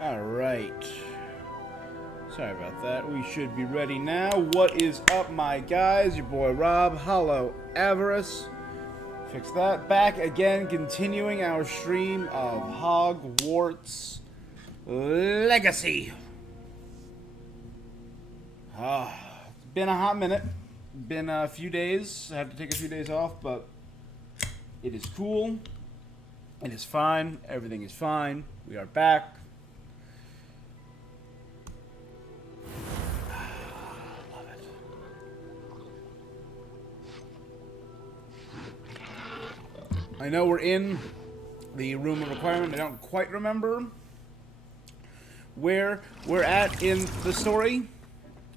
Alright. Sorry about that. We should be ready now. What is up, my guys? Your boy Rob, Hollow Avarice. Fix that. Back again, continuing our stream of Hogwarts Legacy. It's been a hot minute. Been a few days. I had to take a few days off, but it is cool. It is fine. Everything is fine. We are back. Love it. I know we're in the room of requirement. I don't quite remember where we're at in the story,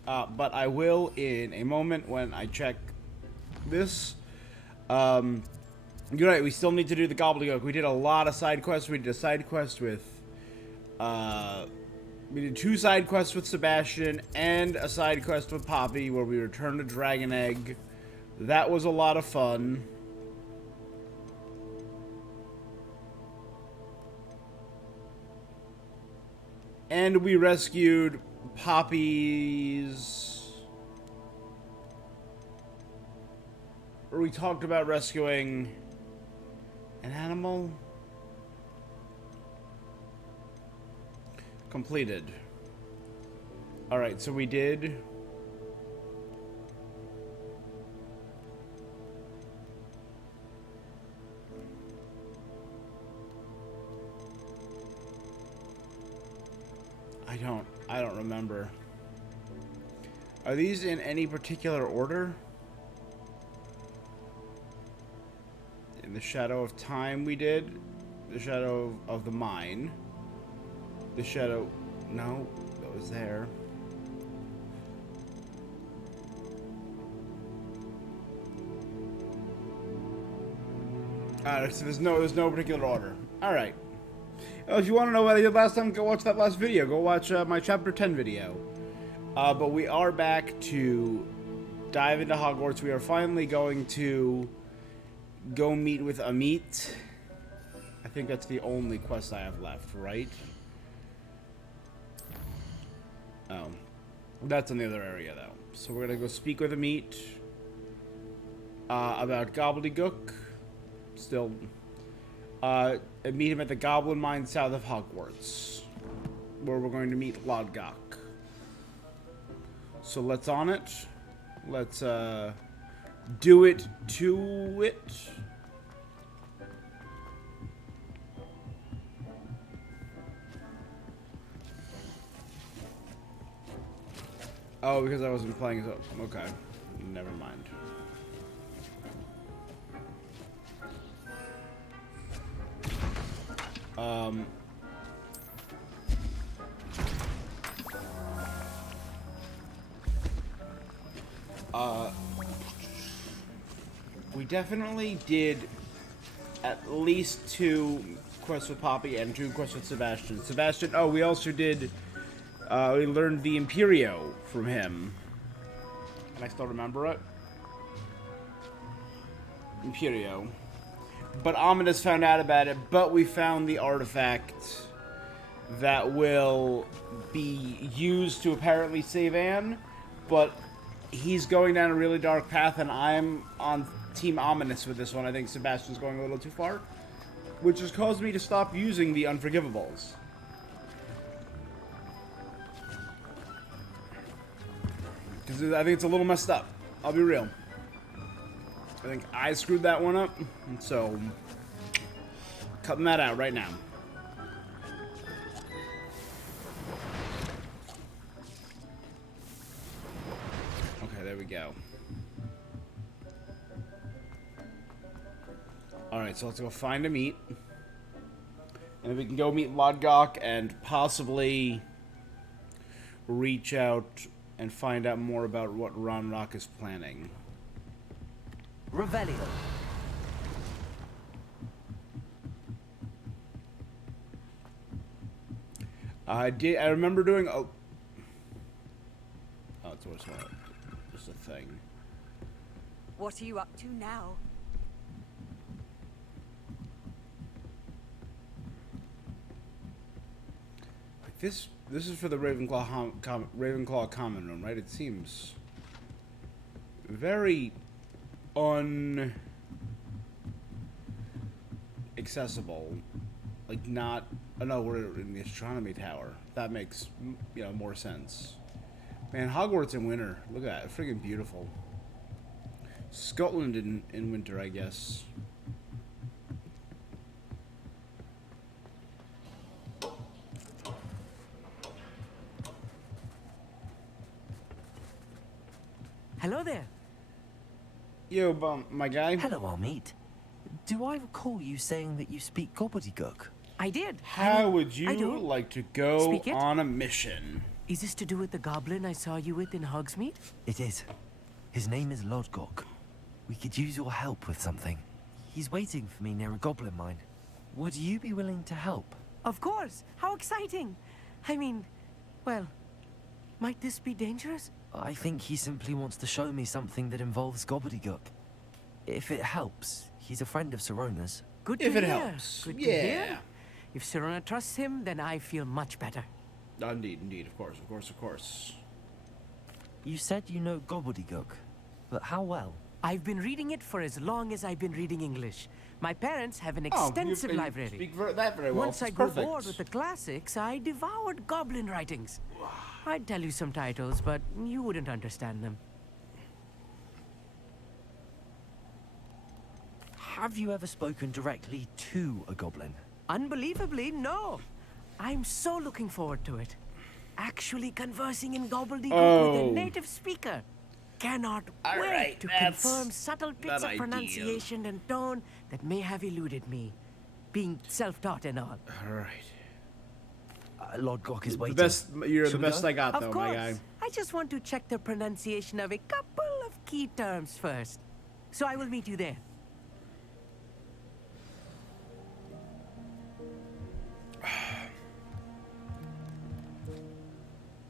but I will in a moment when I check this. You're right, we still need to do the gobbledygook. We did a lot of side quests. We did a side quest with, we did 2 side quests with Sebastian and a side quest with Poppy where we returned a dragon egg. That was a lot of fun. And we rescued Poppy's... Or we talked about rescuing... an animal? Completed. Alright, so we did... I don't remember. Are these in any particular order? In the Shadow of Time we did. The Shadow of the Mine. The Shadow... No, that was there. Alright, so there's no particular order. Alright. If you want to know what I did last time, go watch that last video. Go watch my Chapter 10 video. But we are back to dive into Hogwarts. We are finally going to go meet with Amit. I think that's the only quest I have left, right? Oh. That's in the other area, though. So we're going to go speak with Amit about Gobbledygook. Still... meet him at the Goblin Mine south of Hogwarts, where we're going to meet Lodgok. So let's on it. Let's do it to it. Oh, because I wasn't playing it. Okay, never mind. We definitely did at least 2 quests with Poppy and 2 quests with Sebastian. Sebastian, oh, we also did, we learned the Imperio from him. Can I still remember it? Imperio. But Ominous found out about it, but we found the artifact that will be used to apparently save Anne, but he's going down a really dark path, and I'm on Team Ominous with this one. I think Sebastian's going a little too far, which has caused me to stop using the Unforgivables. Because I think it's a little messed up. I'll be real. I think I screwed that one up, so cutting that out right now. Okay, there we go. Alright, so let's go find a meet. And we can go meet Lodgok and possibly reach out and find out more about what Ron Rock is planning. Revelio. I remember doing a... Oh, it's just a thing. What are you up to now? This is for the Ravenclaw common room, right? It seems very accessible. Like not. Oh no, we're in the astronomy tower. That makes more sense. Man, Hogwarts in winter. Look at that, friggin' beautiful. Scotland in winter, I guess. Hello there. Yo, my guy. Hello, Amit. Do I recall you saying that you speak gobbledygook? I did. How would I you do. like to go Speak it? on a mission? Is this to do with the goblin I saw you with in Hogsmeade? It is. His name is Lodgok. We could use your help with something. He's waiting for me near a goblin mine. Would you be willing to help? Of course. How exciting. I mean, well, might this be dangerous? I think he simply wants to show me something that involves gobbledygook. If it helps, he's a friend of Sirona's. Good to If it hear. helps. Good to Yeah. hear. If Sirona trusts him, then I feel much better. Indeed, of course. You said you know gobbledygook, but how well? I've been reading it for as long as I've been reading English. My parents have an Oh, extensive you library. speak that very well. Once I It's grew perfect. bored with the classics, I devoured goblin writings. I'd tell you some titles, but you wouldn't understand them. Have you ever spoken directly to a goblin? Unbelievably, no. I'm so looking forward to it. Actually conversing in gobbledygook with Oh. a native speaker. Cannot All wait right, to that's confirm subtle bits not of ideal. pronunciation and tone that may have eluded me. Being self-taught and all. All right. Lodgok is waiting. You're Shall the we best go? I got, Of though, course. my guy. I just want to check the pronunciation of a couple of key terms first. So I will meet you there.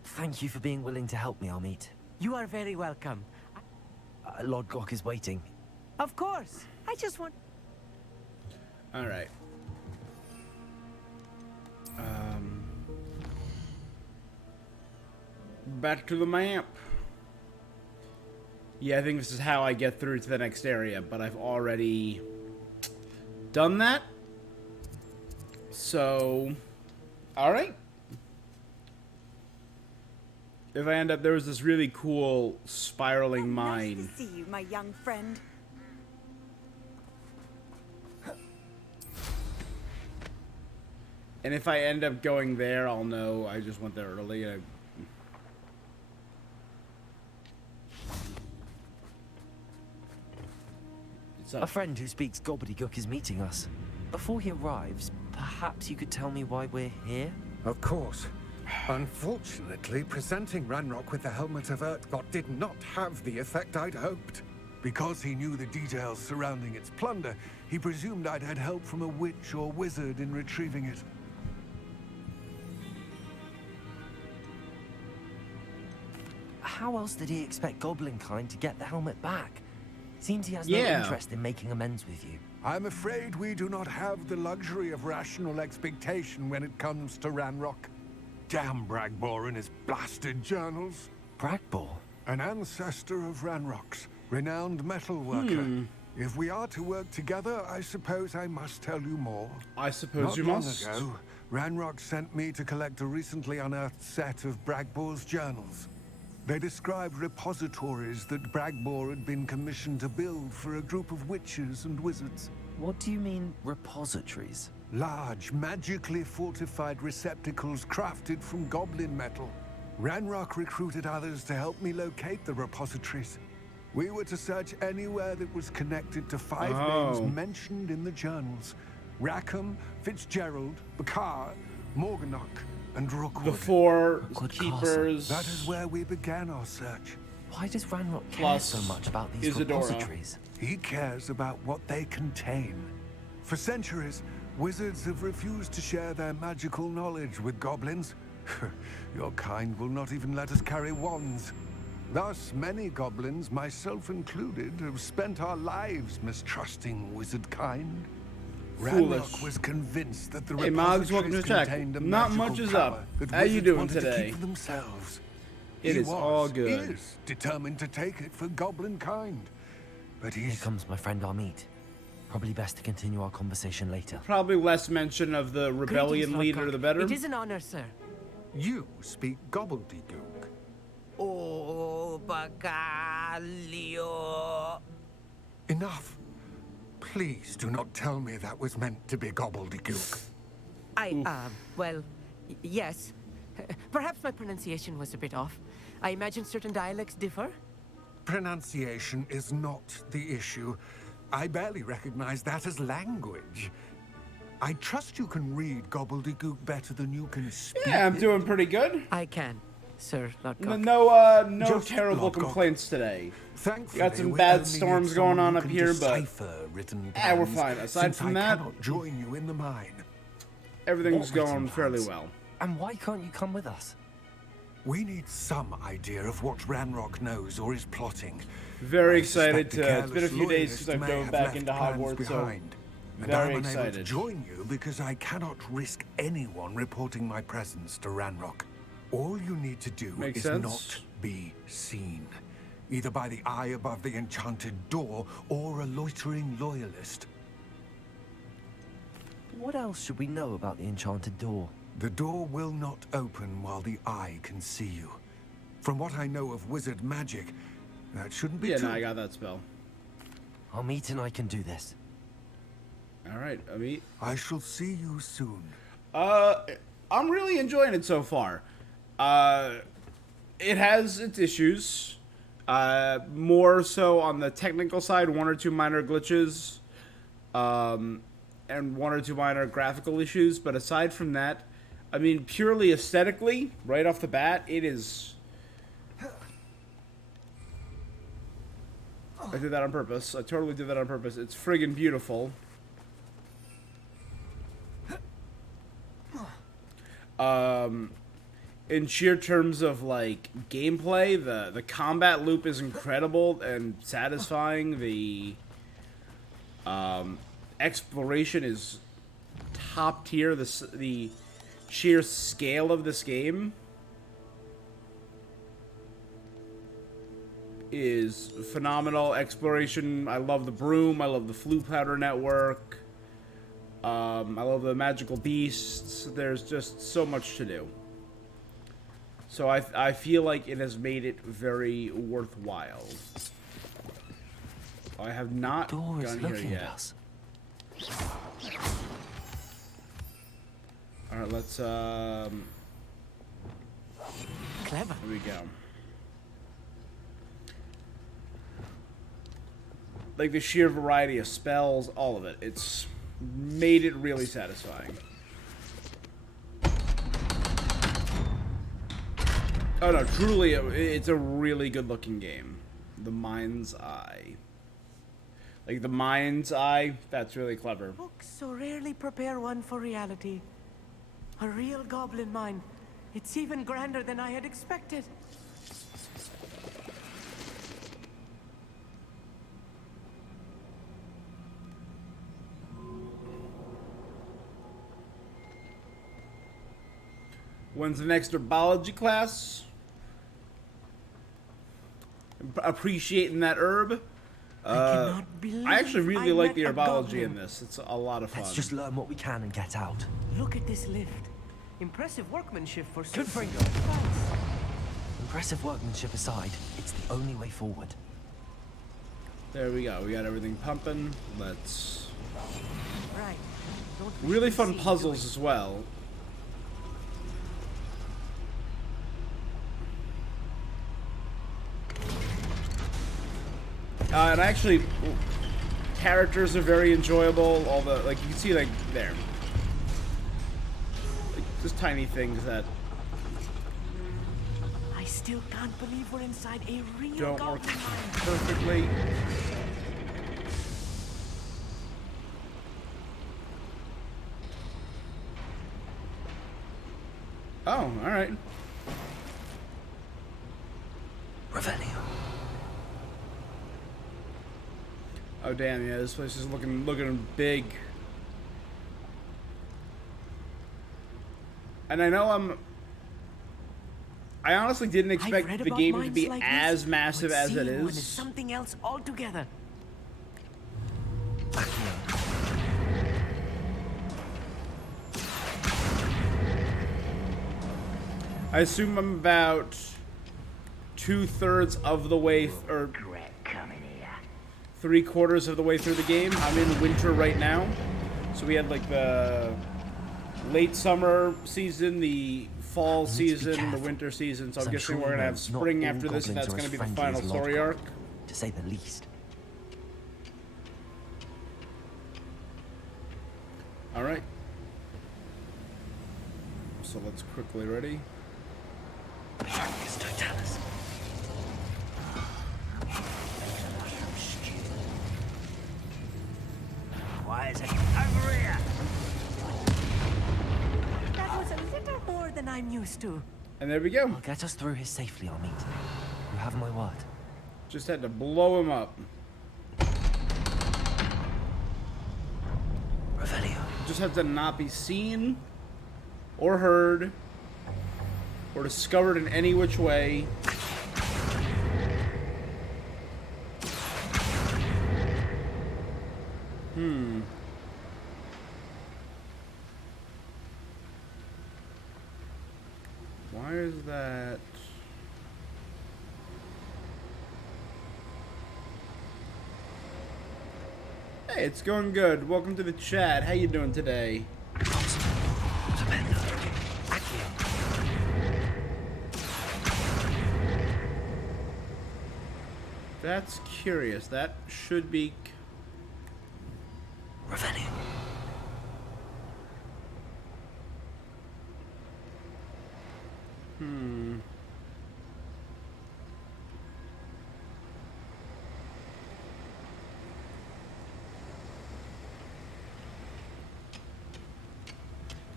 Thank you for being willing to help me, Amit. You are very welcome. Lodgok is waiting. Of course. I just want... All right. Back to the map. Yeah, I think this is how I get through to the next area, but I've already done that. So, all right. If I end up, there was this really cool spiraling mine. Nice to see you, my young friend. And if I end up going there, I'll know I just went there early. What's A up? friend who speaks gobbledygook is meeting us. Before he arrives, perhaps you could tell me why we're here? Of course. Unfortunately, presenting Ranrock with the Helmet of Urtkot did not have the effect I'd hoped. Because he knew the details surrounding its plunder, he presumed I'd had help from a witch or wizard in retrieving it. How else did he expect Goblinkind to get the helmet back? Seems he has no Yeah. interest in making amends with you. I'm afraid we do not have the luxury of rational expectation when it comes to Ranrock. Damn Bragbor and his blasted journals. Bragbor? An ancestor of Ranrock's, renowned metal worker. If we are to work together, I suppose I must tell you more. I suppose Not you long must. ago, Ranrock sent me to collect a recently unearthed set of Bragbor's journals. They described repositories that Bragbor had been commissioned to build for a group of witches and wizards. What do you mean, repositories? Large, magically fortified receptacles crafted from goblin metal. Ranrock recruited others to help me locate the repositories. We were to search anywhere that was connected to 5 Oh. names mentioned in the journals. Rackham, Fitzgerald, Bakar, Morganach, and Rookwood. The four Rookwood keepers. That is where we began our search. Why does Ranrock care Plus so much about these Isadora. repositories? He cares about what they contain. For centuries, wizards have refused to share their magical knowledge with goblins. Your kind will not even let us carry wands. Thus, many goblins, myself included, have spent our lives mistrusting wizard kind. Ranrock was convinced that the Hey, Moggs, welcome to the repositories check. contained a Not magical much is power up. that How you wizards doing wanted to today? keep for themselves. It He is all was, good. is determined to take it for goblin kind. But Here he's comes my friend Amit. Probably best to continue our conversation later. Probably less mention of the rebellion Greetings, leader, Lodgok. the better. It is an honor, sir. you speak gobbledygook. Oh, Bacalio. Enough. Please do not tell me that was meant to be gobbledygook. Well, yes. Perhaps my pronunciation was a bit off. I imagine certain dialects differ. Pronunciation is not the issue. I barely recognize that as language. I trust you can read gobbledygook better than you can speak. Yeah, I'm it. doing pretty good. I can, Sir Lodgok. No Just terrible Lodgok. complaints today. Thankfully, Got some we bad only need storms someone going on who up can here, but decipher written we're plans, fine. Aside since from I that, cannot join you in the mine. everything's What written going fairly plans? well. And why can't you come with us? We need some idea of what Ranrock knows or is plotting. Very I excited suspect to. the It's been a few days careless since I've loyalist may dove have back left into plans Hogwarts, so behind, and very I'm unable to excited. join you because I cannot risk anyone reporting my presence to Ranrock. All you need to do Makes is sense. not be seen, either by the eye above the enchanted door or a loitering loyalist. What else should we know about the enchanted door? The door will not open while the eye can see you. From what I know of wizard magic, that shouldn't be Yeah, too... no, I got that spell. Amit and I can do this. All right, Amit. I shall see you soon. I'm really enjoying it so far. It has its issues. More so on the technical side, one or two minor glitches, and one or two minor graphical issues. But aside from that, I mean, purely aesthetically, right off the bat, it is. I did that on purpose. I totally did that on purpose. It's friggin' beautiful. In sheer terms of like gameplay, the combat loop is incredible and satisfying. The exploration is top tier. The sheer scale of this game is phenomenal. Exploration, I love the broom. I love the flue powder network. I love the magical beasts. There's just so much to do. So I feel like it has made it very worthwhile. I have not Door is gone here looking at yet. us. All right, let's Clever. here we go. Like the sheer variety of spells, all of it. It's made it really satisfying. Oh no, truly, it's a really good-looking game. The Mind's Eye. Like the Mind's Eye, that's really clever. Books so rarely prepare one for reality. A real goblin mine. It's even grander than I had expected. When's the next herbology class? Appreciating that herb. cannot believe I actually really I like met the a herbology goblin. in this. It's a lot of fun. Let's just learn what we can and get out. Look at this lift. Impressive workmanship for Good such for you. plants. Impressive workmanship aside, it's the only way forward. There we go. We got everything pumping. Let's. Right. Don't wish Really to fun see puzzles doing. as well. And actually, characters are very enjoyable. All the like you can see like there, like, just tiny things that I still can't believe we're inside a real don't work goblin mine. perfectly. Oh, all right. Revelio. Oh damn, yeah, this place is looking big. And I know I honestly didn't I've expect read the about game to mines be like as this, massive but as it seeing one is. something else altogether. I assume I'm about 2/3 of the way, or 3/4 of the way through the game. I'm in winter right now. So we had like the late summer season, the fall season, the winter season. So I'm guessing we're gonna have spring after this, and that's gonna be the final story arc. To say the least. Alright. So let's quickly ready. Why is it over here? That was a little more than I'm used to. And there we go. I'll get us through here safely, I'll meet. You have my word. Just had to blow him up. Revelio. Just have to not be seen, or heard, or discovered in any which way. Why is that? Hey, it's going good. Welcome to the chat. How you doing today? That's curious. That should be... Revelio.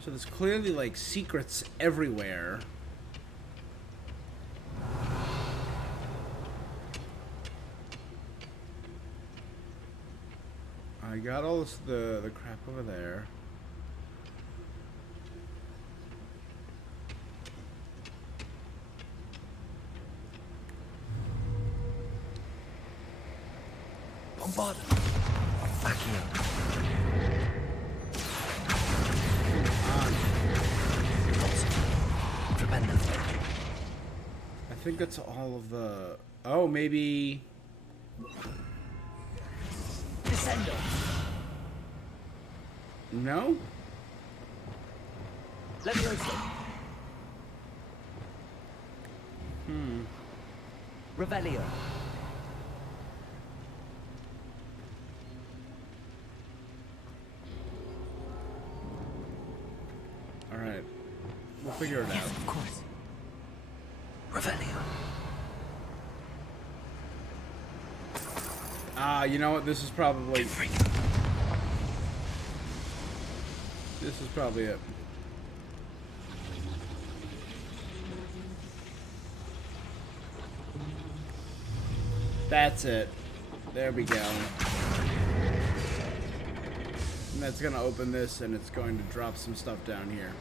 So there's clearly, like, secrets everywhere. I got all this, the crap over there. Bombard. Accio. Tremendous. I think that's all of the... Oh, maybe... Descendo. No? Levioso. Revelio. Alright. We'll figure it Yes, out. of course. Revelio. Ah, you know what? This is probably... This is probably it. That's it. There we go. And that's gonna open this, and it's going to drop some stuff down here.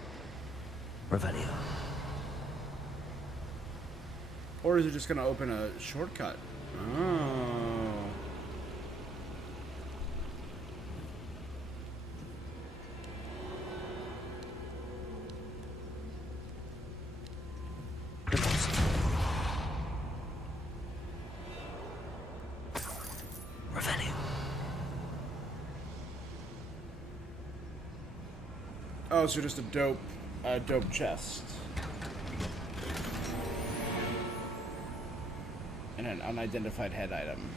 Revelio. Or is it just gonna open a shortcut? Oh. Revelio. Oh, so just a dope chest. And an unidentified head item.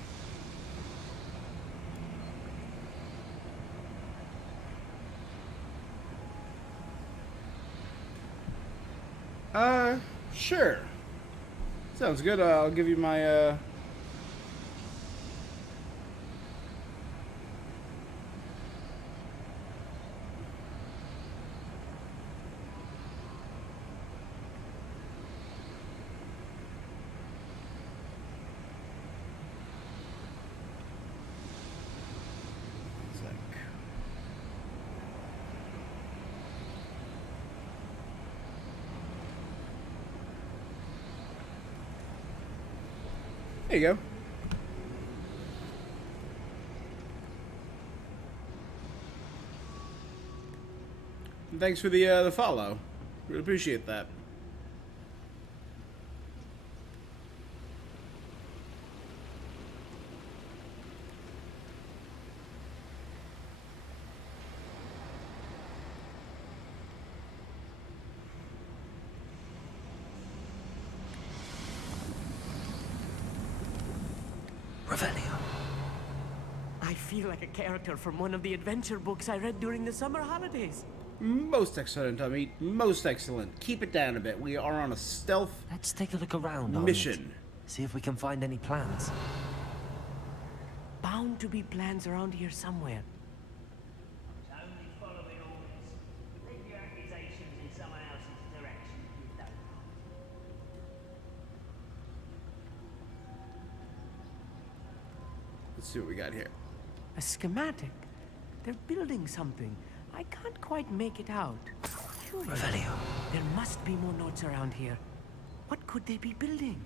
Sure. Sounds good. I'll give you my, There you go. And thanks for the follow. Really appreciate that. Revelio. I feel like a character from one of the adventure books I read during the summer holidays. Most excellent, Tommy. Most excellent. Keep it down a bit. We are on a stealth Let's take a look around. Arnold. mission. See if we can find any plans. Bound to be plans around here somewhere. Only following orders. Leave your accusations in someone else's direction if you don't mind. Let's see what we got here. A schematic. They're building something. I can't quite make it out. Curious. Revelio. There must be more notes around here. What could they be building?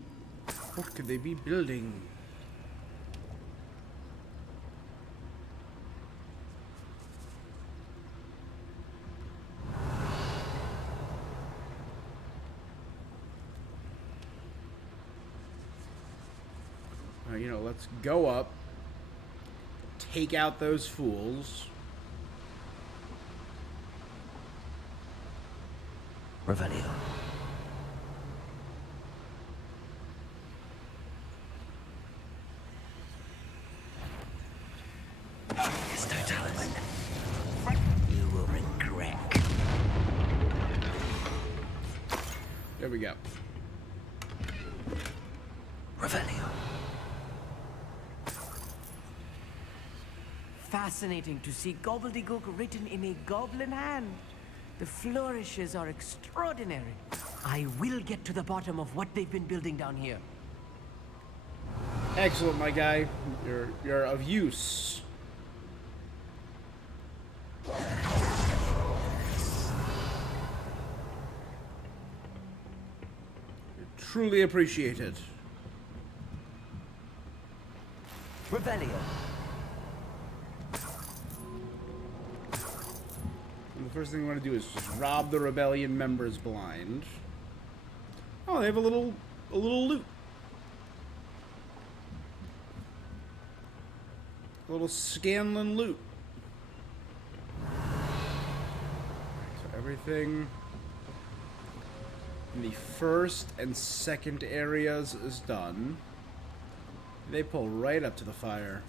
What could they be building? You know, let's go up, take out those fools. Revelio. It's no talent. You will regret. There we go. Revelio. Fascinating to see gobbledygook written in a goblin hand. The flourishes are extraordinary. I will get to the bottom of what they've been building down here. Excellent, my guy. You're of use. Truly appreciated. Revelio. And the first thing we want to do is just rob the rebellion members blind. Oh, they have a little loot. A little Scanlan loot. So everything in the first and second areas is done. They pull right up to the fire.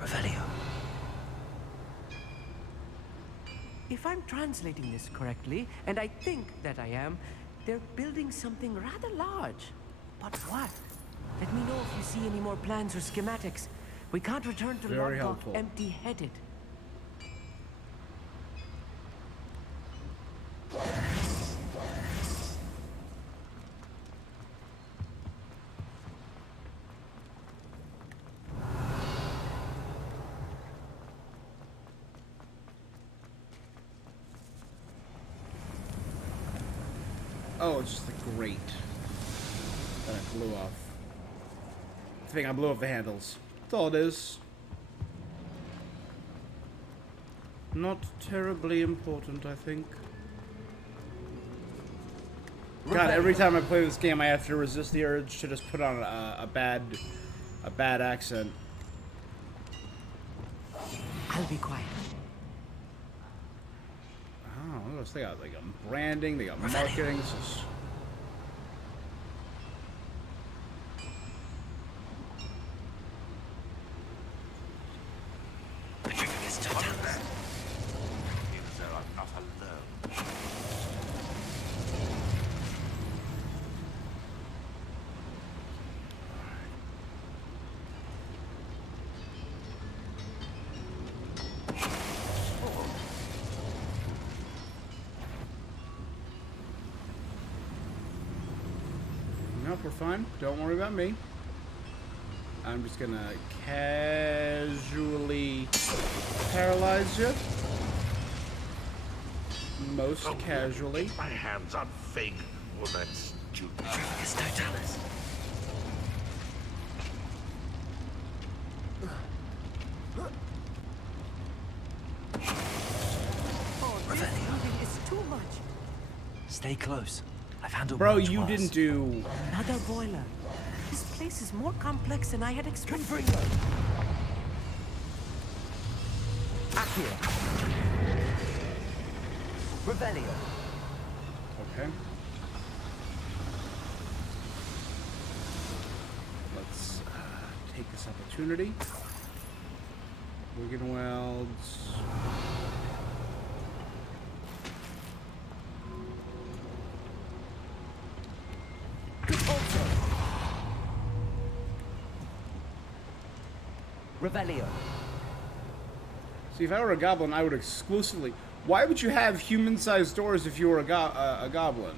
Revelio. If I'm translating this correctly, and I think that I am, they're building something rather large. But what? Let me know if you see any more plans or schematics. We can't return to Very Lodgok helpful. empty-headed. Oh, it's just the grate that I blew off. I think I blew off the handles. That's all it is. Not terribly important, I think. God, every time I play this game, I have to resist the urge to just put on a bad accent. I'll be quiet. Oh, look at this. They got branding, they got marketing. This is... Nope, we're fine. Don't worry about me. I'm just gonna casually paralyze you. Most casually. Get my hands on fake woman's juice. It's Totalis. Oh, this moving is too much. Stay close. I've handled Bro, much you worse. didn't do... Another boiler. This place is more complex than I had expected. Accio. Revelio. Okay. Let's take this opportunity. Wigan Welds. Revelio. See, if I were a goblin, I would exclusively... Why would you have human-sized doors if you were a goblin?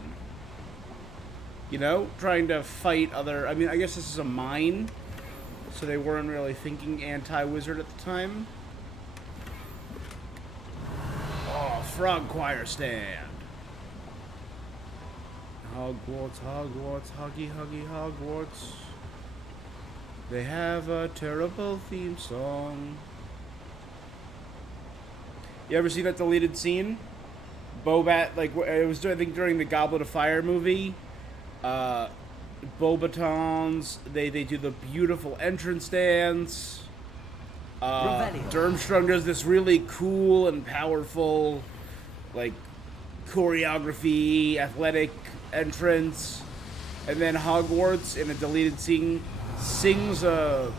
You know? Trying to fight other... I mean, I guess this is a mine, so they weren't really thinking anti-wizard at the time. Oh, frog choir stand. Hogwarts, Hogwarts, Huggy, Huggy, Hogwarts. They have a terrible theme song. You ever see that deleted scene? Bobat, like, it was, I think, during the Goblet of Fire movie. Bobatons, they do the beautiful entrance dance. Durmstrang does this really cool and powerful, like, choreography, athletic entrance. And then Hogwarts, in a deleted scene, sings an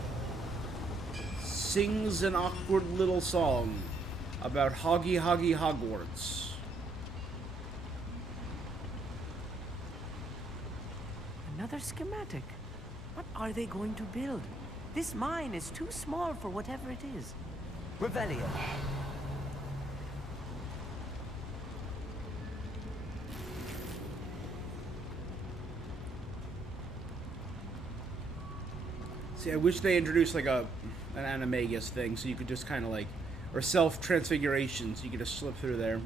awkward little song about Hoggy Hoggy Hogwarts. Another schematic. What are they going to build? This mine is too small for whatever it is. Revelio. See, I wish they introduced like an animagus thing, so you could just kind of like, or self-transfiguration, so you could just slip through there.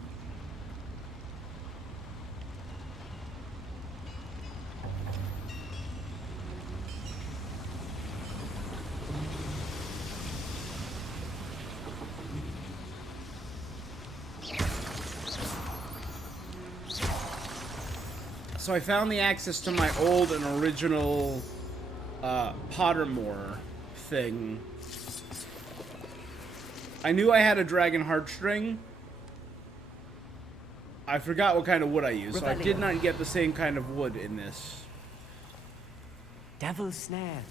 So I found the access to my old and original Pottermore thing. I knew I had a dragon heartstring. I forgot what kind of wood I used, so I did not get the same kind of wood in this. Devil's snare.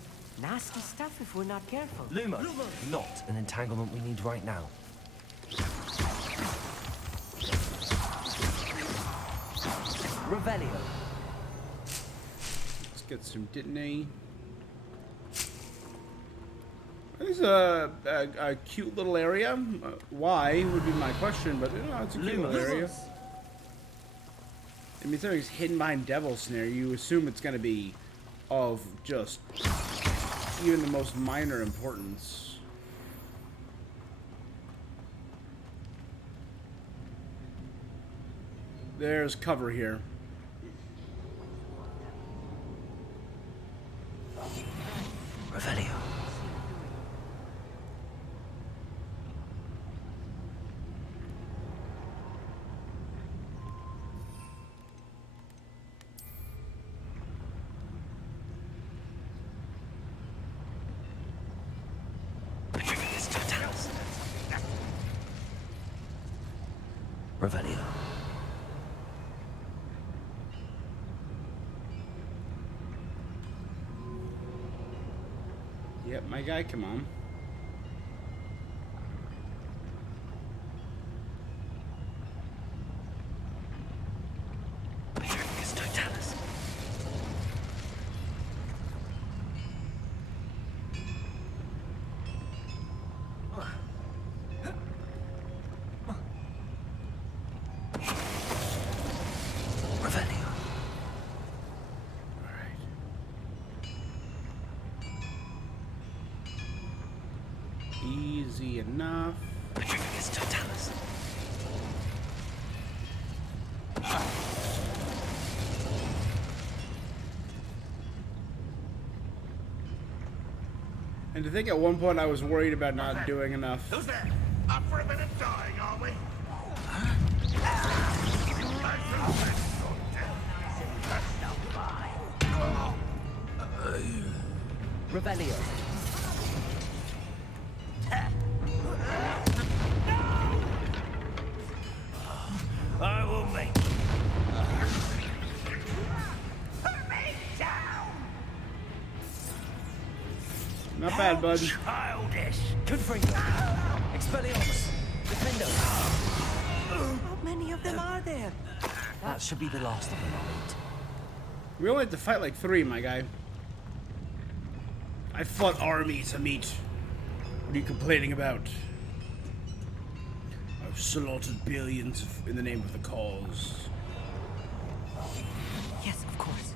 Nasty stuff if we're not careful. Lumos. Not an entanglement we need right now. Revelio. Let's get some detonate. This is a cute little area. Why would be my question, but you know, it's a cute little area. I mean, something's hidden behind Devil's Snare. You assume it's going to be of just even the most minor importance. There's cover here. Revelio. Revelio. Yep, my guy, come on. Easy enough. Petrificus totalis. And to think at one point I was worried about not doing enough. Who's there? Up for a bit of dying, are we? Revelio. I will make Not bad, bud. childish. Confringo. Expelliarmus. Defendo. How many of them are there? That should be the last of them, Amit. We only had to fight like 3, my guy. I fought armies, Amit. What are you complaining about? I've slaughtered billions in the name of the cause. Yes, of course.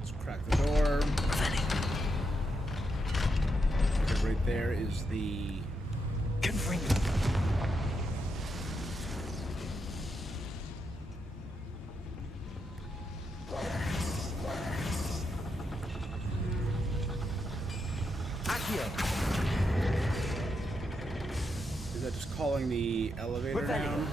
Let's crack the door. Okay, right there is the... Confringo. Is that just calling the elevator down?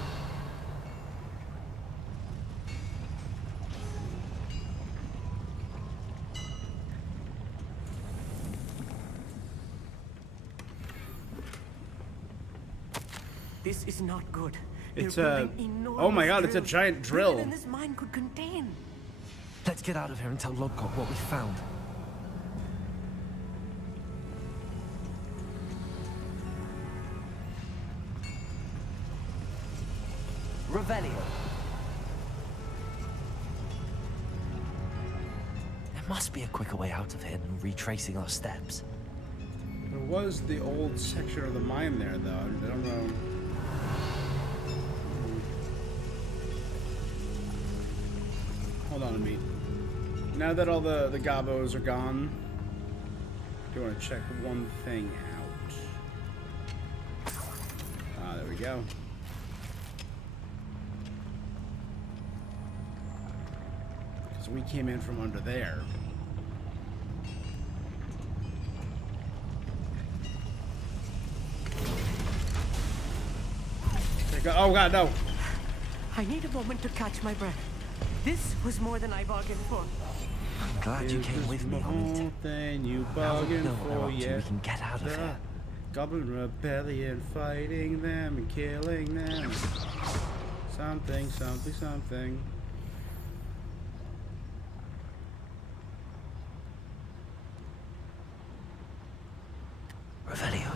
This is not good. It's They're a... building Oh my enormous god, it's a drills, giant bigger drill. than this mine could contain. Let's get out of here and tell Lodgok what we found. Revelio. There must be a quicker way out of here than retracing our steps. There was the old section of the mine there, though. I don't know. Hold on a minute. Now that all the gobos are gone, I do want to check one thing out. Ah, there we go. Because we came in from under there. Oh god, no! I need a moment to catch my breath. This was more than I bargained for. I'm glad you came with me, Amit. Then you Now we bargained know what they're for, up to, yeah. we can get out of here. Goblin rebellion, fighting them and killing them. Something, something, something. Revelio.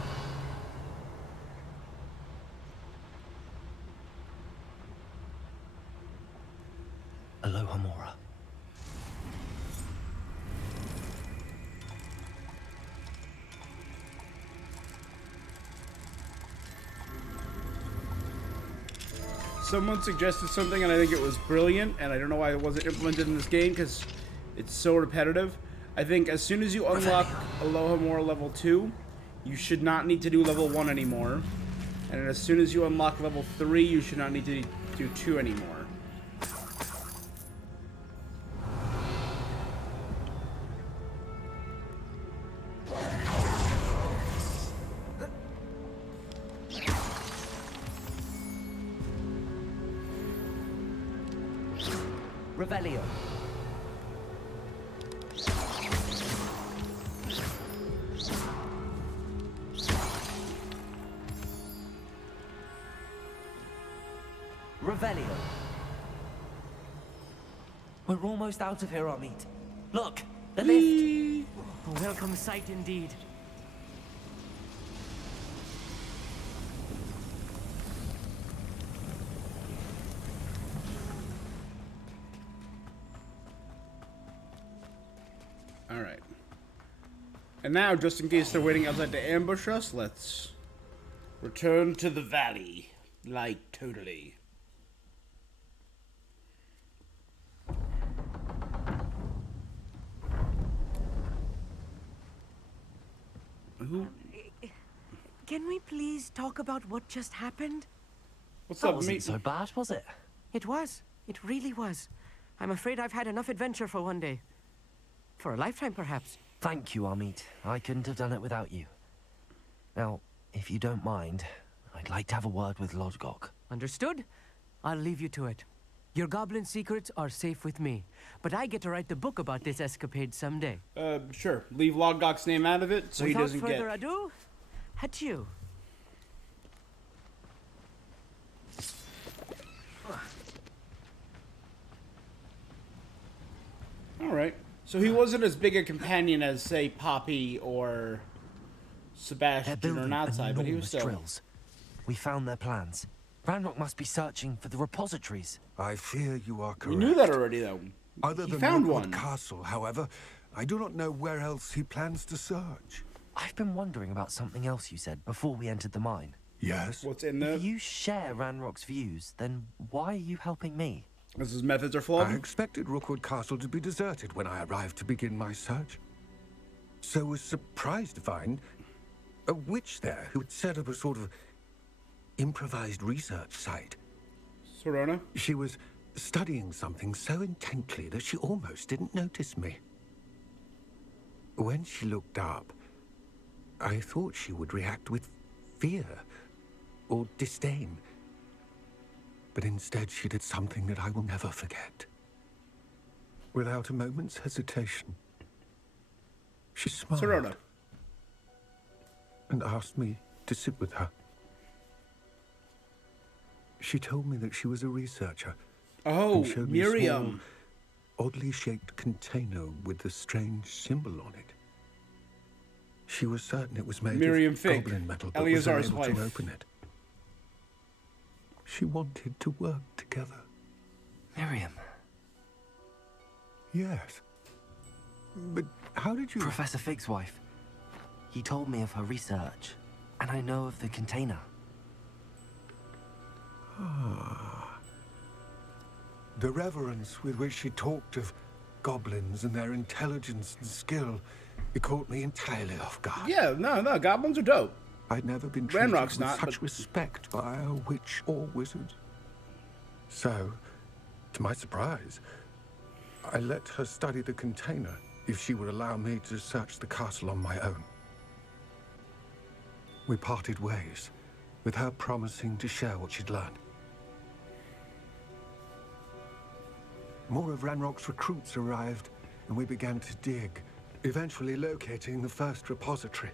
Alohomora. Someone suggested something and I think it was brilliant, and I don't know why it wasn't implemented in this game because it's so repetitive. I think as soon as you unlock Alohomora level 2, you should not need to do level 1 anymore. And as soon as you unlock level 3, you should not need to do 2 anymore. Revelio. Revelio. We're almost out of here, Amit. Look, the lift. A welcome sight indeed. Alright. And now, just in case they're waiting outside to ambush us, let's return to the valley. Like, totally. Can we please talk about what just happened? What's That up, wasn't mate? so bad, was it? It was. It really was. I'm afraid I've had enough adventure for one day. For a lifetime, perhaps. Thank you, Amit. I couldn't have done it without you. Now, if you don't mind, I'd like to have a word with Lodgok. Understood? I'll leave you to it. Your goblin secrets are safe with me, but I get to write the book about this escapade someday. Sure. Leave Lodgok's name out of it so he Without doesn't further get... ado, adieu. Alright. So he wasn't as big a companion as, say, Poppy or They're Sebastian or building Natsai, but he was enormous still... drills. We found their plans. Ranrock must be searching for the repositories. I fear you are correct. We knew that already, though. Other He than found Rookwood one. Castle, however, I do not know where else he plans to search. I've been wondering about something else you said before we entered the mine. Yes? What's in there? If you share Ranrock's views, then why are you helping me? Because his methods are flawed? I expected Rookwood Castle to be deserted when I arrived to begin my search. So was surprised to find a witch there who had set up a sort of improvised research site. Sorona? She was studying something so intently that she almost didn't notice me. When she looked up, I thought she would react with fear or disdain. But instead she did something that I will never forget. Without a moment's hesitation, she smiled Sorona. and asked me to sit with her. She told me that she was a researcher. Oh, and showed me a Miriam. small, oddly shaped container with a strange symbol on it. She was certain it was made Miriam of Fig, goblin metal, but was Eleazar's unable to wife. open it. She wanted to work together. Miriam. Yes. But how did you... Professor Fig's wife. He told me of her research, and I know of the container. The reverence with which she talked of goblins and their intelligence and skill, it caught me entirely off guard. Yeah, no, goblins are dope. I'd never been treated Ranrock's with not, such but- respect by a witch or wizard. So, to my surprise, I let her study the container if she would allow me to search the castle on my own. We parted ways, with her promising to share what she'd learned. More of Ranrock's recruits arrived, and we began to dig, eventually locating the first repository.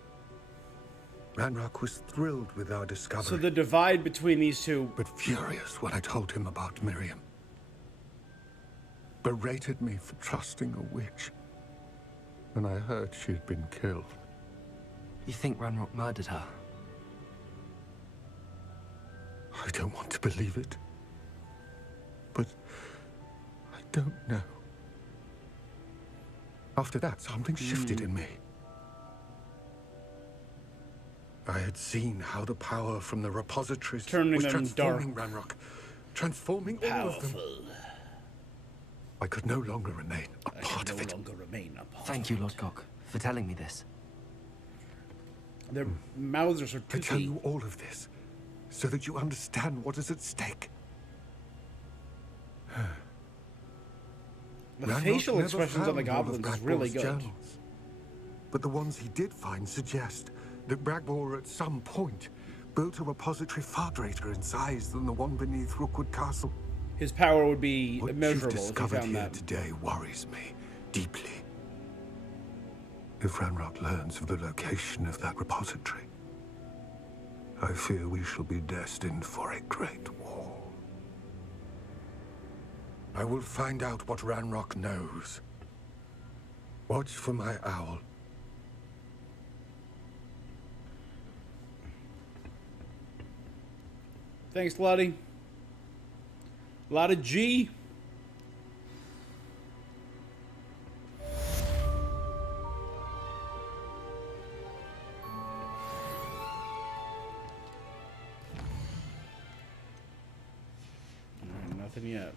Ranrock was thrilled with our discovery, So the divide between these two... but furious when I told him about Miriam. Berated me for trusting a witch when I heard she'd been killed. You think Ranrock murdered her? I don't want to believe it, but I don't know. After that, something shifted in me. I had seen how the power from the repositories Turning was them transforming Ranrock, transforming all of them. I could no longer remain a part of it. Thank you, Lodgok, for telling me this. Their mouths are so I tell toothy. you all of this so that you understand what is at stake. The Ranrock facial never expressions on the found all of goblins is really Bragbor's good. journals. But the ones he did find suggest that Bragbor at some point built a repository far greater in size than the one beneath Rookwood Castle. His power would be What you've immeasurable if he discovered found here that. today worries me deeply. If Ranrock learns of the location of that repository, I fear we shall be destined for a great war. I will find out what Ranrock knows. Watch for my owl. Thanks, Lottie. A lot of G. Alright, nothing yet.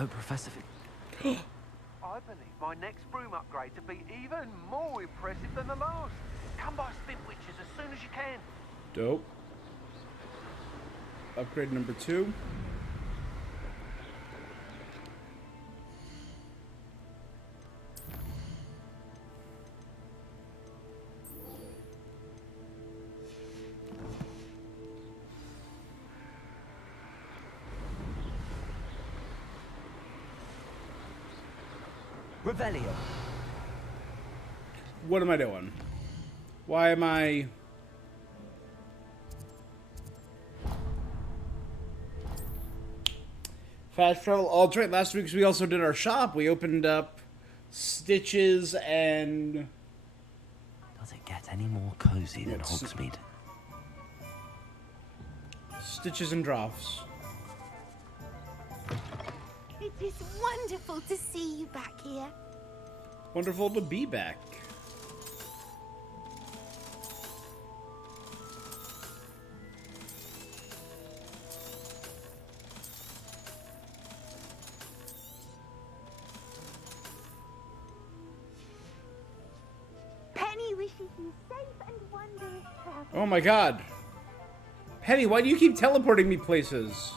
hope Professor... I believe my next broom upgrade to be even more impressive than the last. Come by Spinwitches as soon as you can. Dope. Upgrade number 2. Revelio. What am I doing? Why am I... Fast travel. Oh, that's right. Last week we also did our shop. We opened up Stitches and... Does it get any more cozy than It's- Hogsmeade? Stitches and Drafts. It is wonderful to see you back here. Wonderful to be back. Penny wishes you safe and wondrous travel. Oh my god. Penny, why do you keep teleporting me places?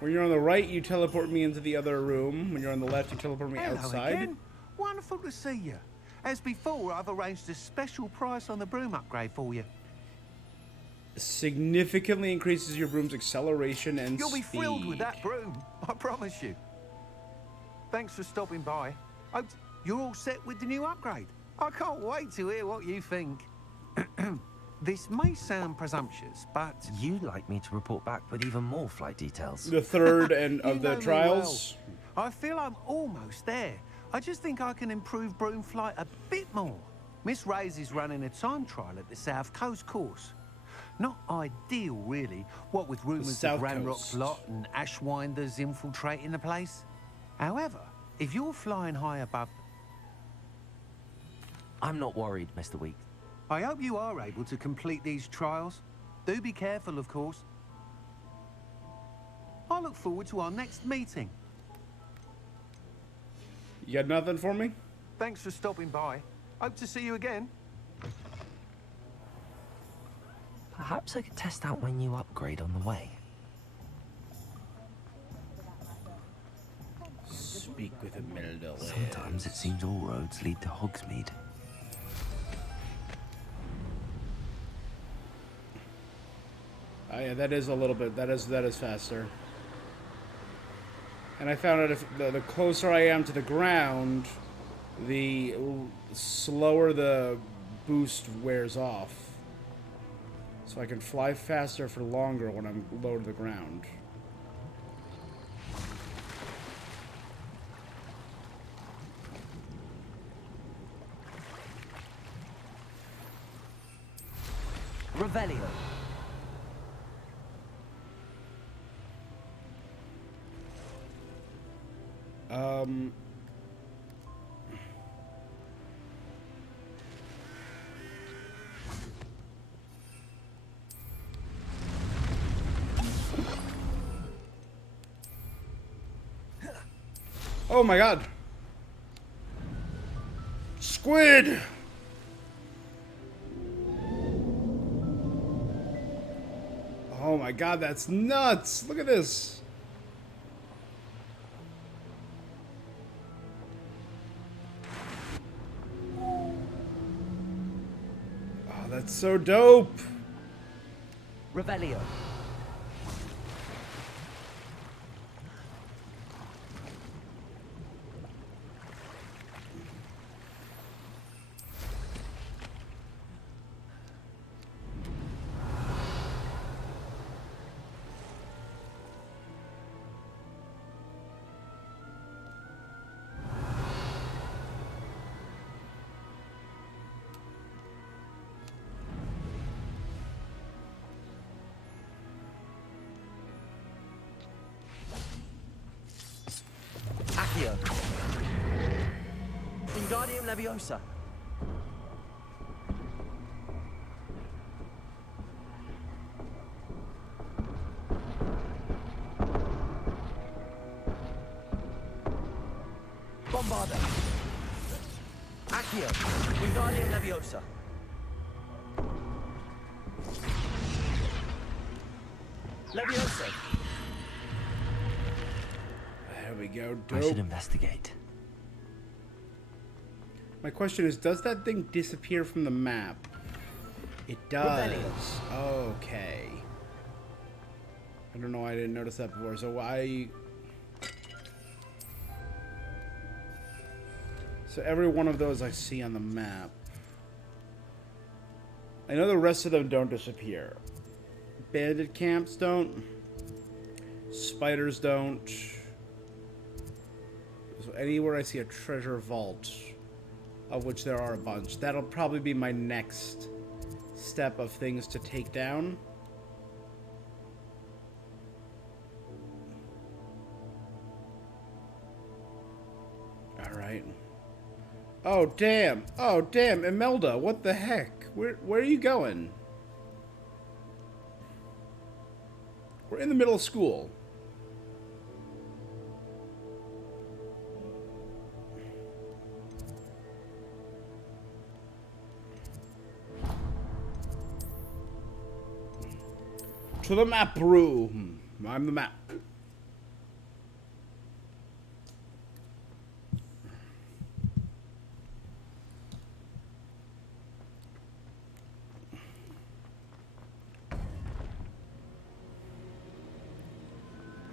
When you're on the right, you teleport me into the other room. When you're on the left, you teleport me Hello outside. again. Wonderful to see you. As before, I've arranged a special price on the broom upgrade for you. Significantly increases your broom's acceleration and You'll be speed. thrilled with that broom, I promise you. Thanks for stopping by. Hope you're all set with the new upgrade. I can't wait to hear what you think. This may sound presumptuous, but You'd like me to report back with even more flight details. The third and You of the know me trials. well. I feel I'm almost there. I just think I can improve broom flight a bit more. Miss Ray's is running a time trial at the South Coast course. Not ideal, really, what with rumours South of Ranrock's Coast. lot and Ashwinders infiltrating the place. However, if you're flying high above, I'm not worried, Mr. Weeks. I hope you are able to complete these trials. Do be careful, of course. I look forward to our next meeting. You got nothing for me? Thanks for stopping by. Hope to see you again. Perhaps I could test out my new upgrade on the way. Speak with a Imelda. Sometimes it seems all roads lead to Hogsmeade. Oh yeah, that is a little bit. That is faster. And I found out if the closer I am to the ground, the slower the boost wears off. So I can fly faster for longer when I'm low to the ground. Revelio. Oh my god. Squid! Oh my god, that's nuts! Look at this! Oh, that's so dope! Revelio. Accio. Wingardium Leviosa. Bombarda. Accio. Wingardium Leviosa. Leviosa. There we go. I should Dope. investigate. My question is, does that thing disappear from the map? It does. Okay. I don't know why I didn't notice that before. So So every one of those I see on the map. I know the rest of them don't disappear. Bandit camps don't. Spiders don't. So anywhere I see a treasure vault, of which there are a bunch, that'll probably be my next step of things to take down. Alright. Oh, damn. Oh, damn. Imelda, what the heck? Where are you going? We're in the middle of school. To the map room. I'm the map.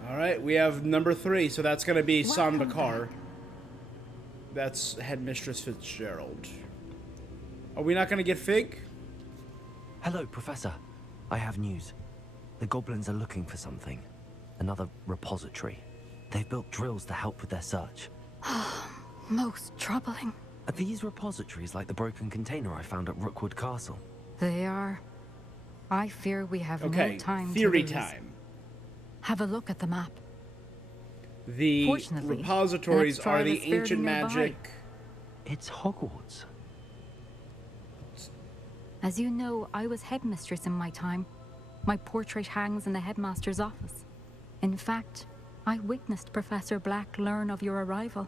Alright, we have number 3, so that's going to be San Bakar. That's Headmistress Fitzgerald. Are we not going to get Fig? Hello, Professor. I have news. The goblins are looking for something. Another repository. They've built drills to help with their search. Most troubling. Are these repositories like the broken container I found at Rookwood Castle? They are. I fear we have Okay, no time theory to lose. time. Have a look at the map. The Fortunately, repositories the next are trial the is fairly ancient nearby. magic. It's Hogwarts. As you know, I was headmistress in my time. My portrait hangs in the headmaster's office. In fact, I witnessed Professor Black learn of your arrival.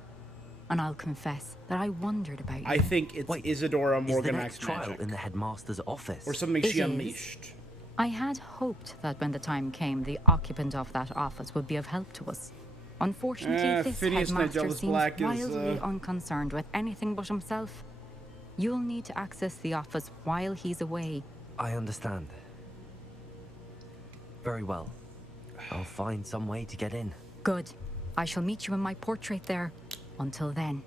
And I'll confess that I wondered about you. I think it's Isadora Is the Morganax next trial magic. in the headmaster's office? Or something It she is. unleashed. I had hoped that when the time came, the occupant of that office would be of help to us. Unfortunately, this Phineas headmaster Nigel's seems Black is, wildly unconcerned with anything but himself. You'll need to access the office while he's away. I understand. Very well. I'll find some way to get in. Good. I shall meet you in my portrait there. Until then.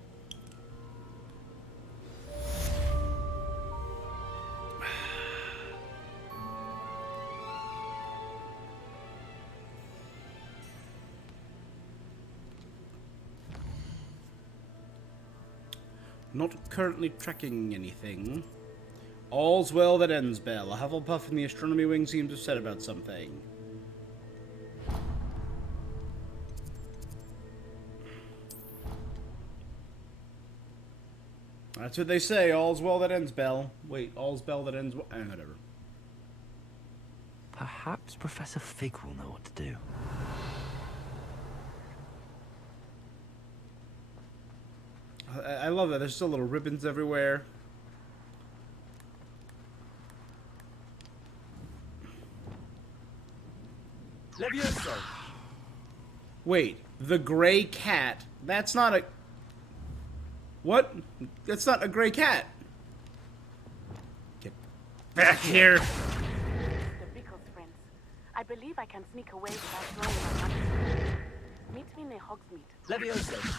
Not currently tracking anything. All's well that ends well. A Hufflepuff in the astronomy wing seems upset about something. That's what they say. All's well that ends well. Wait, all's well that ends well. Whatever. Perhaps Professor Fig will know what to do. I love that. There's still little ribbons everywhere. Levioso! Wait, the gray cat. That's not a... What? That's not a gray cat. Get back here. The Bickles friends. I believe I can sneak away without knowing my mother. Meet me near Hogsmeade. Levioso!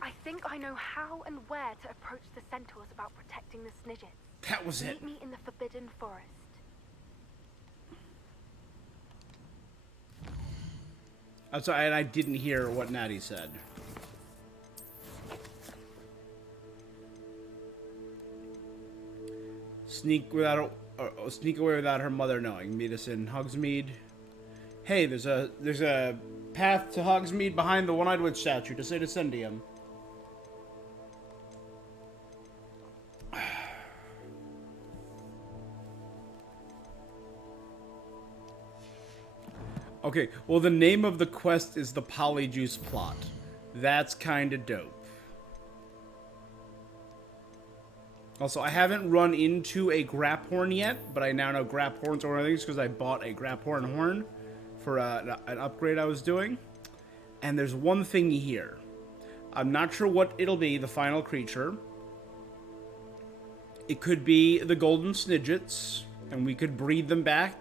I think I know how and where to approach the centaurs about protecting the Snidgets. That was it. Meet me in the Forbidden Forest. I'm sorry, and I didn't hear what Natty said. Sneak away without her mother knowing. Meet us in Hogsmeade. Hey, there's a path to Hogsmeade behind the one-eyed witch statue to say Descendium. Okay, well, the name of the quest is the Polyjuice plot. That's kind of dope. Also, I haven't run into a Graphorn yet, but I now know Graphorns are one of things because I bought a Graphorn horn for an upgrade I was doing. And there's one thing here. I'm not sure what it'll be, the final creature. It could be the golden snidgets, and we could breed them back.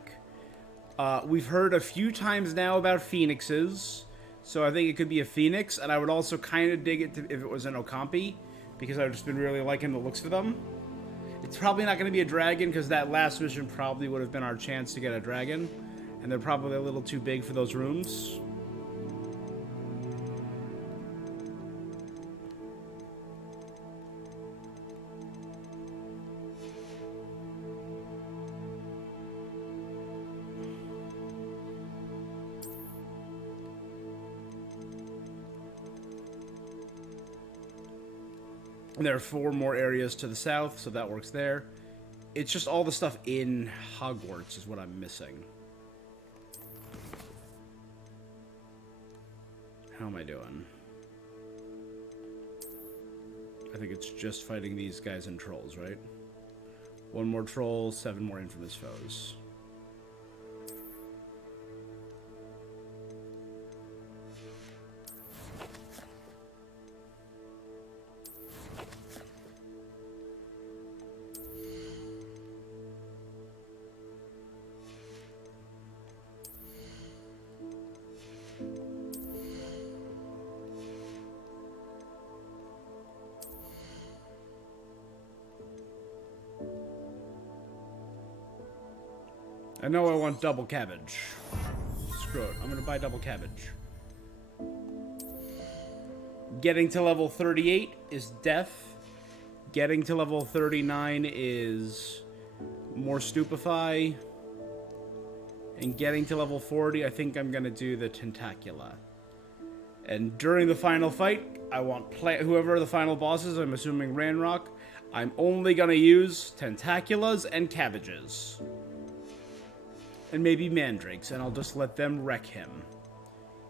We've heard a few times now about phoenixes, so I think it could be a phoenix, and I would also kind of dig it if it was an Okampi, because I've just been really liking the looks of them. It's probably not going to be a dragon, because that last mission probably would have been our chance to get a dragon, and they're probably a little too big for those rooms. And there are 4 more areas to the south, so that works there. It's just all the stuff in Hogwarts is what I'm missing. How am I doing? I think it's just fighting these guys and trolls, right? 1 more troll, 7 more infamous foes. I know I want double cabbage. Screw it. I'm gonna buy double cabbage. Getting to level 38 is death. Getting to level 39 is more stupefy. And getting to level 40, I think I'm gonna do the tentacula. And during the final fight, I want whoever the final boss is, I'm assuming Ranrock, I'm only gonna use tentaculas and cabbages. And maybe mandrakes, and I'll just let them wreck him.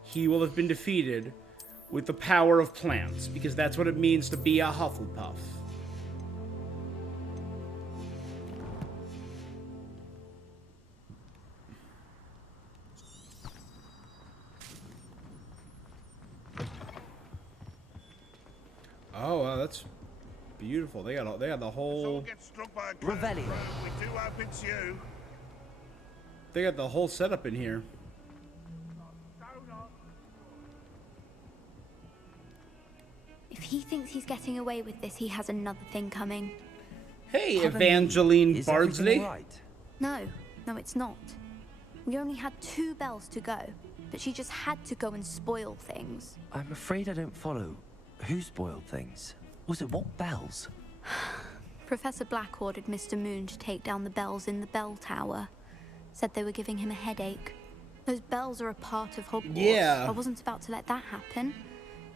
He will have been defeated with the power of plants, because that's what it means to be a Hufflepuff. Oh, wow, that's beautiful. They got the whole Revelio. We do hope it's you. They got the whole setup in here. If he thinks he's getting away with this, he has another thing coming. Hey, Evangeline Is Bardsley. everything all right? No, it's not. We only had 2 bells to go, but she just had to go and spoil things. I'm afraid I don't follow. Who spoiled things? Was it what bells? Professor Black ordered Mr. Moon to take down the bells in the bell tower. Said they were giving him a headache. Those bells are a part of Hogwarts. Yeah. I wasn't about to let that happen.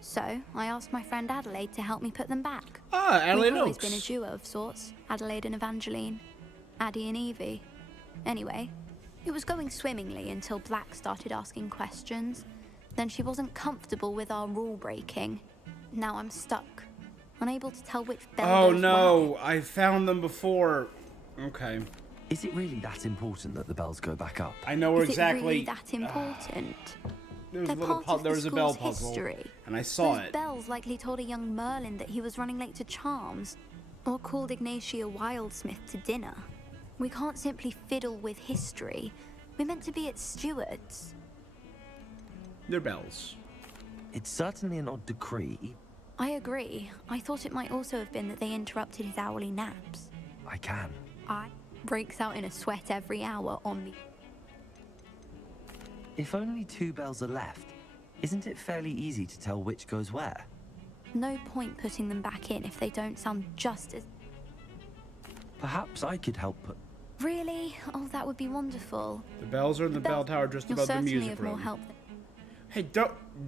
So, I asked my friend Adelaide to help me put them back. Ah, Adelaide We've always Oaks. been a duo of sorts. Adelaide and Evangeline. Addie and Evie. Anyway, it was going swimmingly until Black started asking questions. Then she wasn't comfortable with our rule breaking. Now I'm stuck. Unable to tell which bell Oh goes no, where. I found them before. Okay. Is it really that important that the bells go back up? I know where Is exactly. it really that important? There was They're a little part of there the was a bell school's puzzle, history. and I saw Those it. bells likely told a young Merlin that he was running late to Charms, or called Ignatia Wildsmith to dinner. We can't simply fiddle with history. We're meant to be its stewards. They're bells. It's certainly an odd decree. I agree. I thought it might also have been that they interrupted his hourly naps. I can. I breaks out in a sweat every hour on me. If only 2 bells are left, isn't it fairly easy to tell which goes where? No point putting them back in if they don't sound just as... Perhaps I could help put... Really? Oh, that would be wonderful. The bells are in the bell tower just You'll above the certainly music have more room. help. Hey,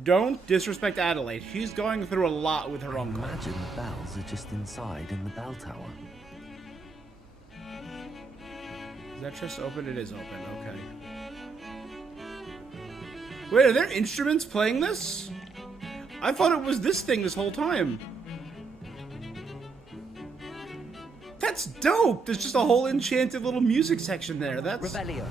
don't disrespect Adelaide. She's going through a lot with her I uncle. imagine the bells are just inside in the bell tower. Is that just open? It is open. Okay. Wait, are there instruments playing this? I thought it was this thing this whole time. That's dope! There's just a whole enchanted little music section there. That's... Revelio.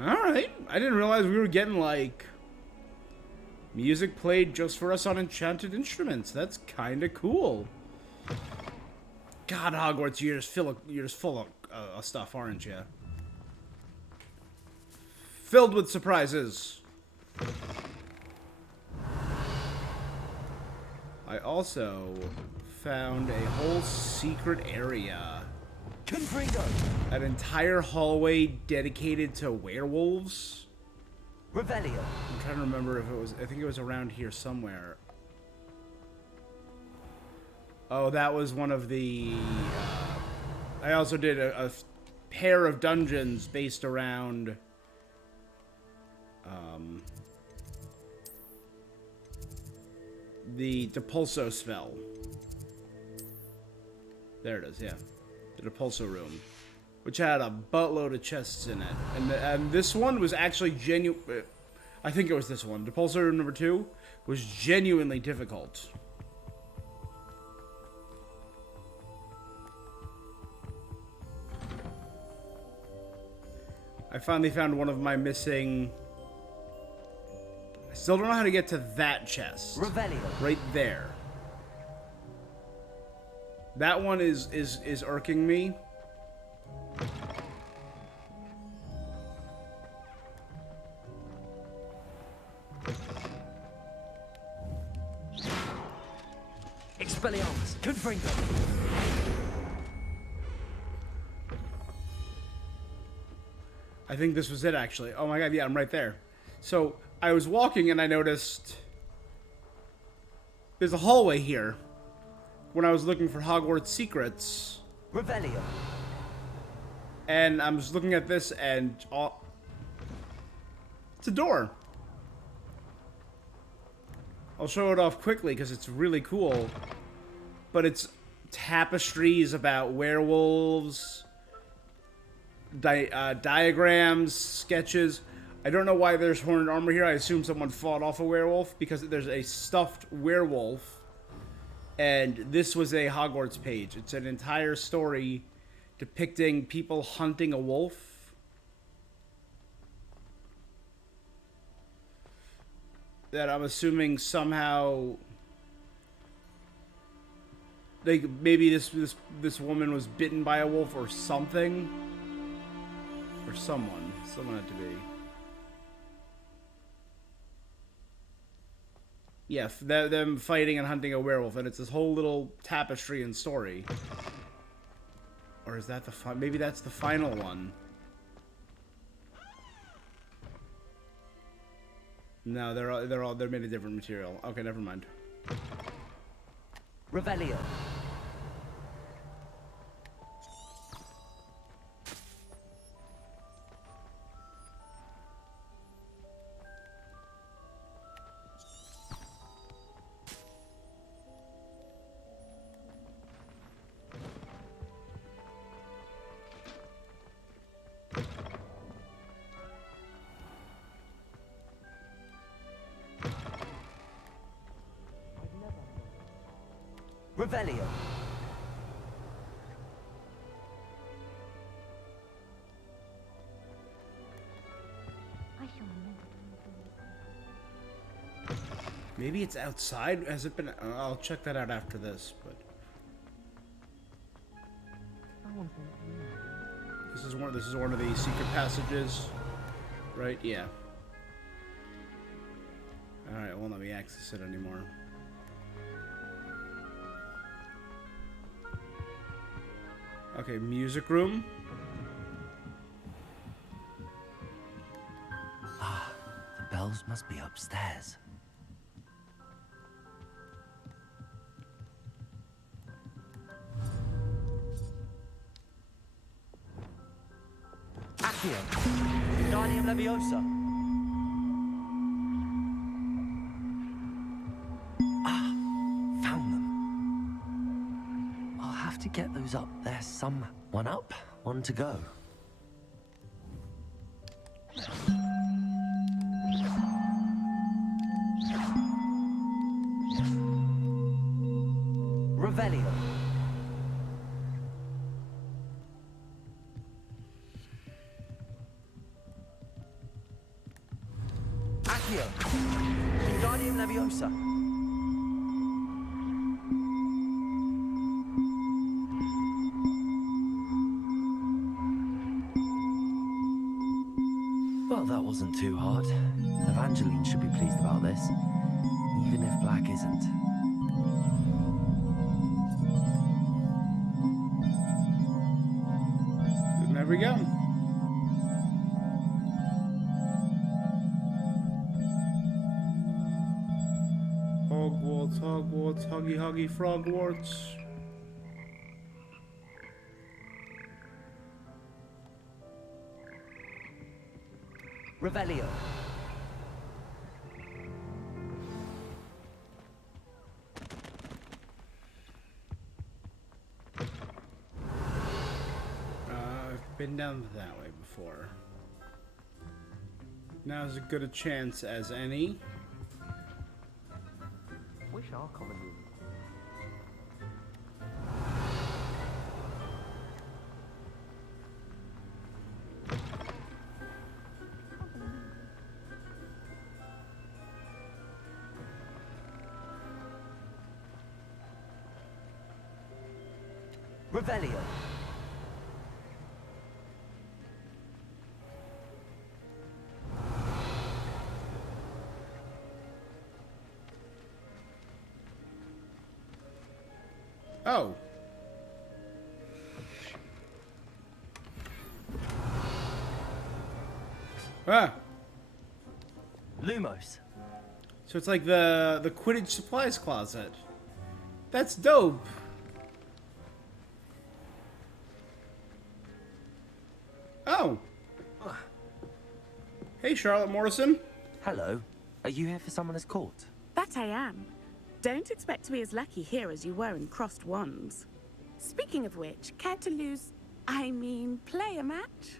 Alright. I didn't realize we were getting, like... music played just for us on enchanted instruments. That's kind of cool. God, Hogwarts, you're just full of stuff, aren't you? Filled with surprises. I also found a whole secret area. Confringo. An entire hallway dedicated to werewolves. Revelio. I'm trying to remember if it was... I think it was around here somewhere. Oh, that was one of the... I also did a pair of dungeons based around... the Depulso spell. There it is, yeah. The Depulso room. Which had a buttload of chests in it. And this one was actually genuine... I think it was this one. Depulso room number 2 was genuinely difficult. I finally found one of my missing... I still don't know how to get to that chest. Revelio. Right there. That one is irking me. Expelliarmus. Confringo. I think this was it, actually. Oh my god, yeah, I'm right there. So, I was walking and I noticed... there's a hallway here. When I was looking for Hogwarts secrets. Revelio. And I'm just looking at this and... it's a door. I'll show it off quickly because it's really cool. But it's tapestries about werewolves... diagrams, sketches. I don't know why there's horned armor here. I assume someone fought off a werewolf because there's a stuffed werewolf. And this was a Hogwarts page. It's an entire story depicting people hunting a wolf. That I'm assuming somehow... like maybe this woman was bitten by a wolf or something. Or someone. Someone had to be. Yeah, them fighting and hunting a werewolf, and it's this whole little tapestry and story. Or is that the maybe that's the final one? No, they're made of different material. Okay, never mind. Revelio. Revelio. Maybe it's outside. Has it been? I'll check that out after this. But this is one of the secret passages, right? Yeah. All right. It won't let me access it anymore. Okay, music room. Ah, the bells must be upstairs. Accio. Wingardium Leviosa. Ah, found them. I'll have to get those up there some. One up, one to go. Revelio. Accio. Wingardium Leviosa. Well, that wasn't too hard. Evangeline should be pleased about this, even if Black isn't. There we go. Hogwarts, Hogwarts, Huggy Huggy Frogwarts. Revelio. I've been down that way before. Now's as good a chance as any. Wish our common room. Revelio. Oh. Ah. Lumos. So it's like the Quidditch supplies closet. That's dope. Oh. Hey, Charlotte Morrison. Hello. Are you here for Summoner's Court? That I am. Don't expect to be as lucky here as you were in Crossed Wands. Speaking of which, care to play a match?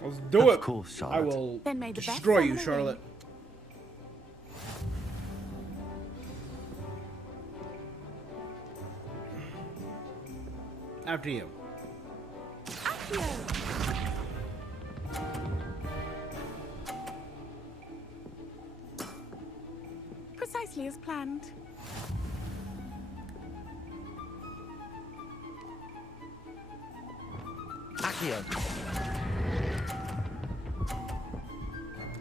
Let's do it. Of course, Charlotte. I will Then may the best destroy you, summoner Charlotte. After you. Accio! Precisely as planned. Accio.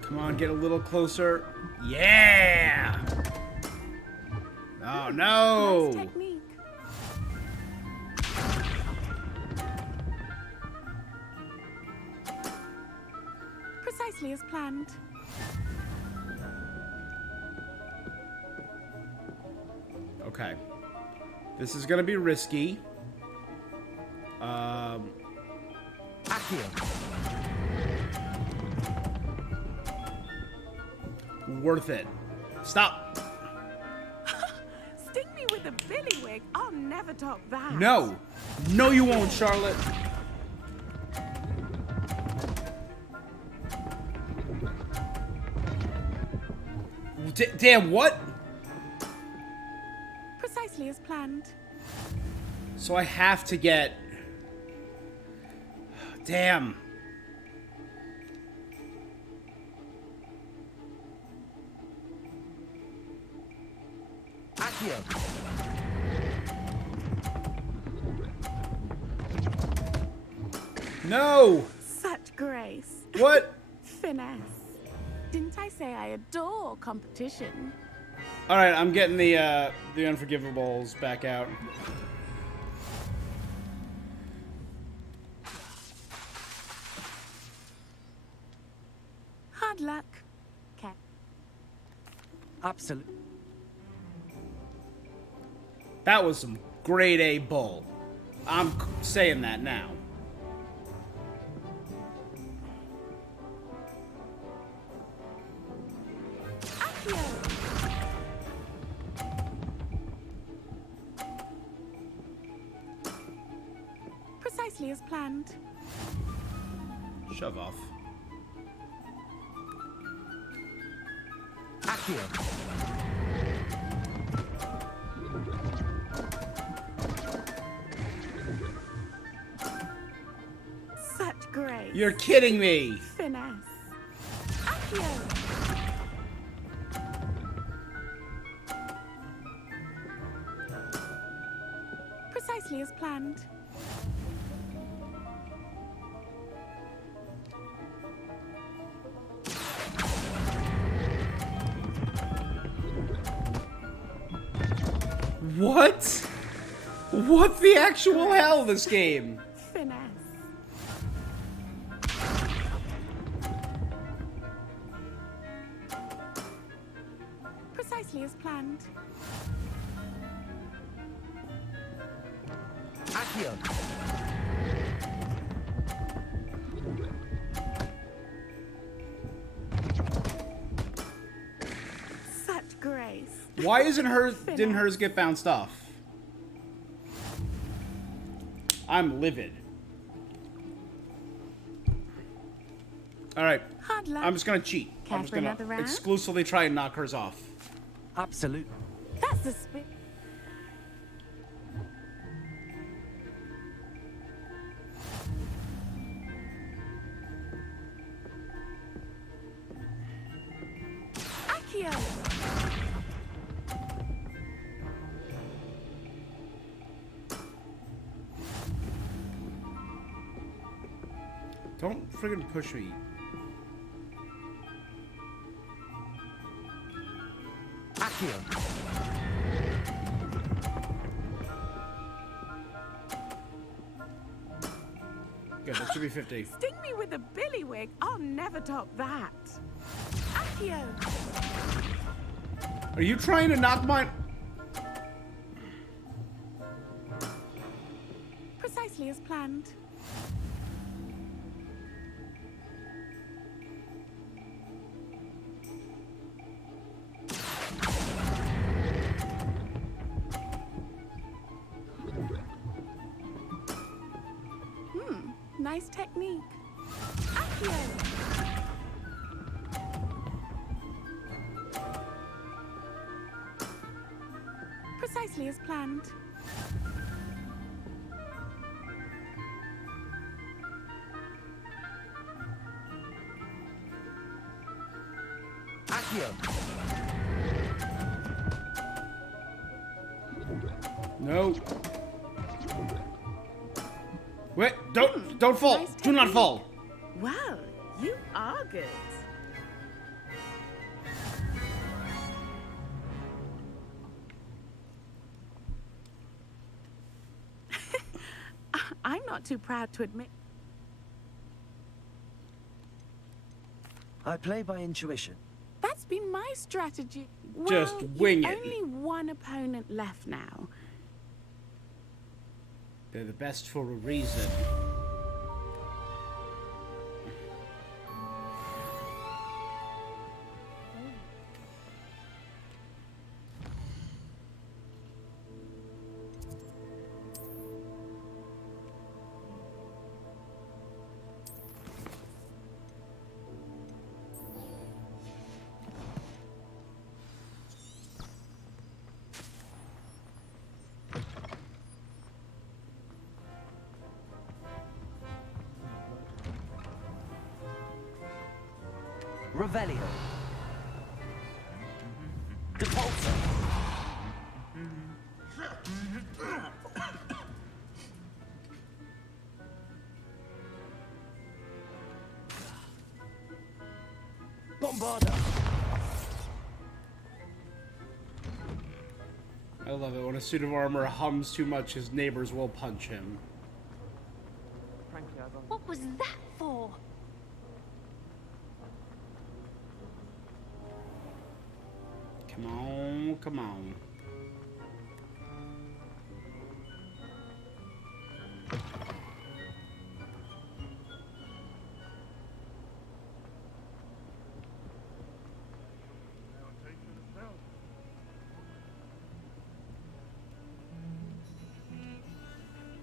Come on, get a little closer. Yeah! Oh, no! Nice technique. Precisely as planned. Okay. This is gonna be risky. Accio. Worth it. Stop. Sting me with a billywig. I'll never top that. No. No, you won't, Charlotte. Damn, what? Precisely as planned. So I have to get... Damn. Accio. No! Such grace. What? Finesse. Didn't I say I adore competition? Alright, I'm getting the Unforgivables back out. Hard luck. Okay. Absolute. That was some grade A bull. I'm saying that now. Precisely as planned. Shove off. Accio. Such grace. You're kidding me! Finesse. Accio. Precisely as planned. What? What the actual hell, this game? Finesse. Precisely as planned. Accio. Such grace. Why isn't hers? Didn't hers get bounced off? I'm livid. All right, Hard luck. I'm just gonna cheat. Care I'm just for gonna another round? exclusively try and knock hers off. Absolutely. That's the spirit. Accio. Don't friggin' push me. Accio. Good, that should be 50. Sting me with a billywig. I'll never top that. Accio. Are you trying to knock mine? Precisely as planned. Nice technique. Accio. Precisely as planned. Accio. No. Wait, don't fall. Nice Do not technique. fall. Well, you are good. I'm not too proud to admit. I play by intuition. That's been my strategy. Just Well, wing you've it. only one opponent left now. They're the best for a reason. Revelio. Depulso. Bombarda. I love it when a suit of armor hums too much, his neighbors will punch him. What was that for? Come on, come on.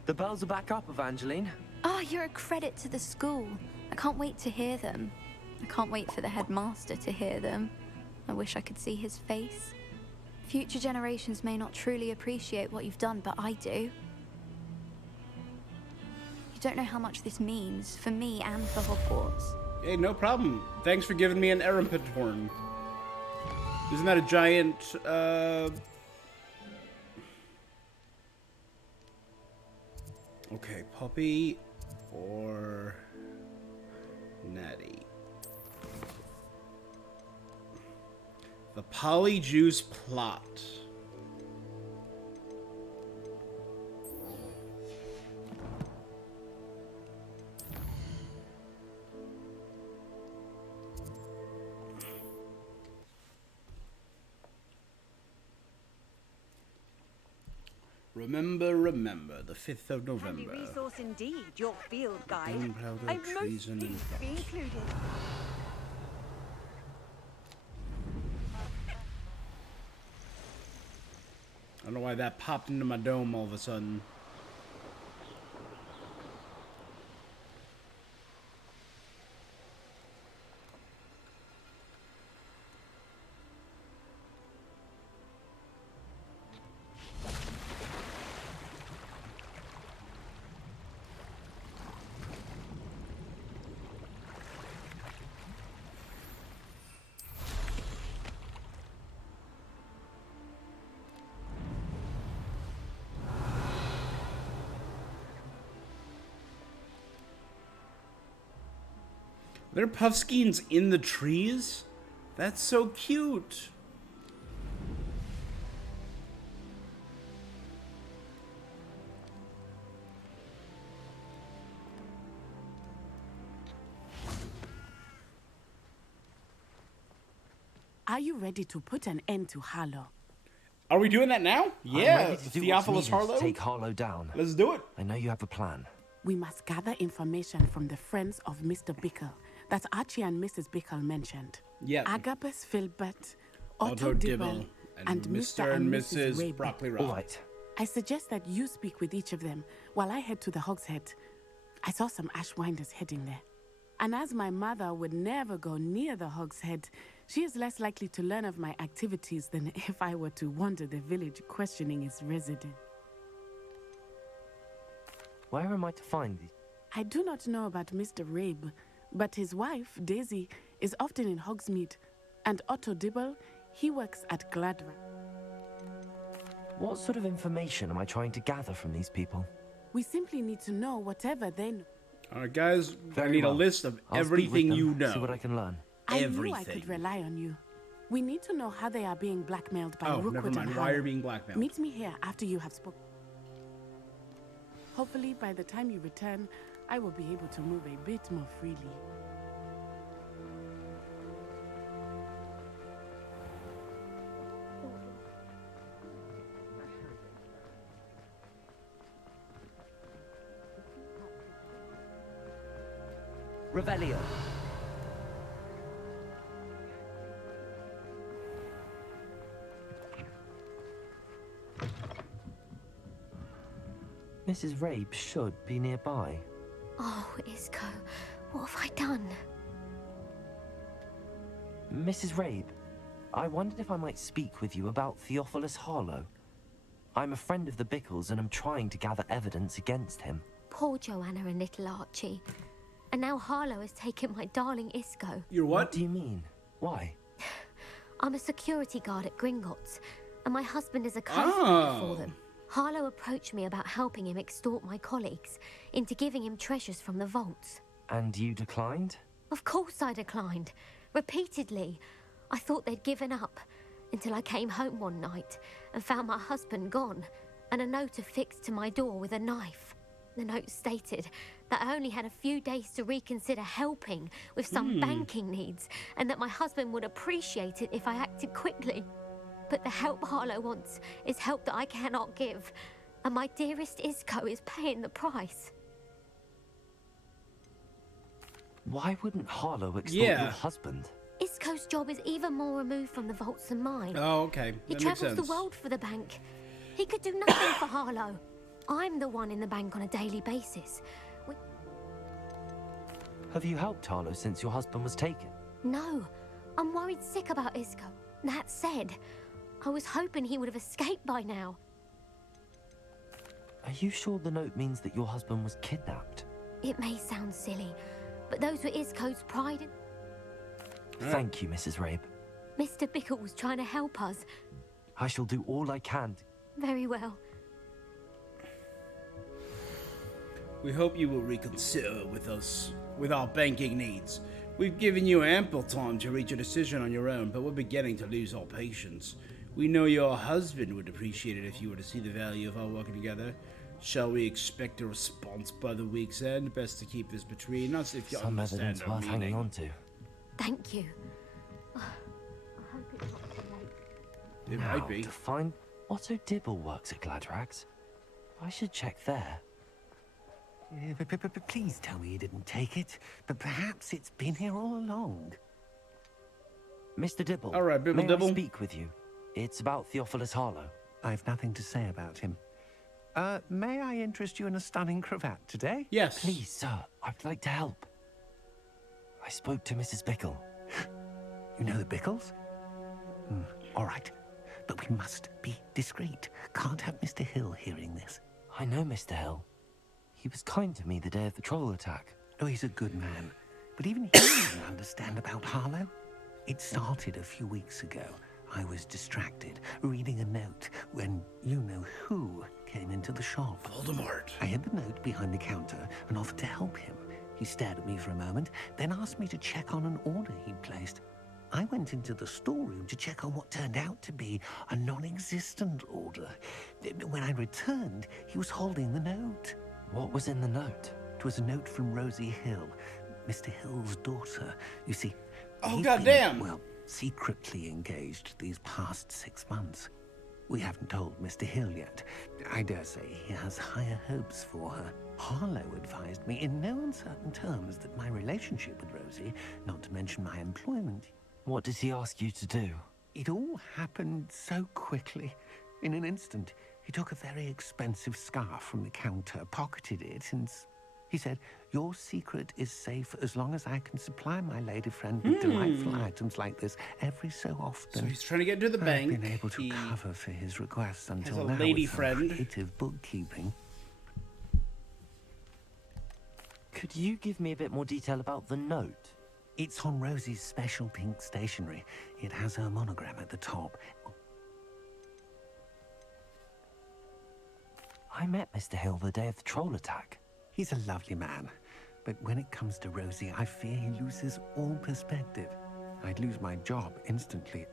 The bells are back up, Evangeline. Oh, you're a credit to the school. I can't wait to hear them. I can't wait for the headmaster to hear them. I wish I could see his face. Future generations may not truly appreciate what you've done, but I do. You don't know how much this means for me and for Hogwarts. Hey, no problem. Thanks for giving me an Erempit horn. Isn't that a giant, Okay, Puppy or Natty? The Polyjuice plot. Remember, the 5th of November. Handy resource indeed, your field guide. Gunpowder, I most treason, and need to be included. I don't know why that popped into my dome all of a sudden. There are puffskeins in the trees? That's so cute. Are you ready to put an end to Hallow? Are we doing that now? I'm Yeah, ready to do what's Theophilus needed Harlow. to take Harlow down. Let's do it. I know you have a plan. We must gather information from the friends of Mr. Bickle that Archie and Mrs. Bickle mentioned. Yeah. Agabus Filbert, Otto Otto Dibble, Dibble, and Mr. and Mrs. Rabe. Broccoli Rock. All right. I suggest that you speak with each of them while I head to the Hogshead. I saw some Ashwinders heading there. And as my mother would never go near the Hogshead, she is less likely to learn of my activities than if I were to wander the village questioning its resident. Where am I to find these? I do not know about Mr. Rabe, but his wife, Daisy, is often in Hogsmeade. And Otto Dibble, he works at Gladra. What sort of information am I trying to gather from these people? We simply need to know whatever they know. Alright, guys, I Very need well. a list of I'll speak with everything them, you know. See what I can learn. I knew I Everything. could rely on you. We need to know how they are being blackmailed by Oh, Rookwood never and mind. Hallow. Why are you being blackmailed? Meet me here after you have spoken. Hopefully, by the time you return, I will be able to move a bit more freely. Revelio. Mrs. Rabe should be nearby. Oh, Isco, what have I done? Mrs. Rabe, I wondered if I might speak with you about Theophilus Harlow. I'm a friend of the Bickles and I'm trying to gather evidence against him. Poor Joanna and little Archie. And now Harlow has taken my darling Isco. You're What do you mean? Why? I'm a security guard at Gringotts, and my husband is a constable for them. Harlow approached me about helping him extort my colleagues into giving him treasures from the vaults. And you declined? Of course I declined. Repeatedly. I thought they'd given up, until I came home one night and found my husband gone, and a note affixed to my door with a knife. The note stated that I only had a few days to reconsider helping with some banking needs, and that my husband would appreciate it if I acted quickly. But the help Harlow wants is help that I cannot give, and my dearest Isco is paying the price. Why wouldn't Harlow extort your husband? Isco's job is even more removed from the vaults than mine. Oh, okay. He That makes travels sense. the world for the bank. He could do nothing for Harlow. I'm the one in the bank on a daily basis. Have you helped Harlow since your husband was taken? No, I'm worried sick about Isco. That said, I was hoping he would have escaped by now. Are you sure the note means that your husband was kidnapped? It may sound silly, but those were Isco's pride and... Thank you, Mrs. Rabe. Mr. Bickle was trying to help us. I shall do all I can. Very well. We hope you will reconsider with us with our banking needs. We've given you ample time to reach a decision on your own, but we're beginning to lose our patience. We know your husband would appreciate it if you were to see the value of our working together. Shall we expect a response by the week's end? Best to keep this between us if you Some understand evidence our worth meaning. hanging on to. Thank you. I hope it's not too late. It Now, might be. to find Otto Dibble works at Gladrags. I should check there. Please tell me you didn't take it. But perhaps it's been here all along. Mr. Dibble, All right, Bibble may Dibble. I speak with you? It's about Theophilus Harlow. I've nothing to say about him. May I interest you in a stunning cravat today? Yes. Please, sir, I'd like to help. I spoke to Mrs. Bickle. You know the Bickles? All right. But we must be discreet. Can't have Mr. Hill hearing this. I know Mr. Hill. He was kind to me the day of the troll attack. Oh, he's a good man. But even he doesn't understand about Harlow. It started a few weeks ago. I was distracted, reading a note, when you-know-who came into the shop. Voldemort. I hid the note behind the counter and offered to help him. He stared at me for a moment, then asked me to check on an order he'd placed. I went into the storeroom to check on what turned out to be a non-existent order. When I returned, he was holding the note. What was in the note? It was a note from Rosie Hill, Mr. Hill's daughter. You see, Oh, he's goddamn. been, well, secretly engaged these past 6 months. We haven't told Mr. Hill yet. I dare say he has higher hopes for her. Harlow advised me in no uncertain terms that my relationship with Rosie, not to mention my employment... What does he ask you to do? It all happened so quickly. In an instant, he took a very expensive scarf from the counter, pocketed it, and he said, "Your secret is safe as long as I can supply my lady friend with delightful items like this every so often." So he's trying to get into the bank. I've been able to He cover for his requests until a now lady with some friend. creative bookkeeping. Could you give me a bit more detail about the note? It's on Rosie's special pink stationery. It has her monogram at the top. I met Mr. Hill the day of the troll attack. He's a lovely man, but when it comes to Rosie, I fear he loses all perspective. I'd lose my job instantly.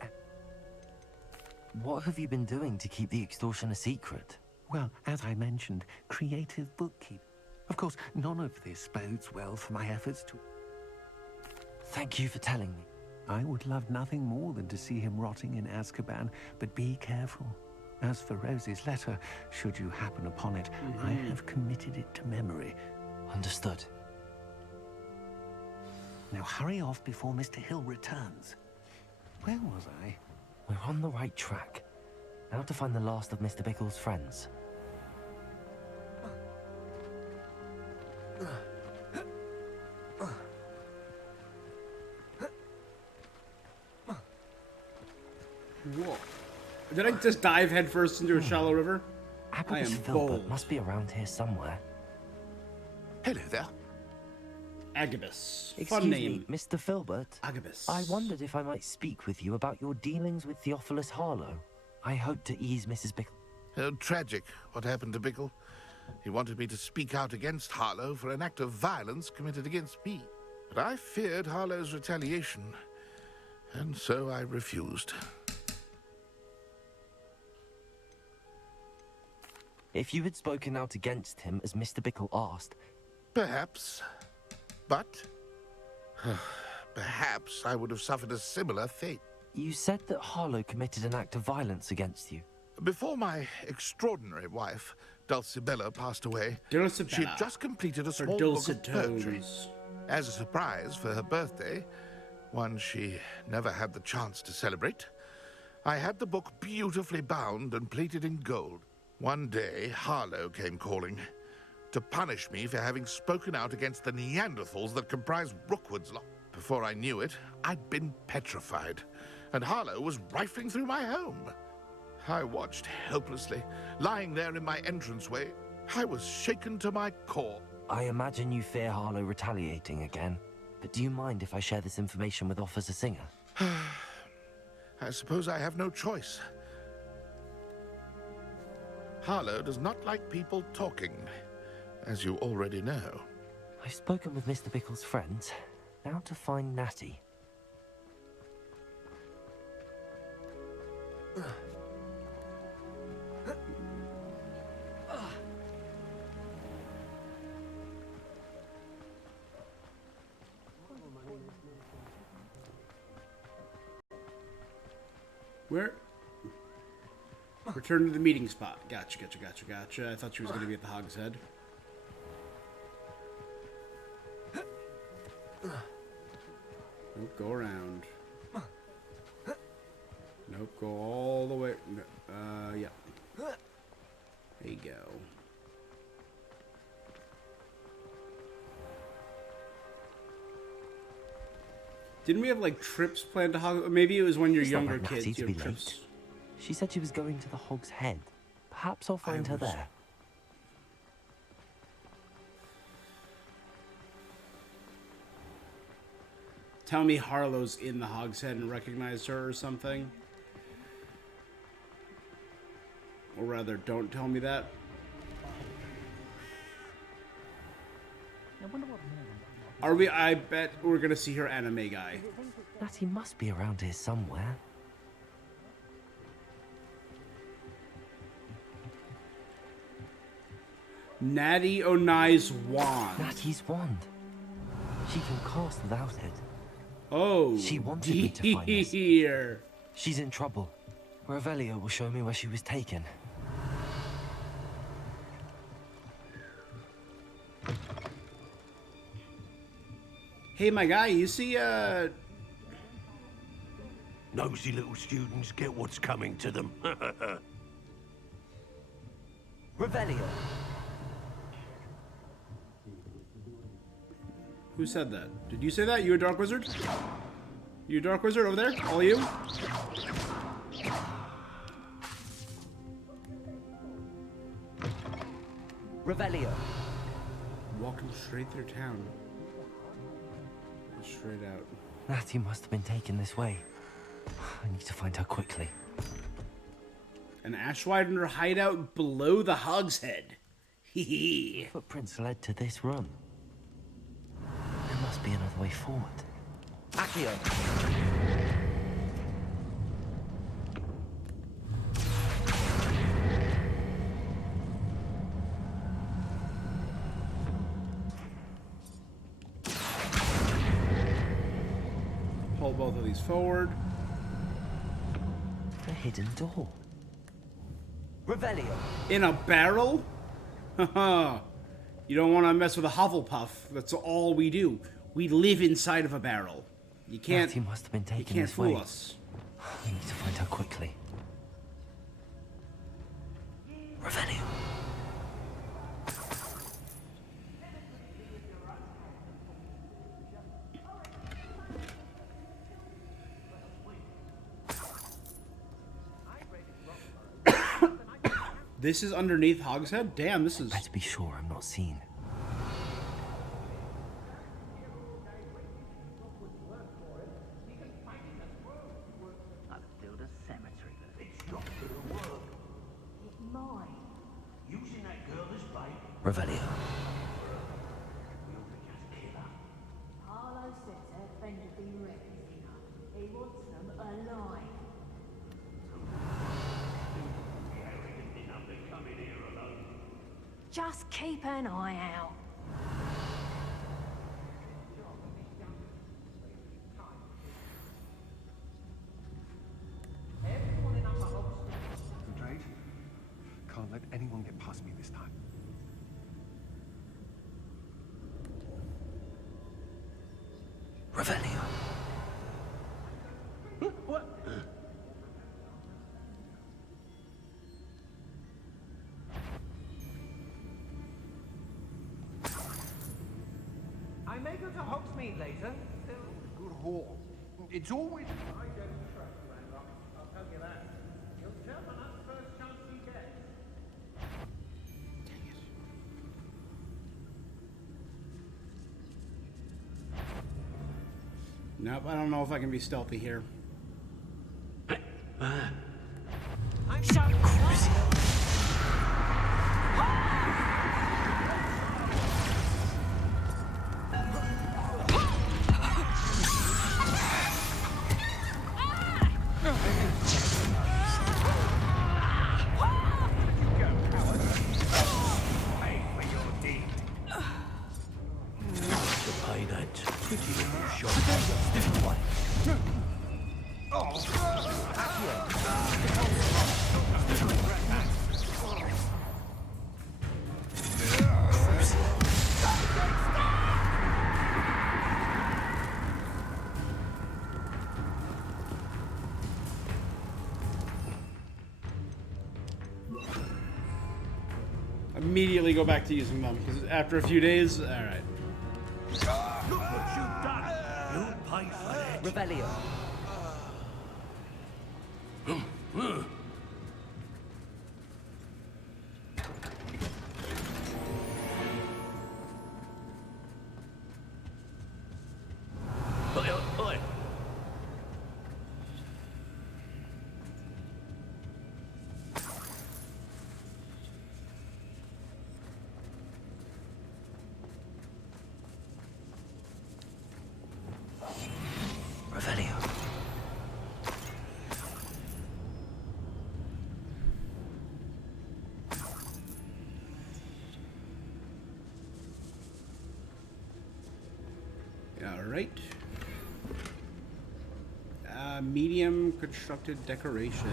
What have you been doing to keep the extortion a secret? Well, as I mentioned, creative bookkeeping. Of course, none of this bodes well for my efforts to... Thank you for telling me. I would love nothing more than to see him rotting in Azkaban, but be careful. As for Rosie's letter, should you happen upon it, I have committed it to memory. Understood. Now hurry off before Mr. Hill returns. Where was I? We're on the right track. Now to find the last of Mr. Bickle's friends. Whoa. Did I just dive headfirst into a shallow river? I Agabus am Filbert bold. must be around here somewhere. Hello there. Agabus. Excuse Fun me, name. Mr. Filbert. Agabus. I wondered if I might speak with you about your dealings with Theophilus Harlow. I hope to ease Mrs. Bickle. Tragic, what happened to Bickle. He wanted me to speak out against Harlow for an act of violence committed against me. But I feared Harlow's retaliation, and so I refused. If you had spoken out against him as Mr. Bickle asked... Perhaps. But... perhaps I would have suffered a similar fate. You said that Harlow committed an act of violence against you. Before my extraordinary wife, Dulcibella, passed away, Dulcibella. she had just completed a Her small book dulcet of poetry. tones. As a surprise for her birthday, one she never had the chance to celebrate, I had the book beautifully bound and plated in gold. One day, Harlow came calling to punish me for having spoken out against the Neanderthals that comprise Rookwood's lot. Before I knew it, I'd been petrified, and Harlow was rifling through my home. I watched helplessly, lying there in my entranceway. I was shaken to my core. I imagine you fear Harlow retaliating again, but do you mind if I share this information with Officer Singer? I suppose I have no choice. Harlow does not like people talking, as you already know. I've spoken with Mr. Bickle's friends. Now to find Natty. Where? Return to the meeting spot. Gotcha. I thought she was going to be at the Hog's Head. Nope, go around. Nope, go all the way. Yeah. There you go. Didn't we have like trips planned to Hogwarts? Maybe it was when you're It's not younger like kids. Natty to You be have trips. late. She said she was going to the Hog's Head. Perhaps I'll find her there. Tell me Harlow's in the Hog's Head and recognized her or something. Or rather, don't tell me that. Are we? I bet we're gonna see her anime guy. Natty must be around here somewhere. Natty Onai's wand. Natty's wand. She can cast without it. Oh, she wanted me to find this. Dear. She's in trouble. Revelio will show me where she was taken. Hey, my guy, you see, Nosy little students get what's coming to them. Revelio. Who said that? Did you say that? You a dark wizard? You a dark wizard over there? All you? Revelio. Walking straight through town. Straight out. Natty must have been taken this way. I need to find her quickly. An Ashwinder hideout below the Hog's Head. Hee. Footprints led to this room. There must be another way forward. Accio. Pull both of these forward. A hidden door. Revelio. In a barrel? Haha. You don't want to mess with a Hufflepuff. That's all we do. We live inside of a barrel. You can't. Natty must have been taken You can't this fool way. us. I need to find her quickly. Revelio. This is underneath Hogshead? Damn, this is... Better be sure I'm not seen. I've built a cemetery. It's not gonna work. It's mine. Using that girl as bait. Revelio. We'll just kill her. Harlow says her friend has been wrecking her. He wants them alive. Just keep an eye out. Drake, can't let anyone get past me this time. Revelio. What? I may go to Hogsmeade later. Good haul. It's always... I don't trust Ranrock, I'll tell you that. He'll jump on us first chance he gets. Nope, I don't know if I can be stealthy here. I'm shot cruising. Immediately go back to using them because after a few days, all right. Look what you've done. You'll pay for that. Revelio. Revelio. All right. Medium constructed decorations.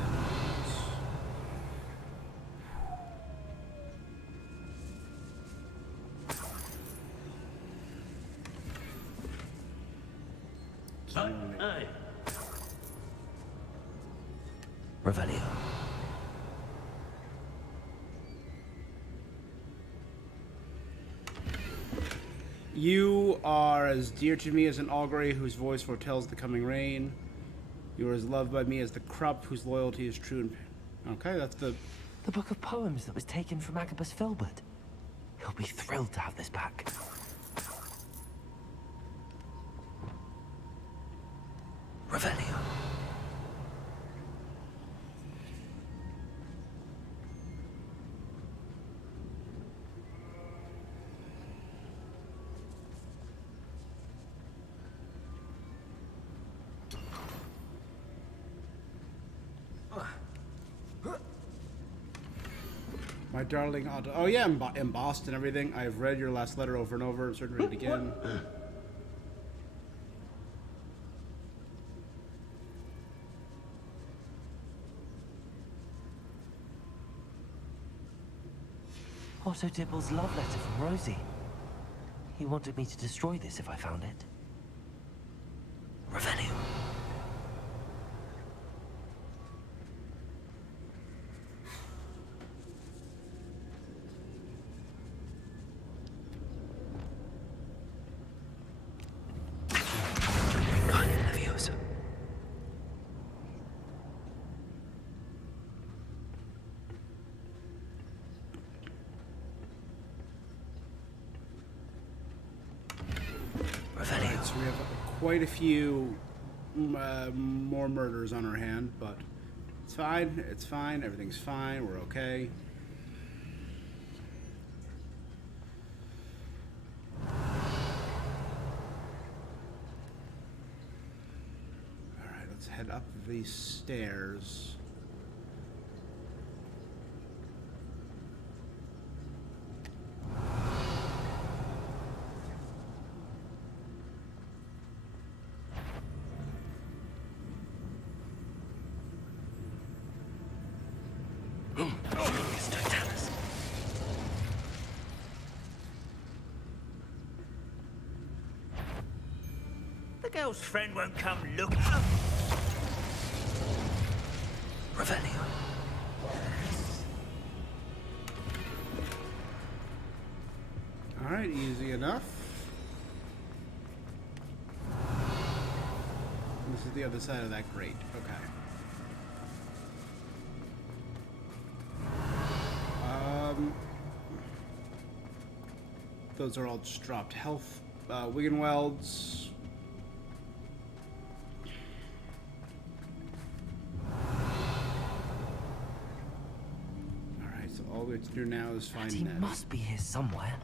Revelio. You are as dear to me as an augury whose voice foretells the coming rain. You are as loved by me as the crop whose loyalty is true and... Okay, that's the book of poems that was taken from Agabus Filbert. He'll be thrilled to have this back. Revelio. My darling Otto. Oh yeah, embossed and everything. I've read your last letter over and over. I'm certain to read it again. Otto Dibble's love letter from Rosie. He wanted me to destroy this if I found it. Revelio. Right, so we have quite a few more murders on our hand, but it's fine. It's fine. Everything's fine. We're okay. All right, let's head up these stairs. The girl's friend won't come look. Revelio. All right, easy enough. this is the other side of that grate. Okay. Those are all just dropped health. Wiggenwelds. Alright, so all we have to do now is find He Ned. must be here somewhere.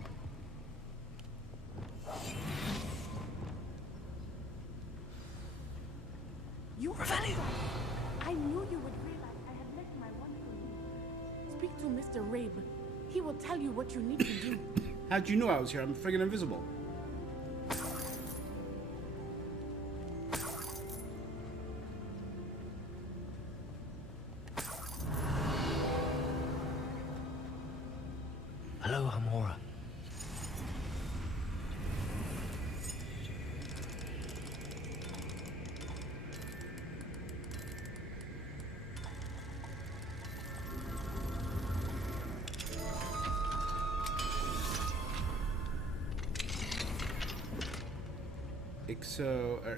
You Revelio! I knew you would realize I had left my wand for you. Speak to Mr. Rabe. He will tell you what you need to do. How'd you know I was here? I'm friggin' invisible. Hello, Hamora.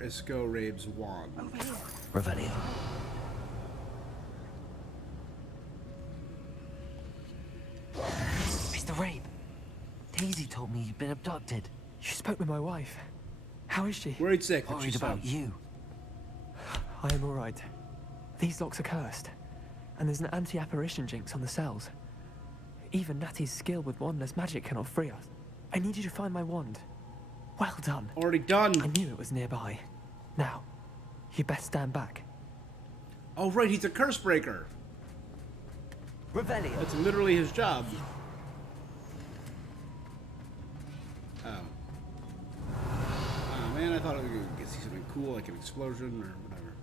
Isco Rabe's wand. Revelio. Mr. Rabe, Daisy told me you've been abducted. You spoke with my wife. How is she? Worried sick. Worried about you. I am alright. These locks are cursed, and there's an anti-apparition jinx on the cells. Even Natty's skill with wandless magic cannot free us. I need you to find my wand. Well done. Already done. I knew it was nearby. Now, you best stand back. Oh right, he's a curse breaker. Revelio. That's literally his job. Oh. Oh man, I thought I was gonna get see something cool like an explosion or whatever.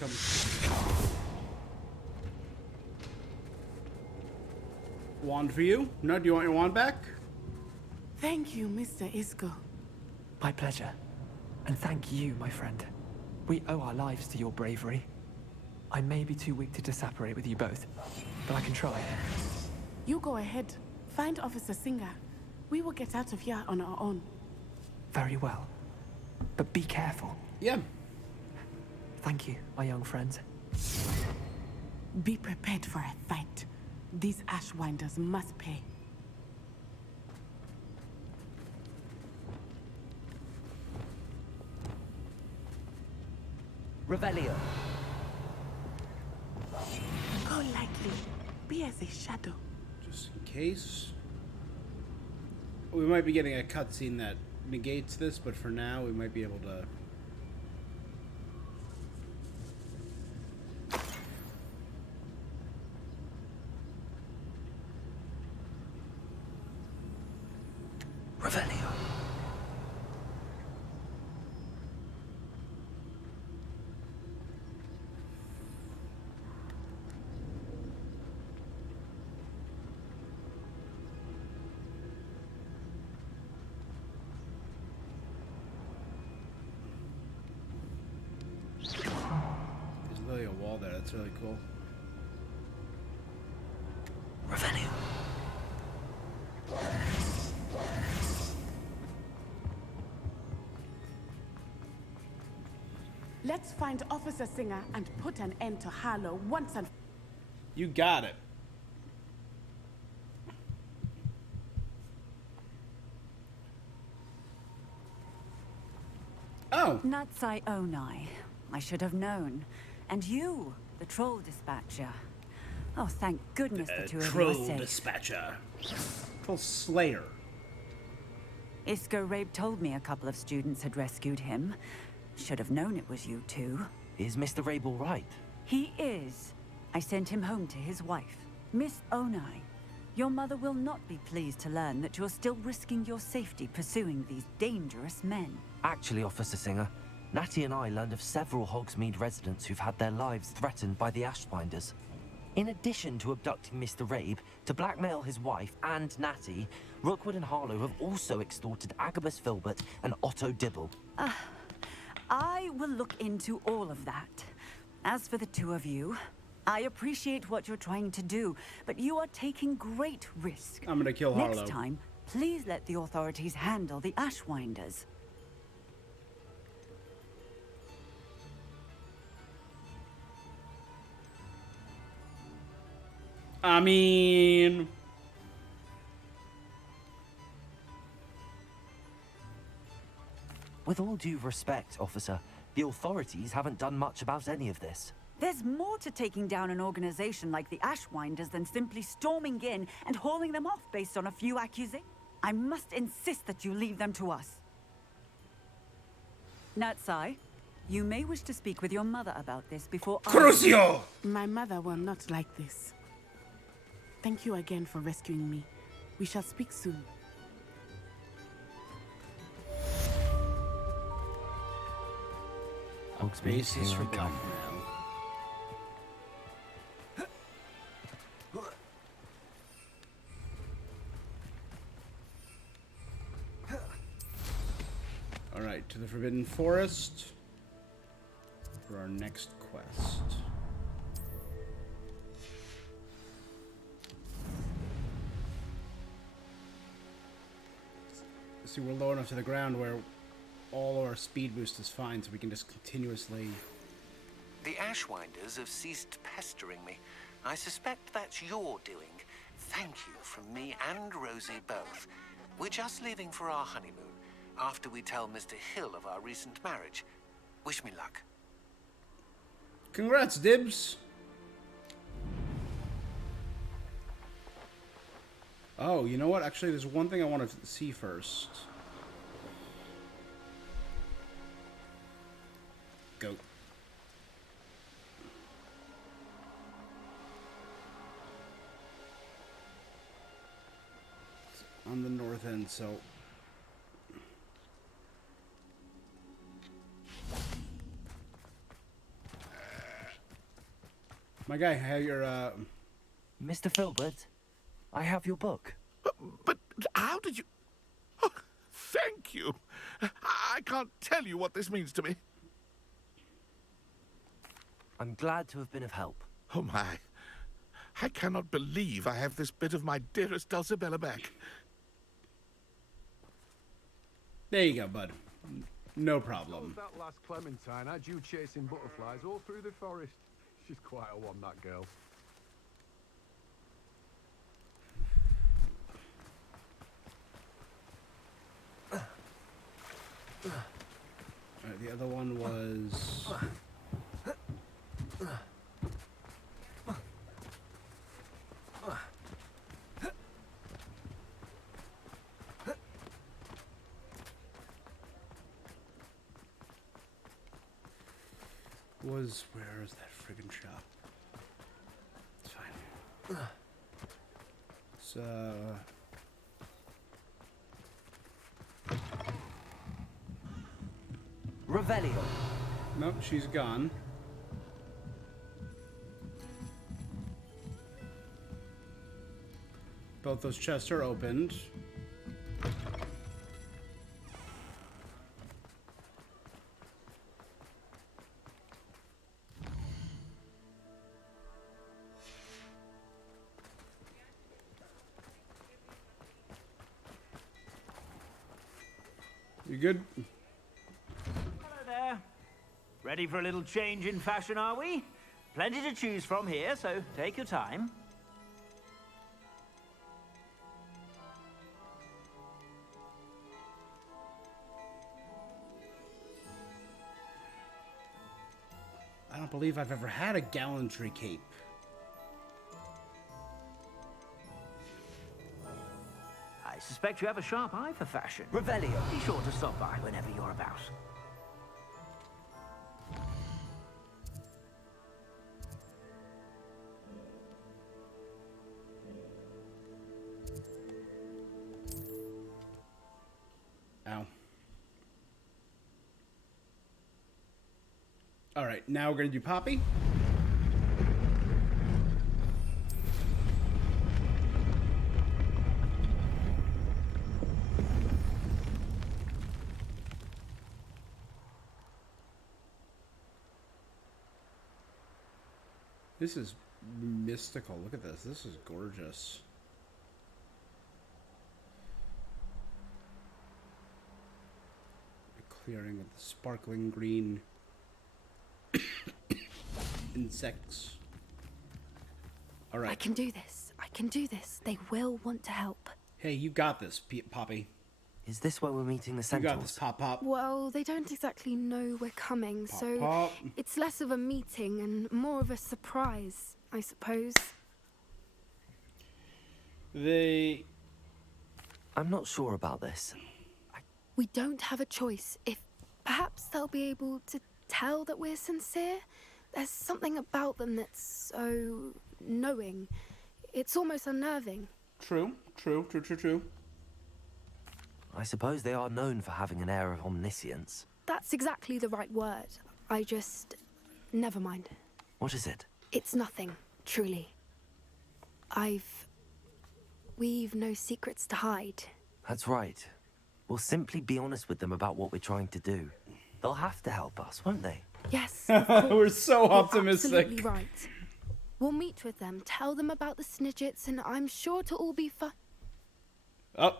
Come. Wand for you? No, do you want your wand back? Thank you, Mr. Isco. My pleasure. And thank you, my friend. We owe our lives to your bravery. I may be too weak to disapparate with you both, but I can try. You go ahead. Find Officer Singer. We will get out of here on our own. Very well. But be careful. Yeah. Thank you, my young friends. Be prepared for a fight. These Ashwinders must pay. Revelio. Go lightly. Be as a shadow. Just in case. We might be getting a cutscene that negates this, but for now we might be able to. Revelio. There's literally a wall there. That's really cool. Revelio. Let's find Officer Singer and put an end to Harlow once and... You got it. Oh. Natsai Onai. I should have known. And you, the troll dispatcher. Oh, thank goodness the two of you are Troll safe. dispatcher. Troll slayer. Isco Rabe told me a couple of students had rescued him. Should have known it was you two. Is Mr. Rabe all right? He is. I sent him home to his wife, Miss Onai. Your mother will not be pleased to learn that you're still risking your safety pursuing these dangerous men. Actually, Officer Singer, Natty and I learned of several Hogsmeade residents who've had their lives threatened by the Ashbinders. In addition to abducting Mr. Rabe, to blackmail his wife and Natty, Rookwood and Harlow have also extorted Agabus Filbert and Otto Dibble. I will look into all of that. As for the two of you, I appreciate what you're trying to do, but you are taking great risk. I'm gonna kill Harlow. Next time, please let the authorities handle the Ashwinders. I mean... With all due respect, officer, the authorities haven't done much about any of this. There's more to taking down an organization like the Ashwinders than simply storming in and hauling them off based on a few accusations. I must insist that you leave them to us. Natsai, you may wish to speak with your mother about this before Crucio! My mother will not like this. Thank you again for rescuing me. We shall speak soon. Basis for gun. Alright, to the Forbidden Forest for our next quest. See, we're low enough to the ground where all our speed boost is fine, so we can just continuously... The Ashwinders have ceased pestering me. I suspect that's your doing. Thank you from me and Rosie both. We're just leaving for our honeymoon, after we tell Mr. Hill of our recent marriage. Wish me luck. Congrats, Dibs! Oh, you know what? Actually, there's one thing I want to see first. Goat. It's on the north end, so... My guy, how your, Mr. Filbert, I have your book. But how did you... Oh, thank you. I can't tell you what this means to me. I'm glad to have been of help. Oh my. I cannot believe I have this bit of my dearest Dulcibella back. There you go, bud. No problem. That last Clementine had you chasing butterflies all through the forest. She's quite a one, that girl. Alright, the other one was... Where is that friggin' shop? It's fine. It's, Revelio. Nope, she's gone. Both those chests are opened. You good? Hello there. Ready for a little change in fashion, are we? Plenty to choose from here, so take your time. I don't believe I've ever had a gallantry cape. I suspect you have a sharp eye for fashion. Revelio. Be sure to stop by whenever you're about. Ow. Alright, now we're gonna do Poppy. This is mystical. Look at this. This is gorgeous. A clearing with the sparkling green insects. All right. I can do this. I can do this. They will want to help. Hey, you got this, Poppy. Is this where we're meeting the You Centaurs? got this, Pop. Well, they don't exactly know we're coming, so Pop. it's less of a meeting and more of a surprise, I suppose. I'm not sure about this. We don't have a choice. If perhaps they'll be able to tell that we're sincere. There's something about them that's so knowing. It's almost unnerving. True. I suppose they are known for having an air of omniscience. That's exactly the right word. Never mind. What is it? It's nothing, truly. We've no secrets to hide. That's right. We'll simply be honest with them about what we're trying to do. They'll have to help us, won't they? Yes, We're so optimistic. You're absolutely right. We'll meet with them, tell them about the Snidgets, and I'm sure to all be fine. Oh.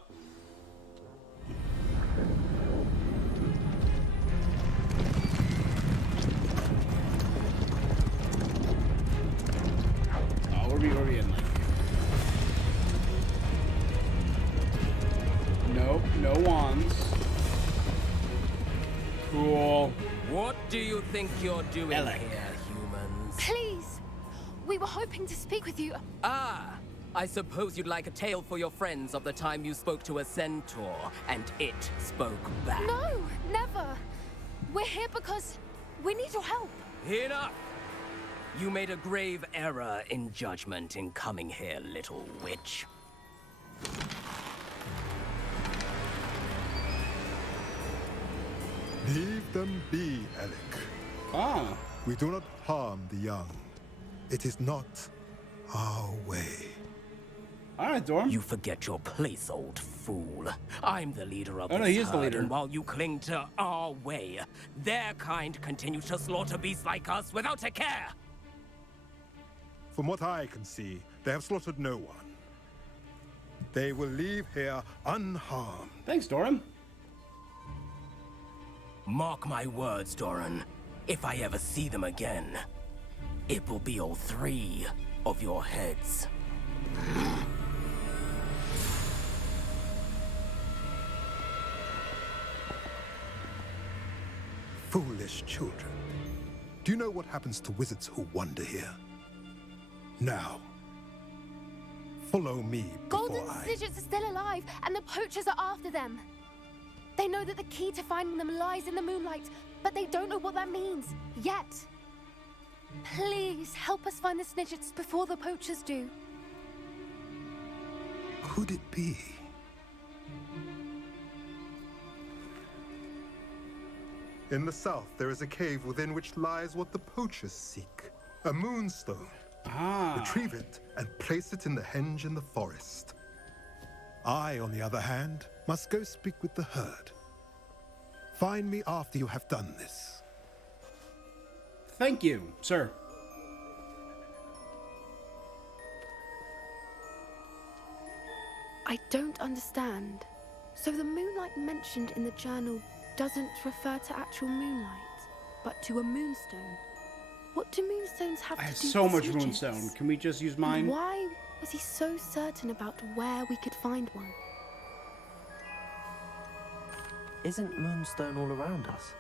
Oh, where are we in, like? Nope, no wands. Cool. What do you think you're doing here, humans? Please! We were hoping to speak with you. Ah! I suppose you'd like a tale for your friends of the time you spoke to a centaur, and it spoke back. No, never. We're here because we need your help. Enough! You made a grave error in judgment in coming here, little witch. Leave them be, Alec. Ah. We do not harm the young. It is not our way. All right, Dorm. You forget your place, old fool. I'm the leader of Oh, no, this he is the herd, leader. and while you cling to our way, their kind continue to slaughter beasts like us without a care. From what I can see, they have slaughtered no one. They will leave here unharmed. Thanks, Doran. Mark my words, Doran. If I ever see them again, it will be all 3 of your heads. Foolish children. Do you know what happens to wizards who wander here? Now, follow me before Golden I... Snidgets are still alive, and the poachers are after them. They know that the key to finding them lies in the moonlight, but they don't know what that means, yet. Please, help us find the Snidgets before the poachers do. Could it be? In the south, there is a cave within which lies what the poachers seek. A moonstone. Ah. Retrieve it and place it in the henge in the forest. I, on the other hand, must go speak with the herd. Find me after you have done this. Thank you, sir. I don't understand. So the moonlight mentioned in the journal doesn't refer to actual moonlight, but to a moonstone. What do moonstones have I to have do so with much Snidgets? moonstone. Can we just use And mine? why was he so certain about where we could find one? Isn't moonstone all around us?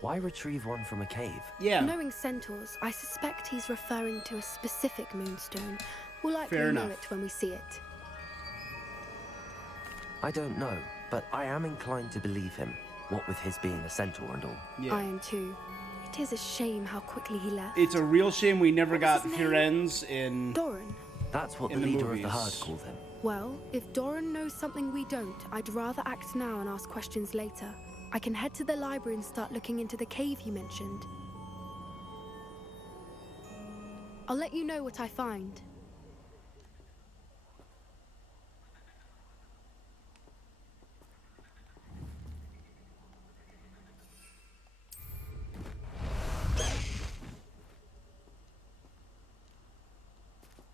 Why retrieve one from a cave? Yeah. Knowing centaurs, I suspect he's referring to a specific moonstone. We'll likely Fair know enough. it when we see it. I don't know, but I am inclined to believe him, what with his being a centaur and all. Yeah. I am too. It is a shame how quickly he left. It's a real shame we never What got was his name? Firenze in... Doran. That's what the in the leader of the herd movies. called him. Well, if Doran knows something we don't, I'd rather act now and ask questions later. I can head to the library and start looking into the cave you mentioned. I'll let you know what I find.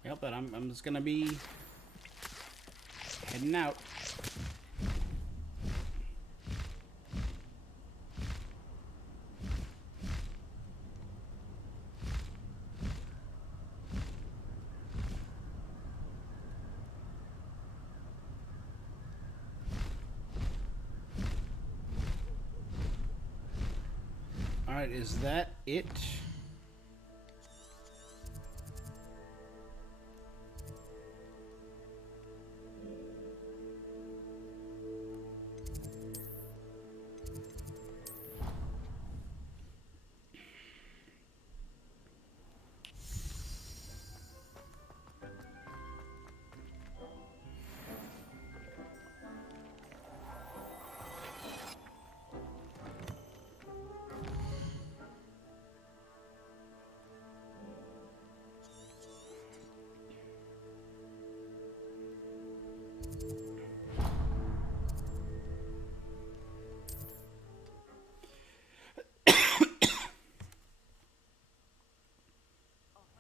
Yep, but I'm just gonna be heading out. Alright, is that it?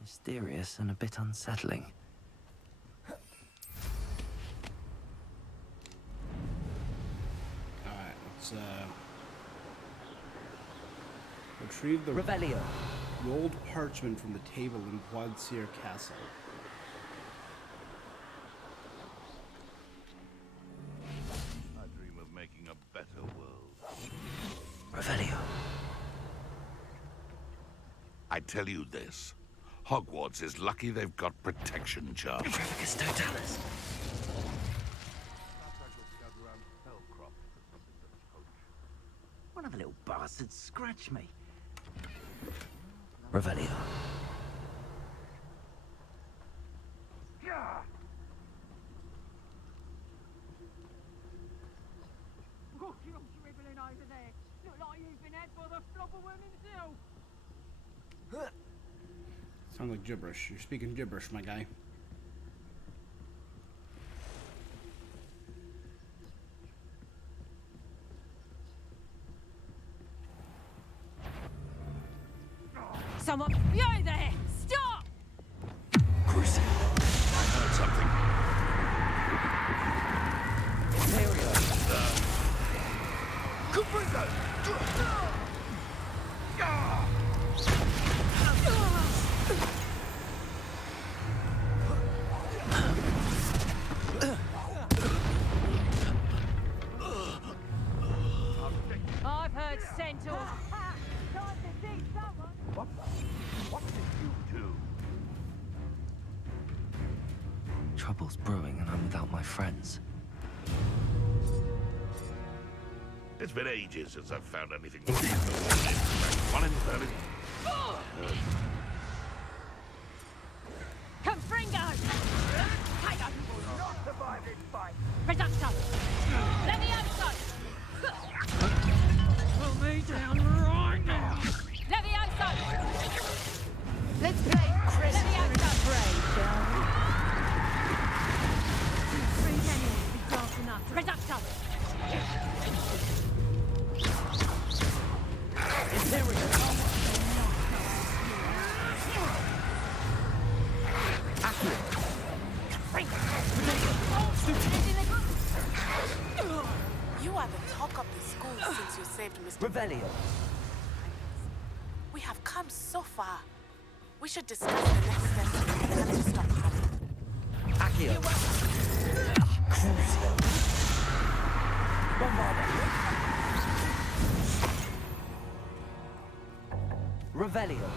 Mysterious and a bit unsettling. Alright, let's retrieve the Revelio. The old parchment from the table in Polyjuice Castle. I dream of making a better world. Revelio. I tell you this. Hogwarts is lucky they've got protection charms. It's totalis. One of the little bastards scratched me. Revelio. Look, you're dribbling over there. Look like you've been had by the flopperworm himself. Sounds like gibberish. You're speaking gibberish, my guy. Someone, you there! Stop! Chris, I heard something. Caprico! I've heard centaurs. Time to see someone. What did you do? Trouble's brewing and I'm without my friends. It's been ages since I've found anything reasonable. One in Berlin. Confringo! Tiger! Not survive this fight! Reducto! Levioso! Pull me down right now! Levioso! Let's play Chris Brave, shall we? Three enemies be dark enough. Reducto! You are the talk of the school since you saved Mr. Revelio. We have come so far. We should discuss the next steps and have to stop hurrying. Accio. Crucio. Bombarda. Revelio.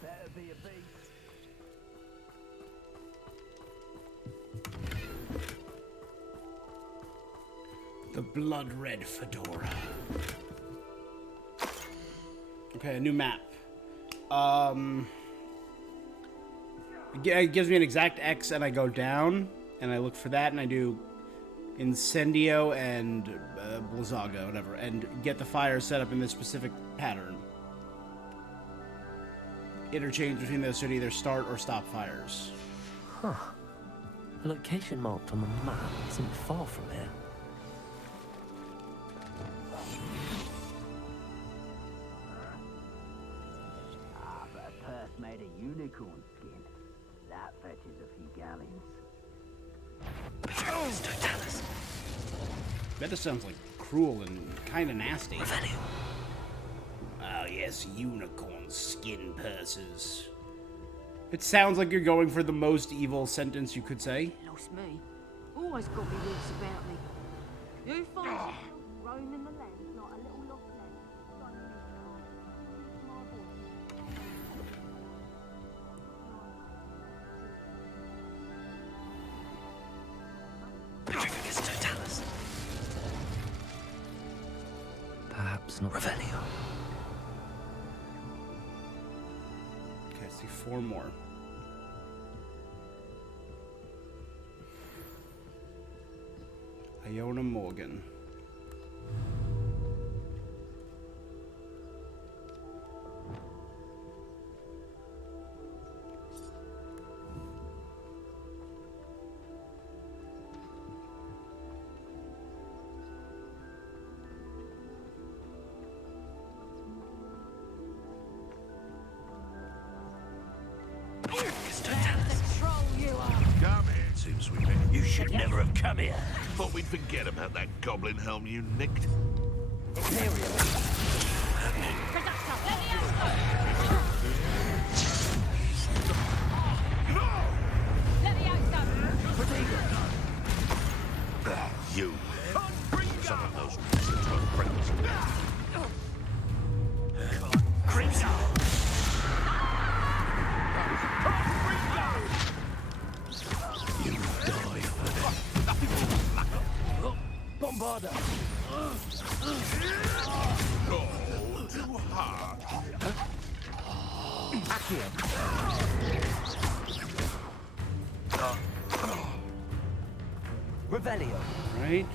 Better be a beast. The blood red fedora. Okay, a new map. It gives me an exact X and I go down and I look for that and I do Incendio and Blazaga, whatever, and get the fire set up in this specific pattern. Interchange between those to either start or stop fires. Huh. The location marked on the map isn't far from here. But a purse made of unicorn skin. That fetches a few galleons. Totalis. That just sounds like cruel and kind of nasty. Oh yes, unicorn skin purses. It sounds like you're going for the most evil sentence you could say. Lost me. Always got me wits about me. You find yourself roaming the land like a little lost lamb. Petrificus totalis. Perhaps not Revelio. Okay, I see 4 more. Iona Morgan. Come here. Seems we met. You should never have come here. Thought we'd forget about that goblin helm you nicked. You. Some of those friends. Crimson. You die for that. Bombarda. No, too hard. Accio. Revelio. Right?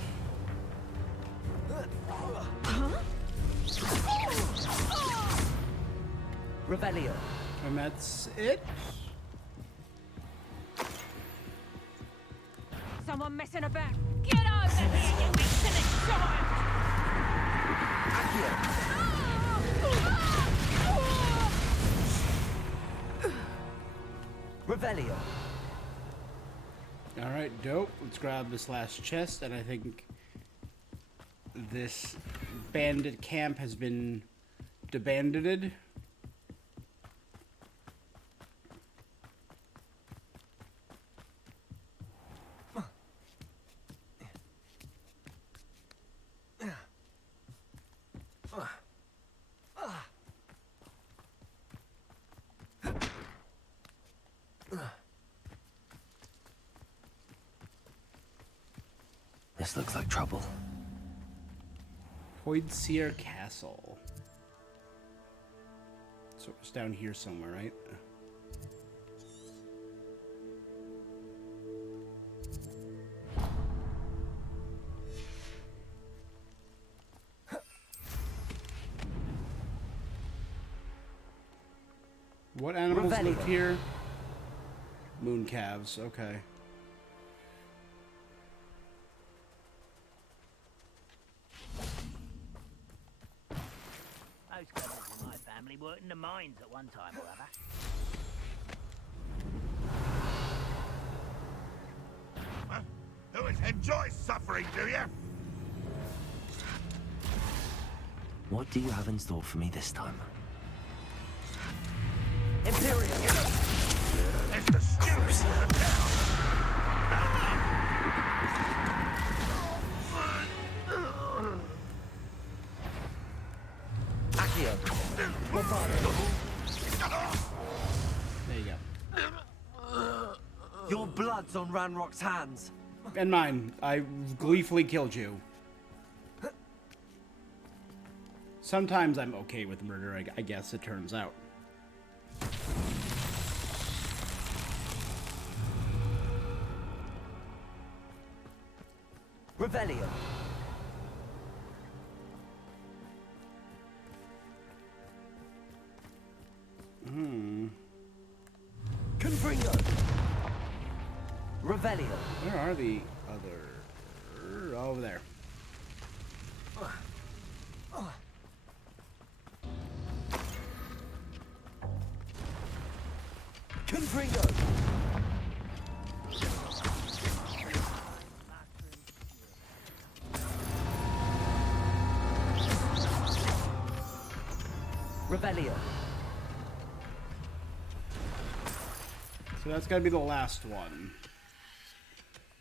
Revelio. And that's it? Someone messing about. Get over here, you insolent giant! Revelio. Alright, dope. Let's grab this last chest, and I think this bandit camp has been debandited. This looks like trouble. Poydseer Castle. So it's down here somewhere, right? What animals live here? Moon calves, okay. Most members of my family worked in the mines at one time or other. Who enjoys suffering, do you? What do you have in store for me this time? Imperial! It's the stupid Accio. There you go. Your blood's on Ranrock's hands. And mine. I gleefully killed you. Sometimes I'm okay with murder, I guess it turns out. Revelio. Confringo. Revelio. Where are the other... over there. Confringo. Revelio. So that's gotta be the last one.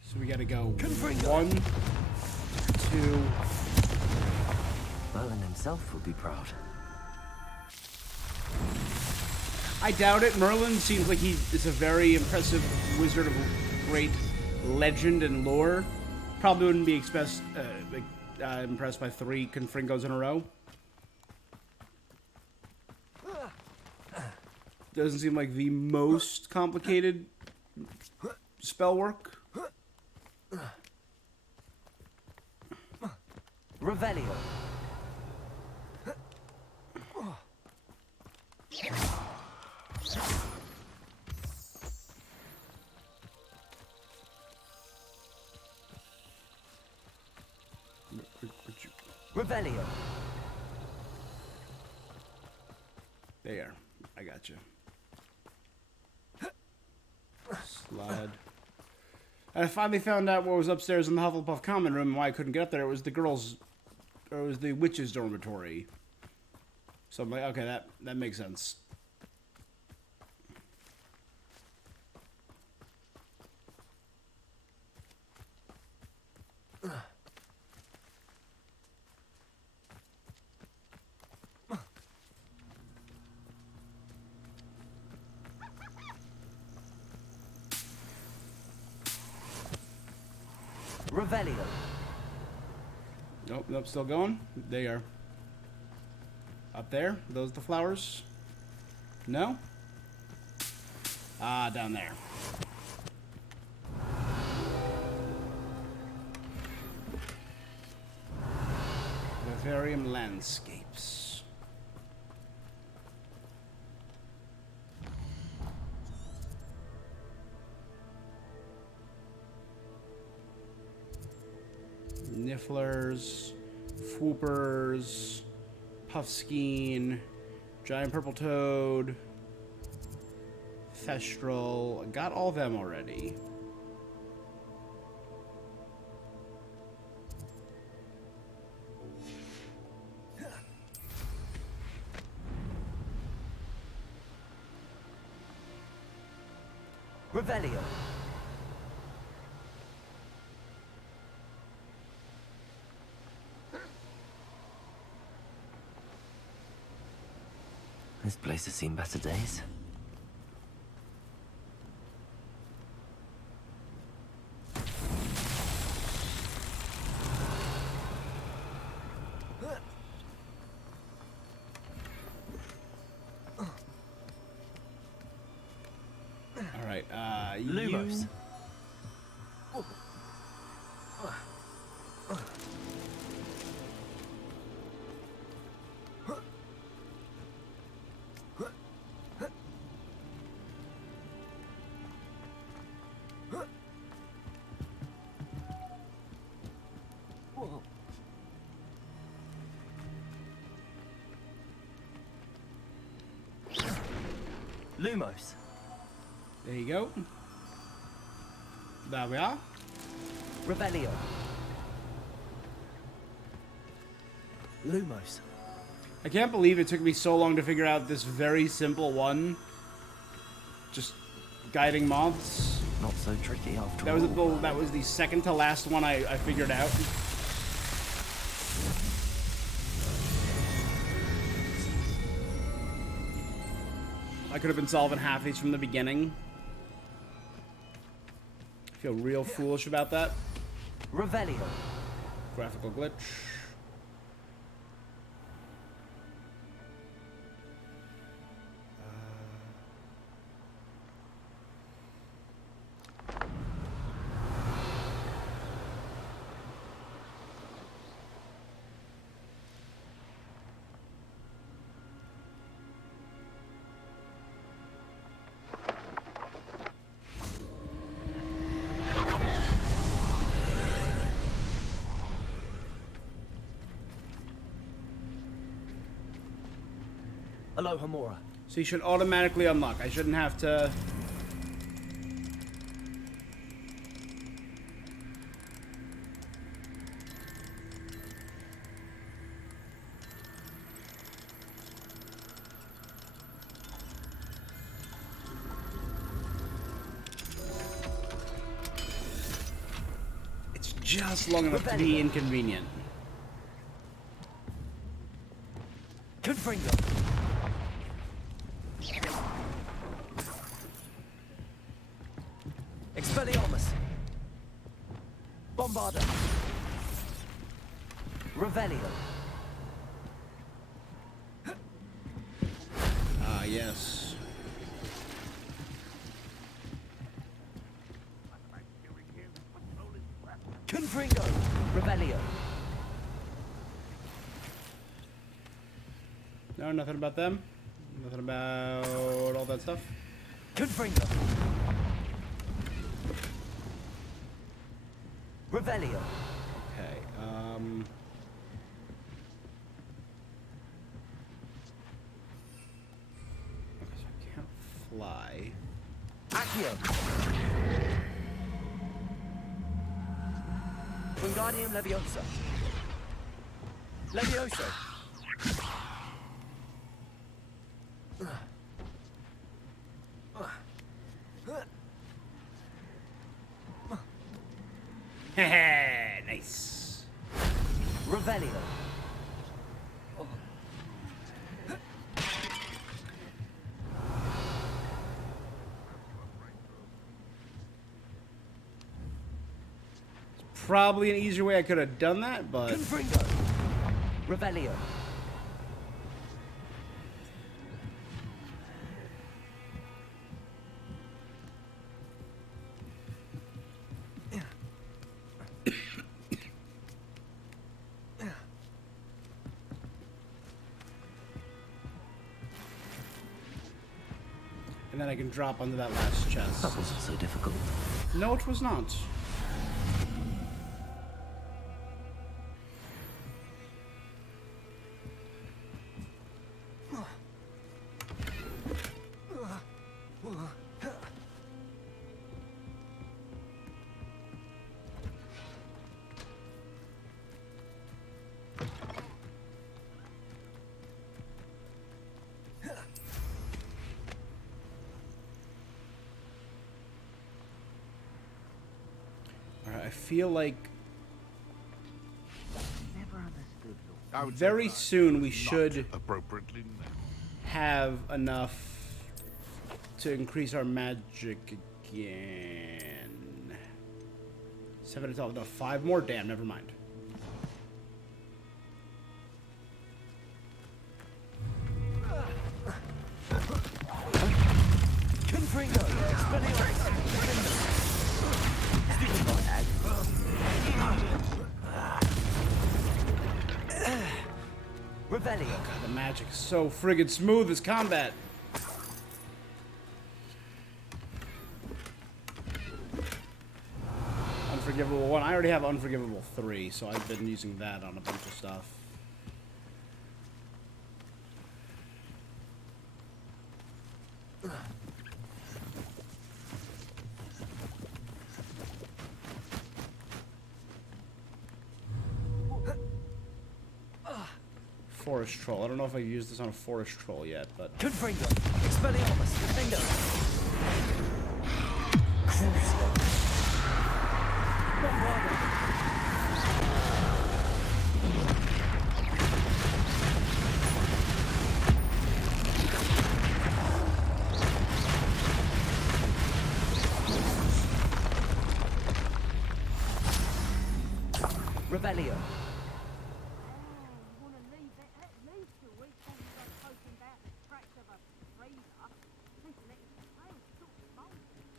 So we gotta go Confringo. 1, 2, 2. Merlin himself would be proud. I doubt it. Merlin seems like he is a very impressive wizard of great legend and lore. Probably wouldn't be impressed by 3 Confringos in a row. Doesn't seem like the most complicated spell work. Revelio. Revelio. There. I got you. Slide. And I finally found out what was upstairs in the Hufflepuff common room and why I couldn't get up there. It was the girls'... Or it was the witches' dormitory. So I'm like, okay, that makes sense. Revelio. Nope, still going. They are. Up there? Those the flowers? No? Ah, down there. Vivarium landscapes. Nifflers, Swoopers, Puffskein, Giant Purple Toad, Thestral. I got all them already. Revelio. This place has seen better days. All right, Lumos. Lumos. There you go. There we are. Revelio. Lumos. I can't believe it took me so long to figure out this very simple one. Just guiding moths. Not so tricky after that all. That was the second to last one I figured out. I could have been solving half these from the beginning. I feel real foolish about that. Revelio. Graphical glitch. Aloha Mora. So you should automatically unlock. I shouldn't have to... It's just long enough to be inconvenient. Confringo. Expelliarmus. Bombarda. Revelio. Ah, yes. Confringo. Revelio. No, nothing about them. Nothing about all that stuff. Confringo. Revelio. Okay, okay, so I can't fly. Accio. Wingardium Leviosa. Levioso. Nice. Revelio. Probably an easier way I could have done that, but... Confringo. Revelio. And then I can drop onto that last chest. That wasn't so difficult. No, it was not. I feel like very soon we should appropriately have enough to increase our magic again. 7 to 12, no, 5 more. Damn, never mind. Confringo. Expelliarmus. Revelio. God, the magic is so friggin' smooth as combat. Unforgivable 1. I already have Unforgivable 3, so I've been using that on a bunch of stuff. Forest Troll. I don't know if I've used this on a Forest Troll yet, but... Confringo. Expelliarmus. Defendo. Crucio. Bombarda. Revelio.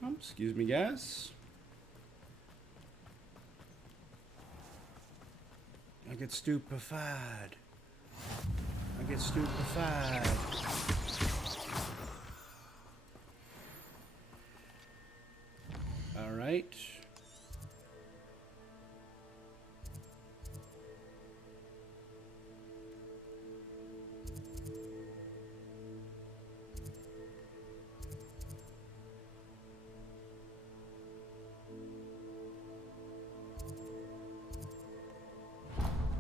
Oh, excuse me, guys. I get stupefied. I get stupefied. All right.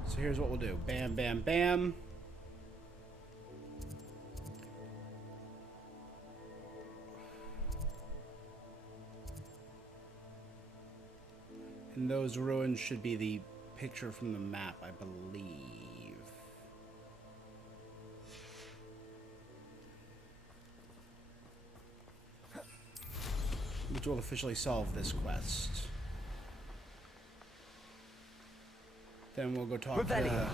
So here's what we'll do. Bam, bam, bam. And those ruins should be the picture from the map, I believe. Which will officially solve this quest. Then we'll go talk to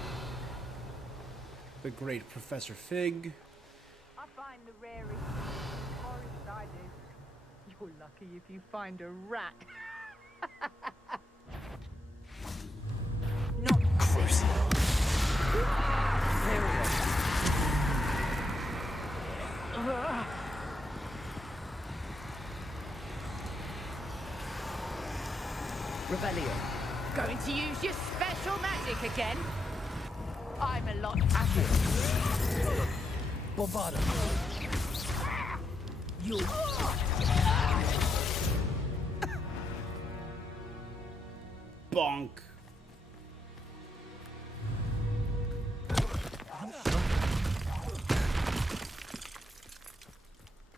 the great Professor Fig. I find the rarest forest I do. You're lucky if you find a rat. Not Crucio. There we go. Revelio. Going to use your special magic again? I'm a lot happier. Bombardo. You. Bonk.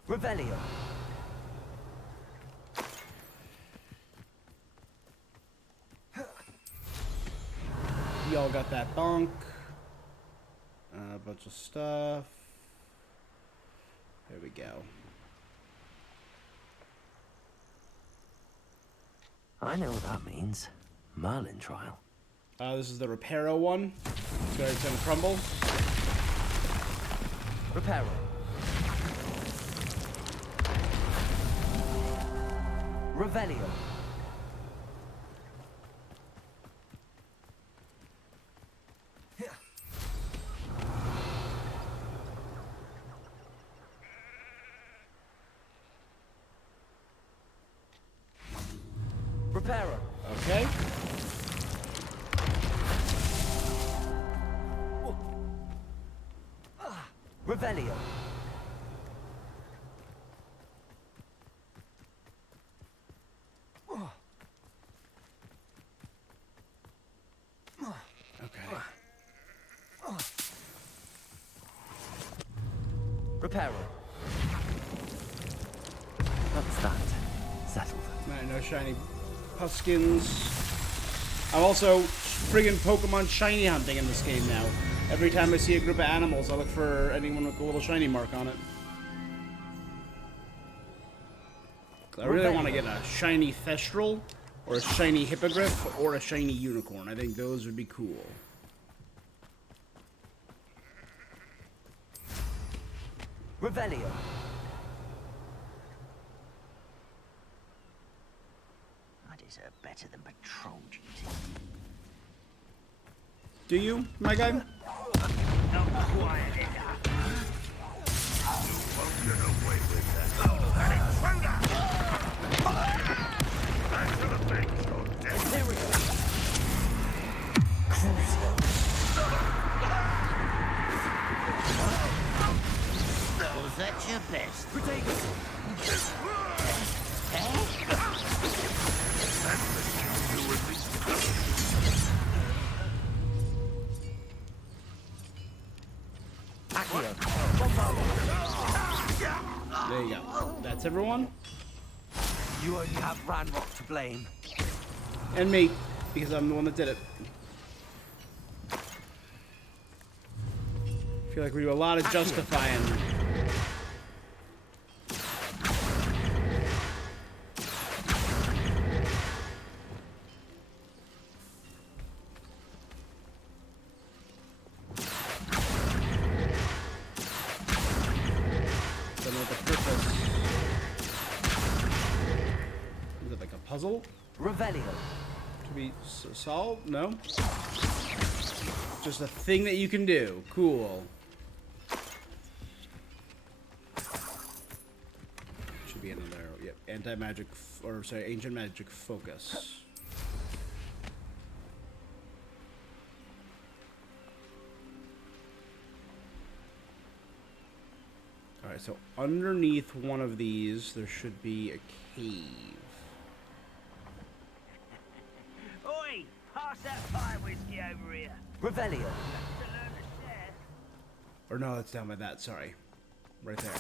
Revelio. Y'all got that bonk. A bunch of stuff. There we go. I know what that means. Merlin trial. This is the Reparo one. So it's gonna crumble. Reparo. Revelio. Reparo. Okay. Revelio. Okay. Reparo. That's that. Settled. Right, no shiny puffskins. I'm also friggin' Pokemon shiny hunting in this game now. Every time I see a group of animals, I look for anyone with a little shiny mark on it. I really want to get a shiny Thestral, or a shiny Hippogriff, or a shiny Unicorn. I think those would be cool. Revelio. I deserve better than patrol duty. Do you, my guy? Not quiet enough. You won't get away with that. An intruder! Back to the bench, or death. There we go. Crucio. Was that your best? Protagonist. There you go. That's everyone? You only have Ranrock to blame. And me, because I'm the one that did it. I feel like we do a lot of justifying. Puzzle? Revelio. To be solved? No? Just a thing that you can do. Cool. Should be another, yep, anti-magic, or sorry, ancient magic focus. Alright, so underneath one of these, there should be a cave. Oi! Pass that fire whiskey over here. Revelio. Or no, that's down by that, sorry. Right there.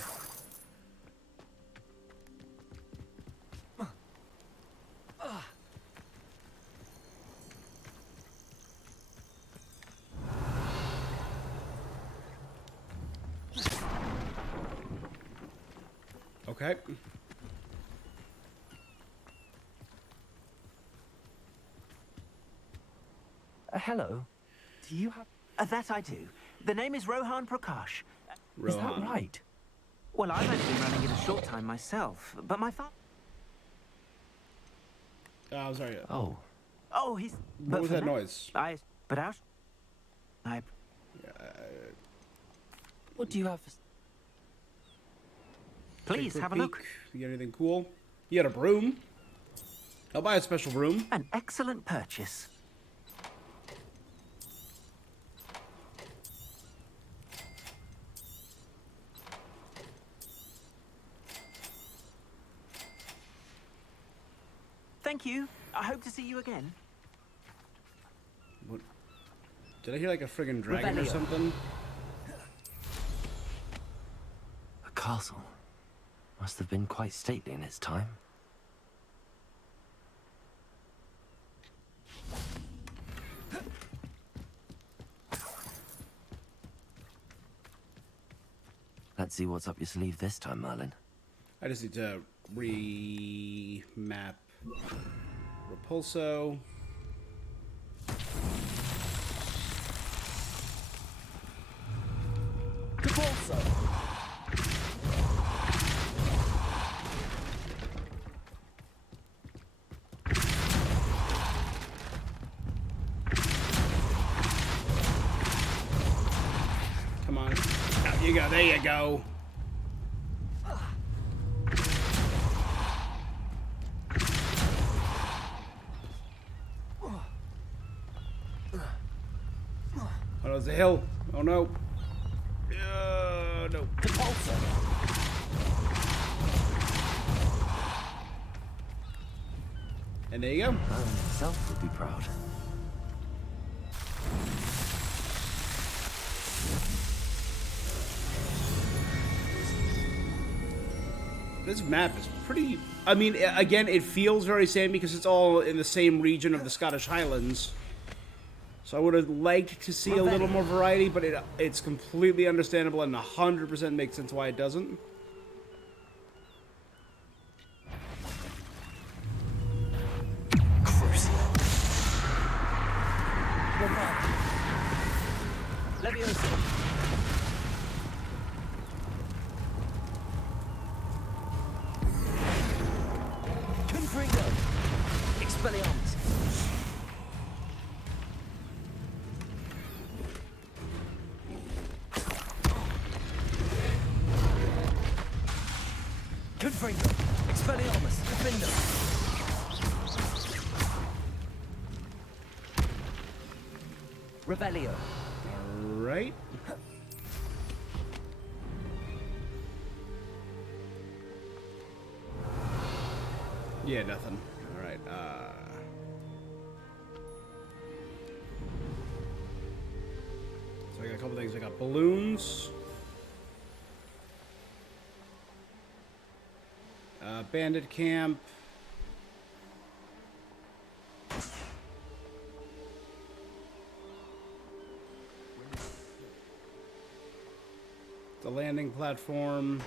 Okay. Hello. Do you have... that I do. The name is Rohan Prakash. Is that Rohan. right? Well, I've only been running it a short time myself, but my father... I'm sorry. Oh. Oh, he's... What was that noise? But out... What do you have? Please, Take have a peek. look. You get anything cool? You got a broom. I'll buy a special broom. An excellent purchase. Thank you. I hope to see you again. What? Did I hear like a friggin' dragon or Revelio. something? A castle. Must have been quite stately in its time. Let's see what's up your sleeve this time, Merlin. I just need to remap Repulso. Come on. Out you go. There you go. Oh, there's a hill. Oh, no. No. And there you go. Merlin himself would be proud. This map is pretty... I mean, again, it feels very same because it's all in the same region of the Scottish Highlands. So I would have liked to see a little more variety, but it's completely understandable and 100% makes sense why it doesn't. Revelio. Alright. Yeah, nothing. Alright, so I got a couple things. I got balloons. Bandit camp. The landing platform.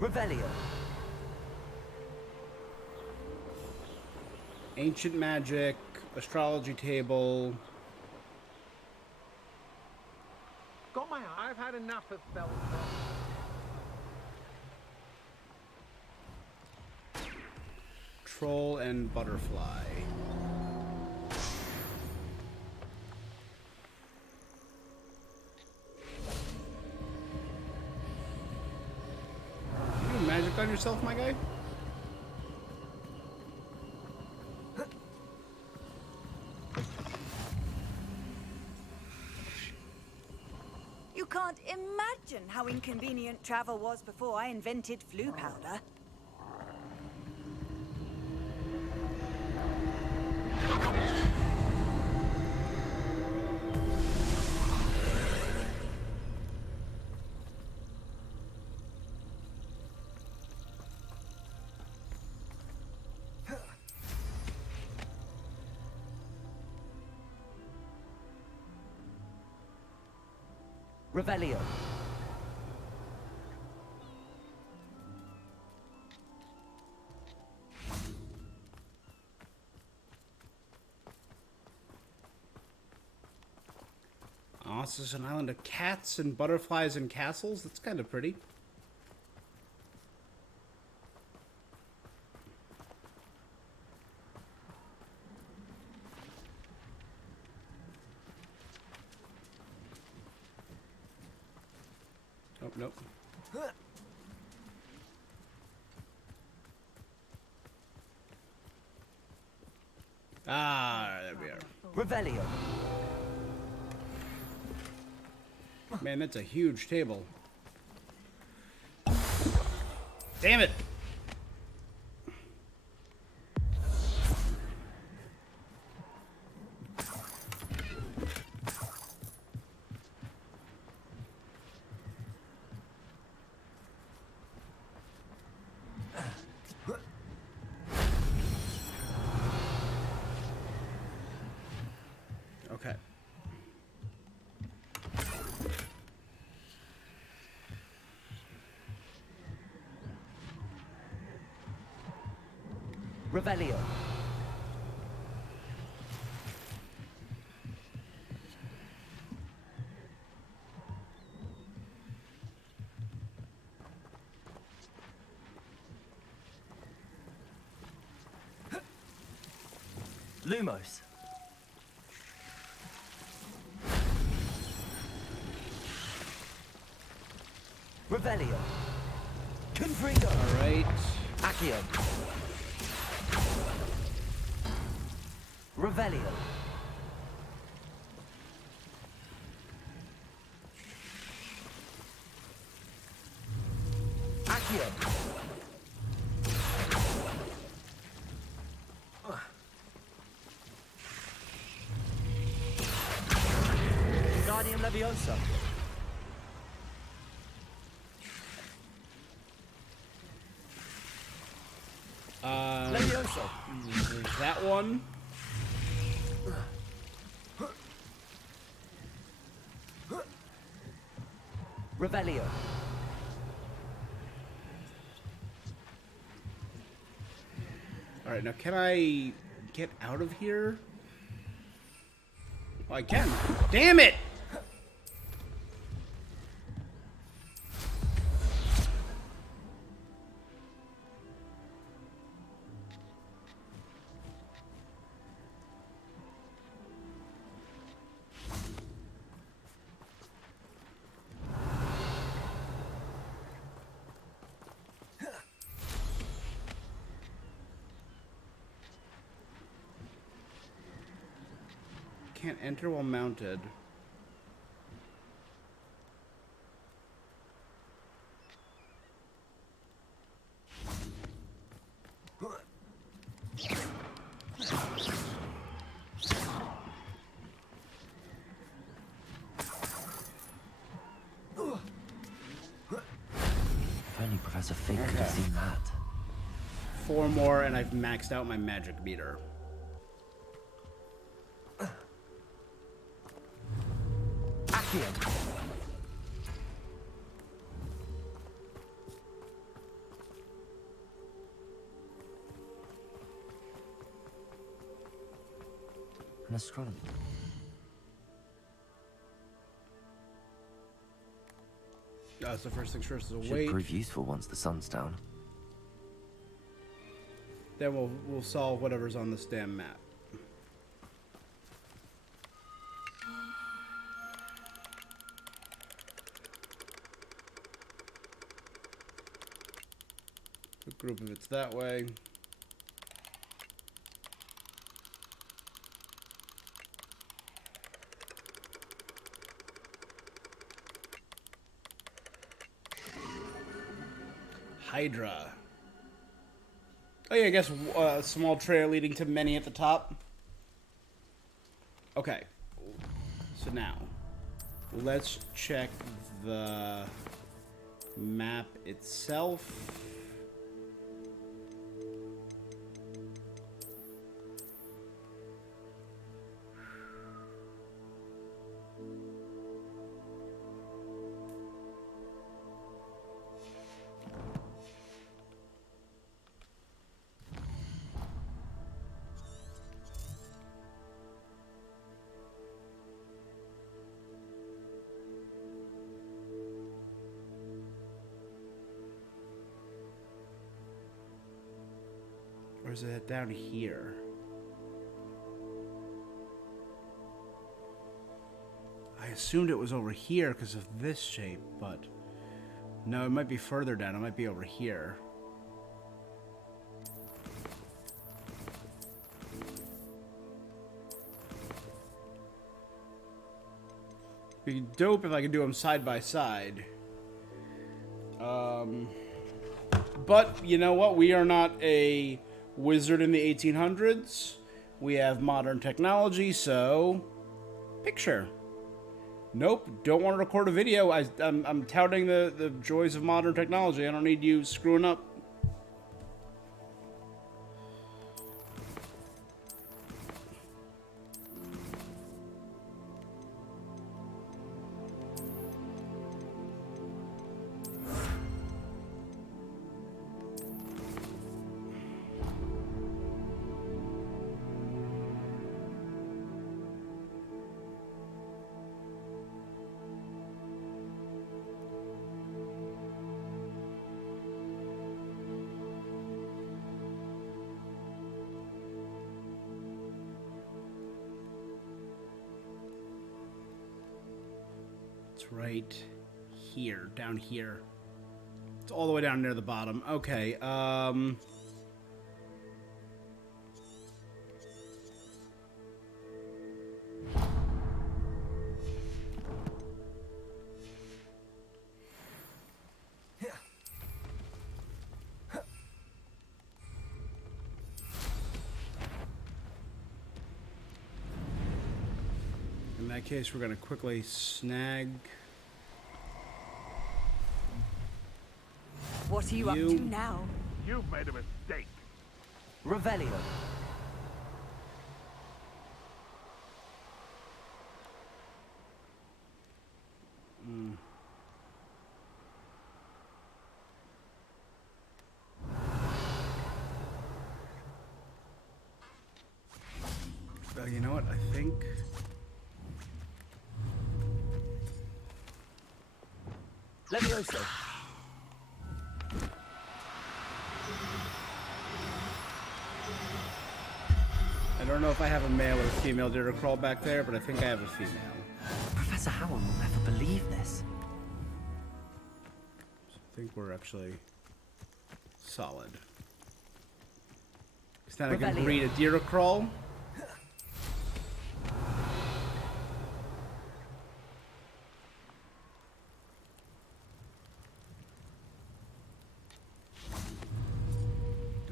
Revelio. Ancient magic, astrology table. Got my eye. I've had enough of Belfast. Troll and butterfly. You doing magic on yourself, my guy? You can't imagine how inconvenient travel was before I invented flu powder. Revelio. Oh, this is an island of cats and butterflies and castles. That's kind of pretty. Oh, nope. Ah, there we are. Revelio. Man, that's a huge table. Damn it! Okay. Revelio. Lumos. Revelio. Confrigo. All right. Accio. Revelio. Accio. Guardian Leviosa. Leviosa. There's that one. Revelio. All right, now can I get out of here? Oh, I can. Damn it! Can't enter while mounted. If only Professor Fig could have seen that. 4 more, and I've maxed out my magic meter. Accio. An astronomy. That's the first things first is a Should wait. prove useful once the sun's down. Then we'll solve whatever's on this damn map. A group of it's that way. Hydra. Oh yeah, I guess a small trail leading to many at the top. Okay. So now, let's check the map itself. Or is it down here? I assumed it was over here because of this shape, but no, it might be further down. It might be over here. Be dope if I could do them side by side. But you know what? We are not a wizard in the 1800s. We have modern technology, so picture. Nope, don't want to record a video. I'm touting the joys of modern technology. I don't need you screwing up. It's right here, down here. It's all the way down near the bottom. Okay, in that case, we're going to quickly snag. What are you up to now? You've made a mistake. Revelio. You know what? I think. Levioso. I don't know if I have a male or a female deer crawl back there, but I think I have a female. Professor Howell will never believe this. So I think we're actually solid. Because then I can breed a deer crawl.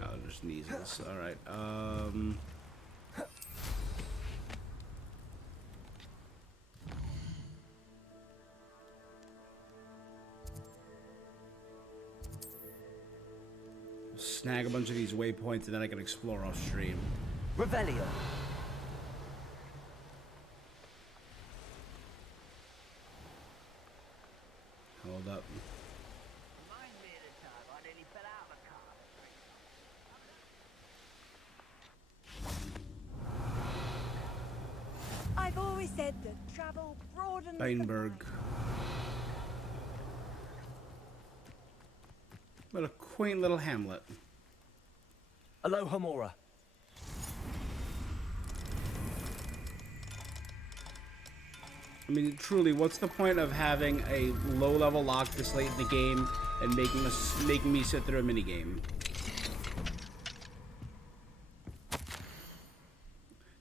Oh, there's Neasels. Alright, snag a bunch of these waypoints and then I can explore off stream. Revelio. Hold up. I've always said that travel broadens. Bainberg. What a quaint little hamlet. Aloha Mora. I mean, truly, what's the point of having a low-level lock this late in the game and making me sit through a minigame?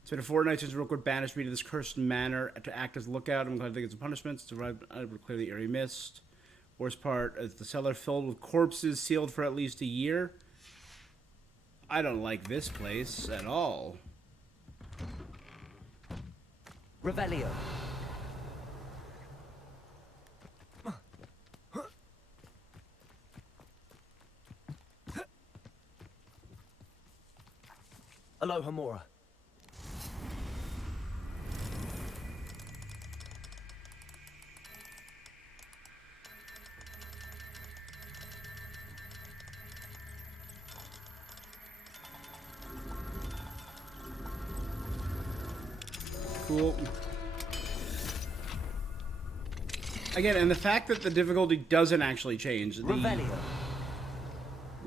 It's been a fortnight since Rookwood banished me to this cursed manor to act as a lookout. I'm glad to think it's a punishment to arrive to clear the eerie mist. Worst part is the cellar filled with corpses sealed for at least a year. I don't like this place at all. Revelio. Aloha Mora. Cool. Again, and the fact that the difficulty doesn't actually change.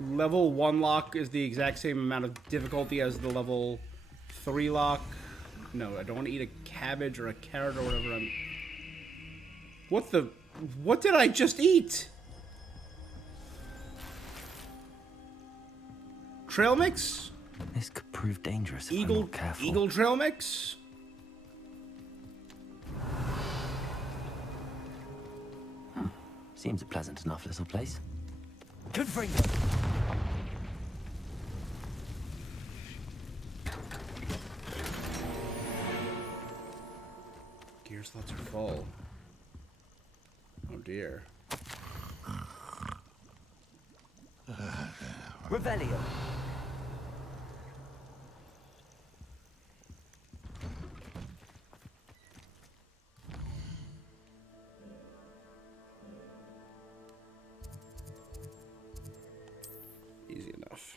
Level 1 lock is the exact same amount of difficulty as the level 3 lock. No, I don't want to eat a cabbage or a carrot or whatever I'm... What did I just eat? Trail mix? This could prove dangerous if I'm not careful. Eagle trail mix? Seems a pleasant enough little place. Good for you. Gear slots are full. Oh dear. Revelio. Easy enough.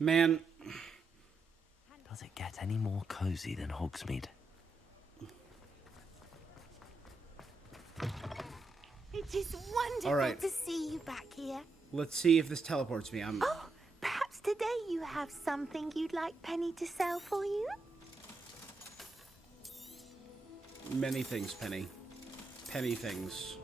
Man. Does it get any more cozy than Hogsmeade? It is wonderful All right. to see you back here. Let's see if this teleports me. Oh, perhaps today you have something you'd like Penny to sell for you? Many things, Penny. Penny things.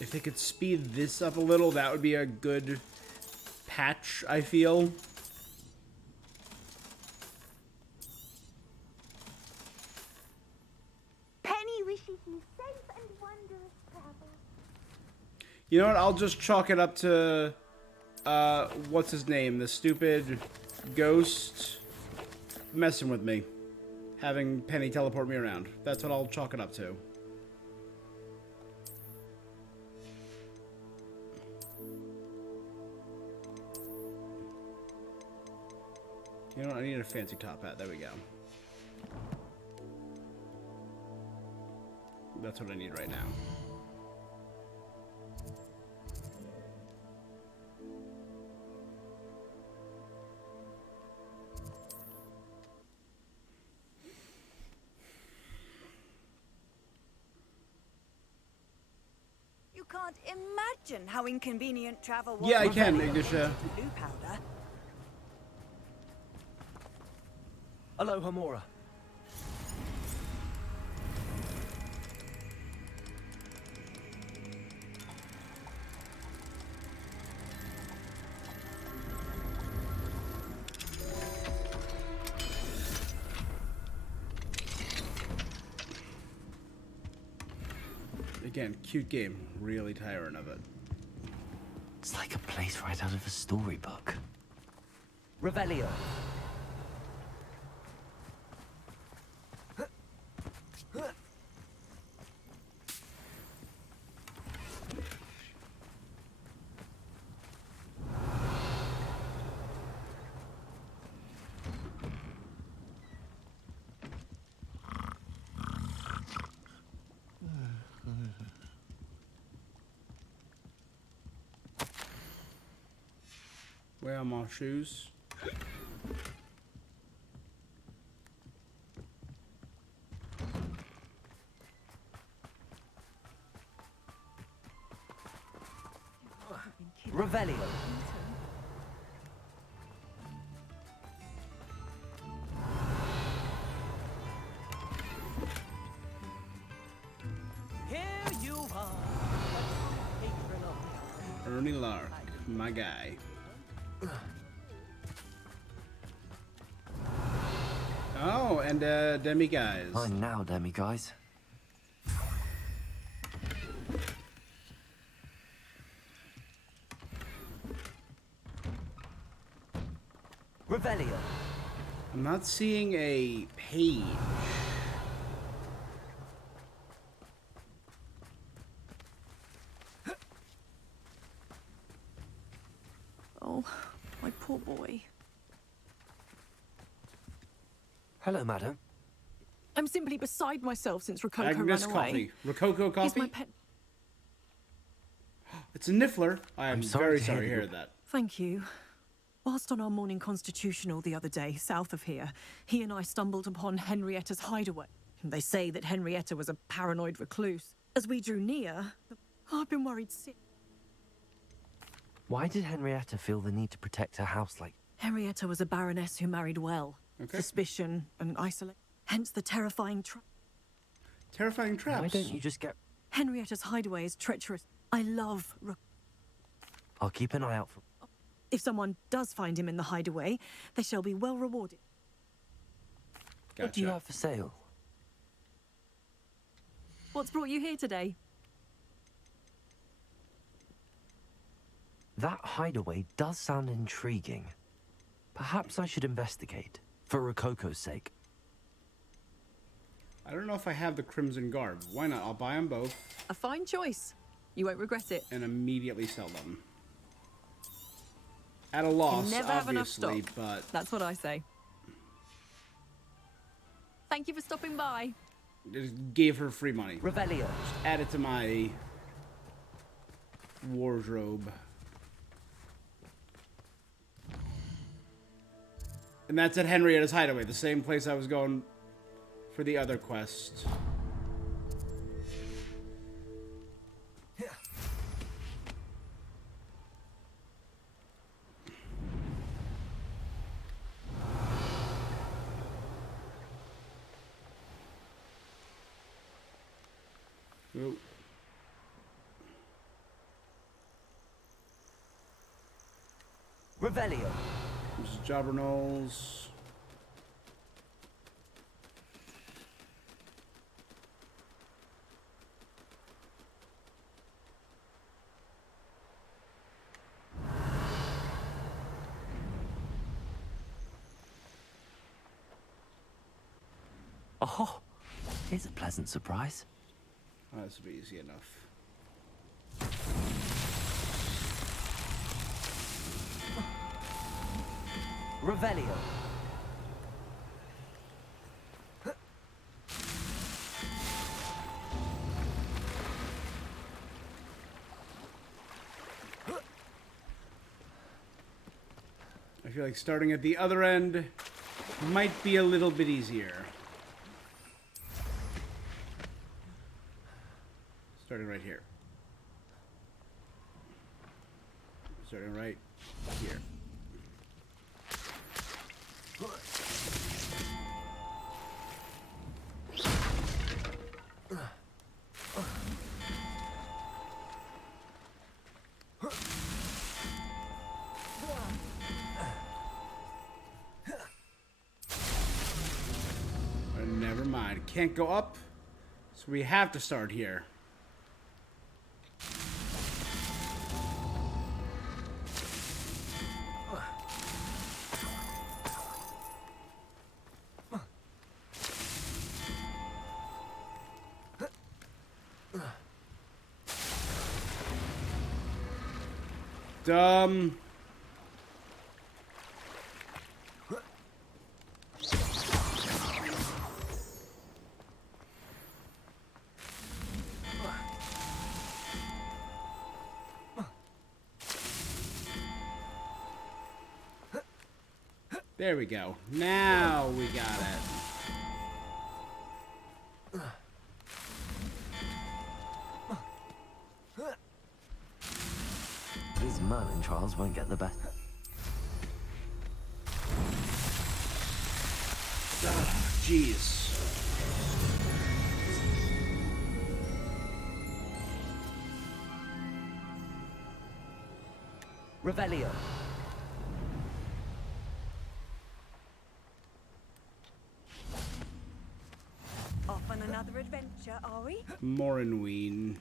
If they could speed this up a little, that would be a good patch, I feel. Penny wishes you safe and wondrous travel. You know what? I'll just chalk it up to, what's his name? The stupid ghost messing with me. Having Penny teleport me around. That's what I'll chalk it up to. You know what? I need a fancy top hat. There we go. That's what I need right now. You can't imagine how inconvenient travel was. Yeah, I can, Ignisha. Blue powder. Aloha Mora. Again, cute game. Really tiring of it. It's like a place right out of a storybook. Revelio. Where are my shoes? Revelio. Here you are. Ernie Lark, my guy. Oh, and Demi guys. Fine now, Demi guys. Revelio. I'm not seeing a page. Hello, madam. I'm simply beside myself since Rococo Agnes ran away. Coffee. Rococo He's Coffee? my pet. It's a Niffler. I am very sorry to hear that. Thank you. Whilst on our morning constitutional the other day, south of here, he and I stumbled upon Henrietta's hideaway. They say that Henrietta was a paranoid recluse. As we drew near, I've been worried sick. Why did Henrietta feel the need to protect her house like... Henrietta was a baroness who married well. Okay. Suspicion and isolation. Hence the terrifying trap. Terrifying traps? Why don't you just get... Henrietta's hideaway is treacherous. I love... I'll keep an eye out for... If someone does find him in the hideaway, they shall be well rewarded. What do you have for sale? What's brought you here today? That hideaway does sound intriguing. Perhaps I should investigate, for Rococo's sake. I don't know if I have the Crimson Garb. Why not? I'll buy them both. A fine choice. You won't regret it. And immediately sell them. At a loss, you never have enough obviously, stock. but... That's what I say. Thank you for stopping by. Just gave her free money. Revelio. Just add it to my wardrobe. And that's at Henrietta's Hideaway, the same place I was going for the other quest. Ooh. Revelio. This is Jobber Knowles. Oh, here's a pleasant surprise. Oh, this will be easy enough. Revelio. I feel like starting at the other end might be a little bit easier. Starting right here. Starting right here. Never mind. Can't go up, so we have to start here. Dumb. There we go. Now we got it. These Merlin trials won't get the best. Jeez. Revelio. Off on another adventure, are we? Morinween.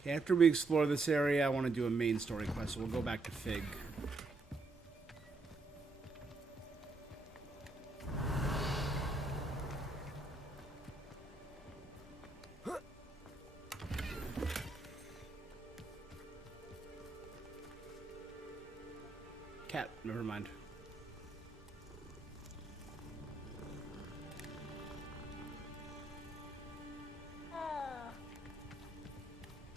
Okay, after we explore this area, I want to do a main story quest, so we'll go back to Fig. Cat, never mind.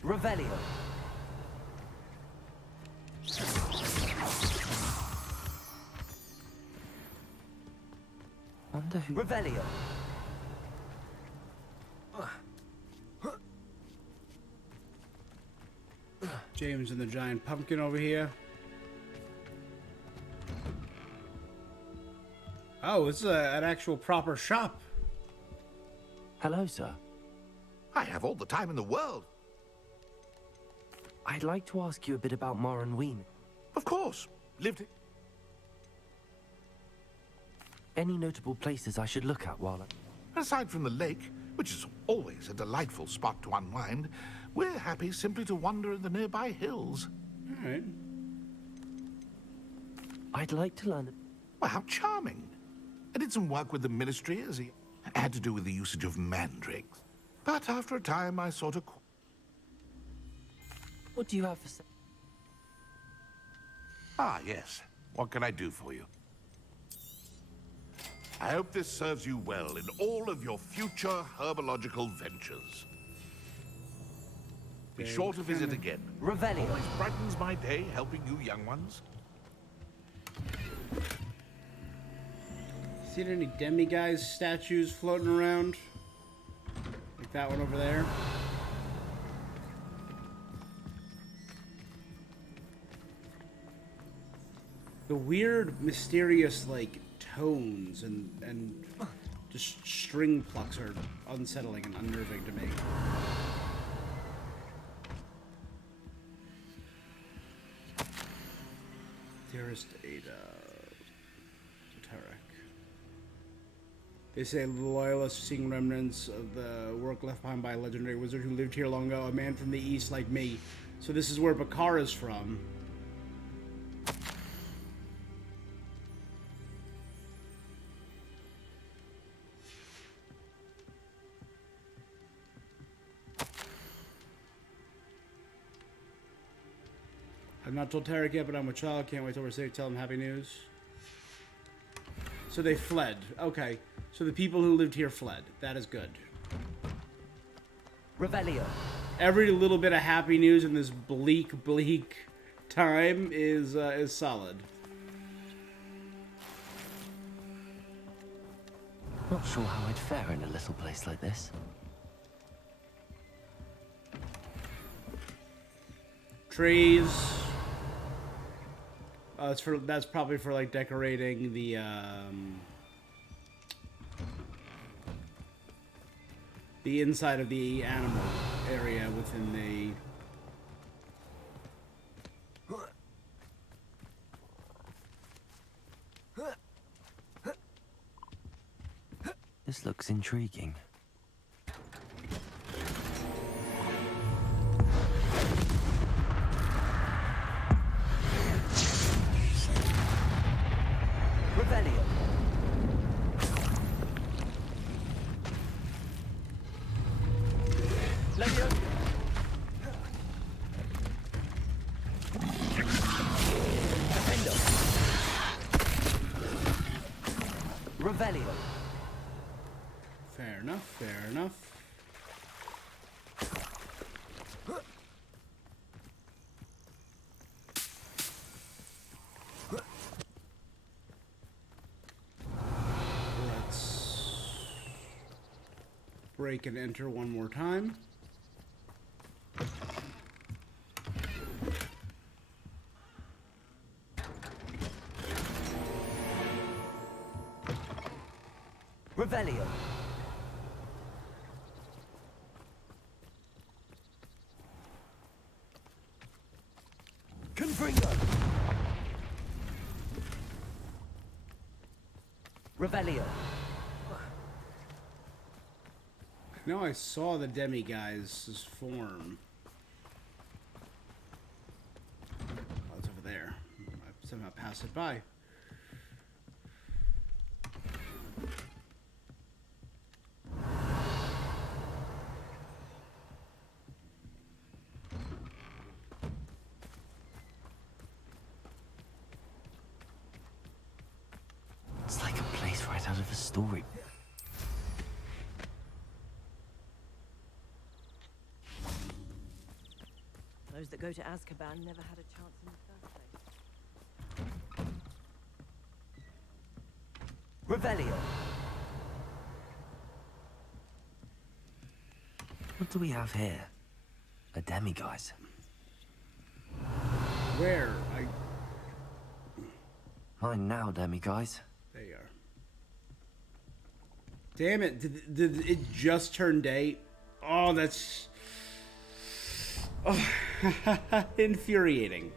Revelio. Wonder who... Revelio. James and the giant pumpkin over here. Oh, it's an actual proper shop. Hello, sir. I have all the time in the world. I'd like to ask you a bit about Moranween. Of course. Lived... Any notable places I should look at while I... Aside from the lake, which is always a delightful spot to unwind, we're happy simply to wander in the nearby hills. All right. I'd like to learn... Well, how charming. I did some work with the ministry as he had to do with the usage of mandrakes. But after a time, I sort of... What do you have for... Ah, yes. What can I do for you? I hope this serves you well in all of your future herbological ventures. Be sure to visit again. Revelio. Always brightens my day helping you young ones. Seen any demiguise statues floating around? Like that one over there? The weird, mysterious, like, tones and just string plucks are unsettling and unnerving to me. Dearest Ada... Tarek. They say the loyalists seeing remnants of the work left behind by a legendary wizard who lived here long ago, a man from the east like me. So this is where Bakar is from. I've not told Tarek yet, but I'm a child. Can't wait till we're safe. Tell him happy news. So they fled. Okay. So the people who lived here fled. That is good. Revelio. Every little bit of happy news in this bleak time is solid. Not sure how I'd fare in a little place like this. Trees. That's probably for like decorating the inside of the animal area within the... This looks intriguing. Revelio. Levio. Defendo. Revelio. Fair enough, fair enough. Let's break and enter one more time. Revelio. Confringo. Revelio. Now I saw the demiguise's form. Oh, it's over there. I somehow passed it by. It's like a place right out of a story. Those that go to Azkaban never had a chance in the first place. Revelio. What do we have here? A demiguise. Where? Mine now, demiguise. There you are. Damn it! Did it just turn day? Oh, that's infuriating.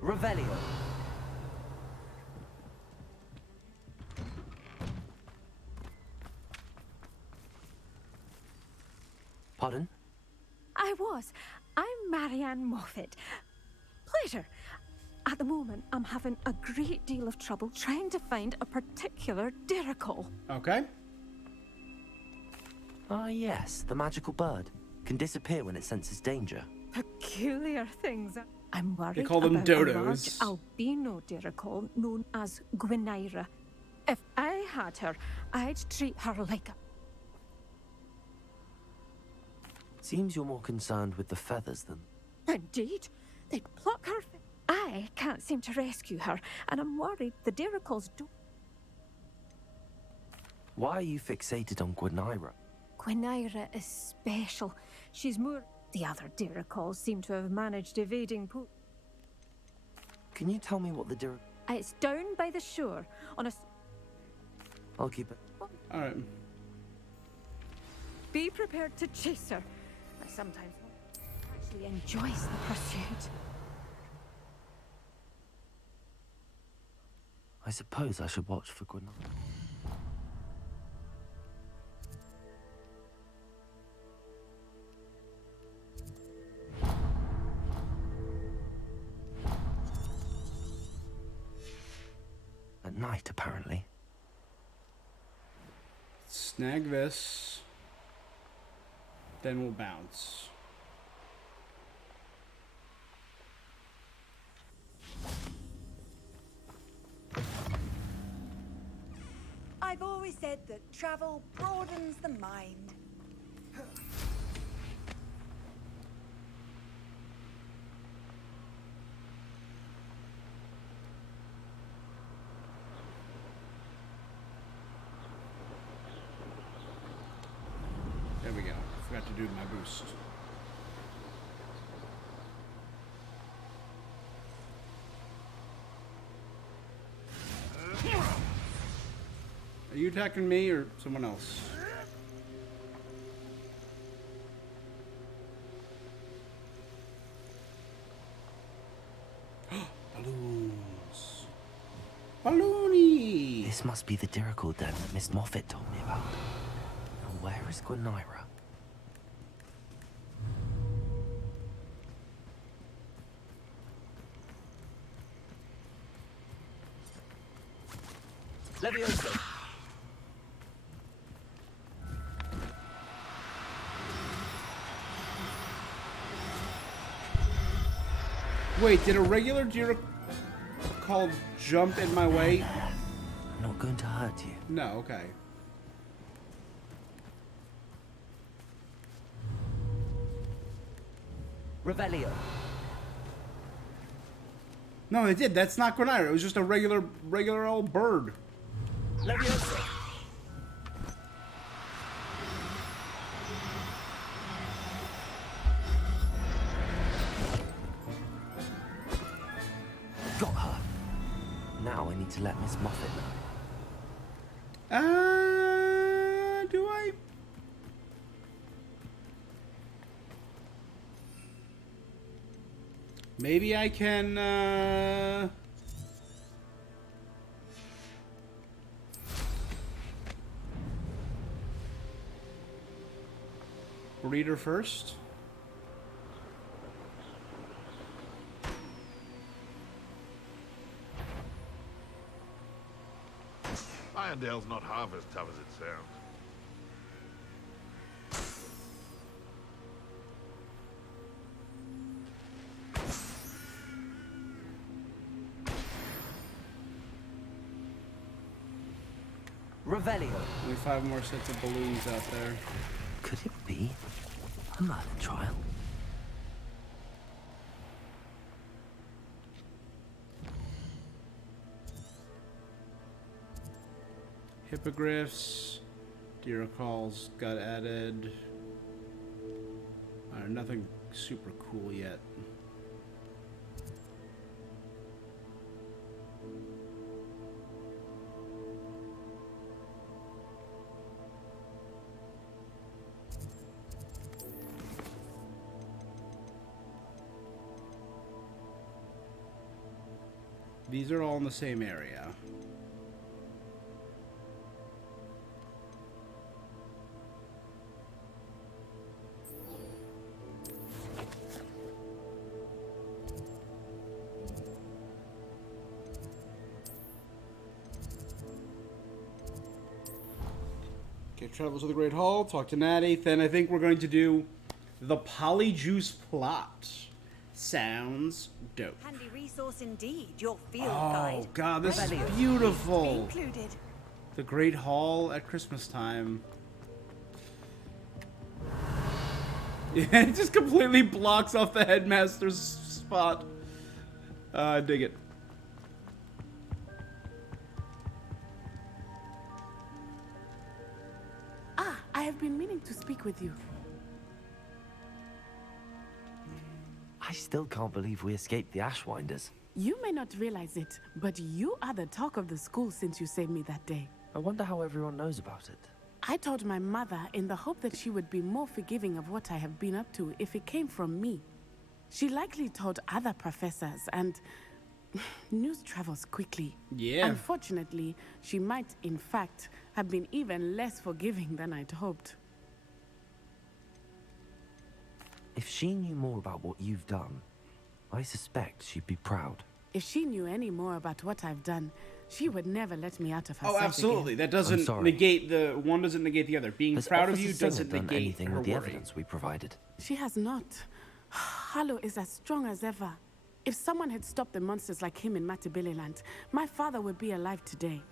Revelio. Pardon? I'm Marianne Moffat. Pleasure. At the moment, I'm having a great deal of trouble trying to find a particular Diricol. Okay. Ah, yes, the magical bird. Can disappear when it senses danger. Peculiar things. I'm worried They call them about dodos. a large albino Diricol known as Gwynaira. If I had her, I'd treat her like a... Seems you're more concerned with the feathers than... Indeed. They'd pluck her... I can't seem to rescue her, and I'm worried the Diricols don't... Why are you fixated on Gwynaira? Gwynaira is special. She's more... The other Diricols seem to have managed evading Can you tell me what the It's down by the shore, on a... I'll keep it. Alright. Be prepared to chase her. I sometimes actually enjoys the pursuit. I suppose I should watch for Gwynaira. At night, apparently. Snag this. Then we'll bounce. I've always said that travel broadens the mind. There we go. Forgot to do my boost. Are you attacking me or someone else? Balloons. Balloony! This must be the Diricol den that Miss Moffat told me about. Now, where is Gwynaira? Levioso! Wait, did a regular deer called jump in my way? I'm not going to hurt you. No, okay. Revelio. No, it did. That's not Gwynaira. It was just a regular old bird. Levioso. Got her. Now I need to let Miss Moffat know. Do I? Maybe I can, read her first. Irondale's not half as tough as it sounds. Revelio. Only 5 more sets of balloons out there. Could it be a murder trial? Hippogriffs, deer calls got added. Nothing super cool yet. These are all in the same area. Okay, travel to the Great Hall, talk to Natty. Then I think we're going to do the Polyjuice plot. Sounds dope. Handy resource indeed, your field Oh guide. god, this is Revelio. beautiful. Included. The Great Hall at Christmas time. Yeah, it just completely blocks off the headmaster's spot. I dig it. Ah, I have been meaning to speak with you. I still can't believe we escaped the Ashwinders. You may not realize it, but you are the talk of the school since you saved me that day. I wonder how everyone knows about it. I told my mother in the hope that she would be more forgiving of what I have been up to if it came from me. She likely told other professors, and news travels quickly. Yeah. Unfortunately, she might, in fact, have been even less forgiving than I'd hoped. If she knew more about what you've done, I suspect she'd be proud. If she knew any more about what I've done, she would never let me out of her sight Oh, absolutely. again. That doesn't negate the one. Doesn't negate the other. Being Has proud of Officer you Singer doesn't done negate anything her with the worry. evidence we provided? She has not. Hallow is as strong as ever. If someone had stopped the monsters like him in Matabeleland, my father would be alive today.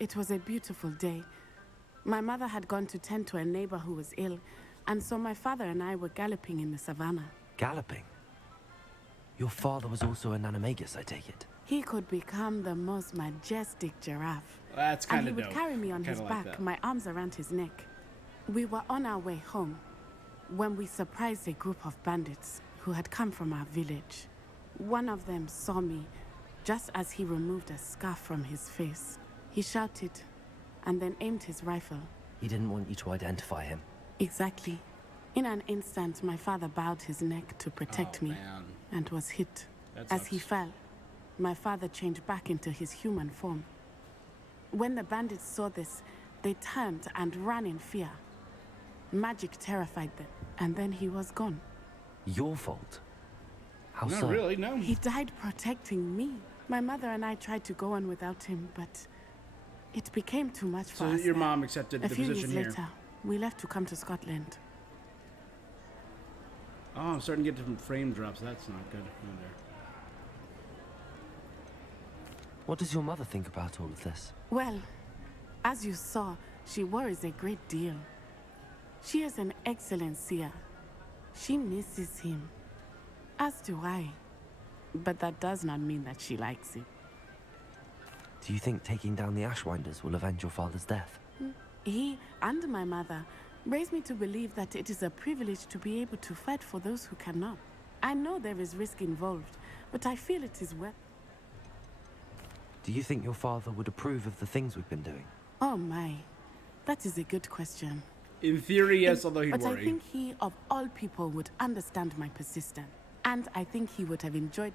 It was a beautiful day. My mother had gone to tend to a neighbor who was ill, and so my father and I were galloping in the savannah. Galloping? Your father was also an animagus, I take it? He could become the most majestic giraffe. That's And kind he of would dope. carry me on Kinda his like back, that. my arms around his neck. We were on our way home when we surprised a group of bandits who had come from our village. One of them saw me just as he removed a scarf from his face. He shouted and then aimed his rifle. He didn't want you to identify him. Exactly. In an instant, my father bowed his neck to protect me and was hit. That As he sucks. fell, my father changed back into his human form. When the bandits saw this, they turned and ran in fear. Magic terrified them, and then he was gone. Your fault? How Not so? really, no. He died protecting me. My mother and I tried to go on without him, but it became too much for So us. your there. mom accepted A the few position years here. later, we left to come to Scotland. Oh, I'm starting to get different frame drops. That's not good. Oh, there. What does your mother think about all of this? Well, as you saw, she worries a great deal. She is an excellent seer. She misses him. As do I. But that does not mean that she likes it. Do you think taking down the Ashwinders will avenge your father's death? He and my mother raised me to believe that it is a privilege to be able to fight for those who cannot. I know there is risk involved, but I feel it is worth. Do you think your father would approve of the things we've been doing? Oh my, that is a good question. In theory, yes, although he'd But worry. I think he, of all people, would understand my persistence. And I think he would have enjoyed.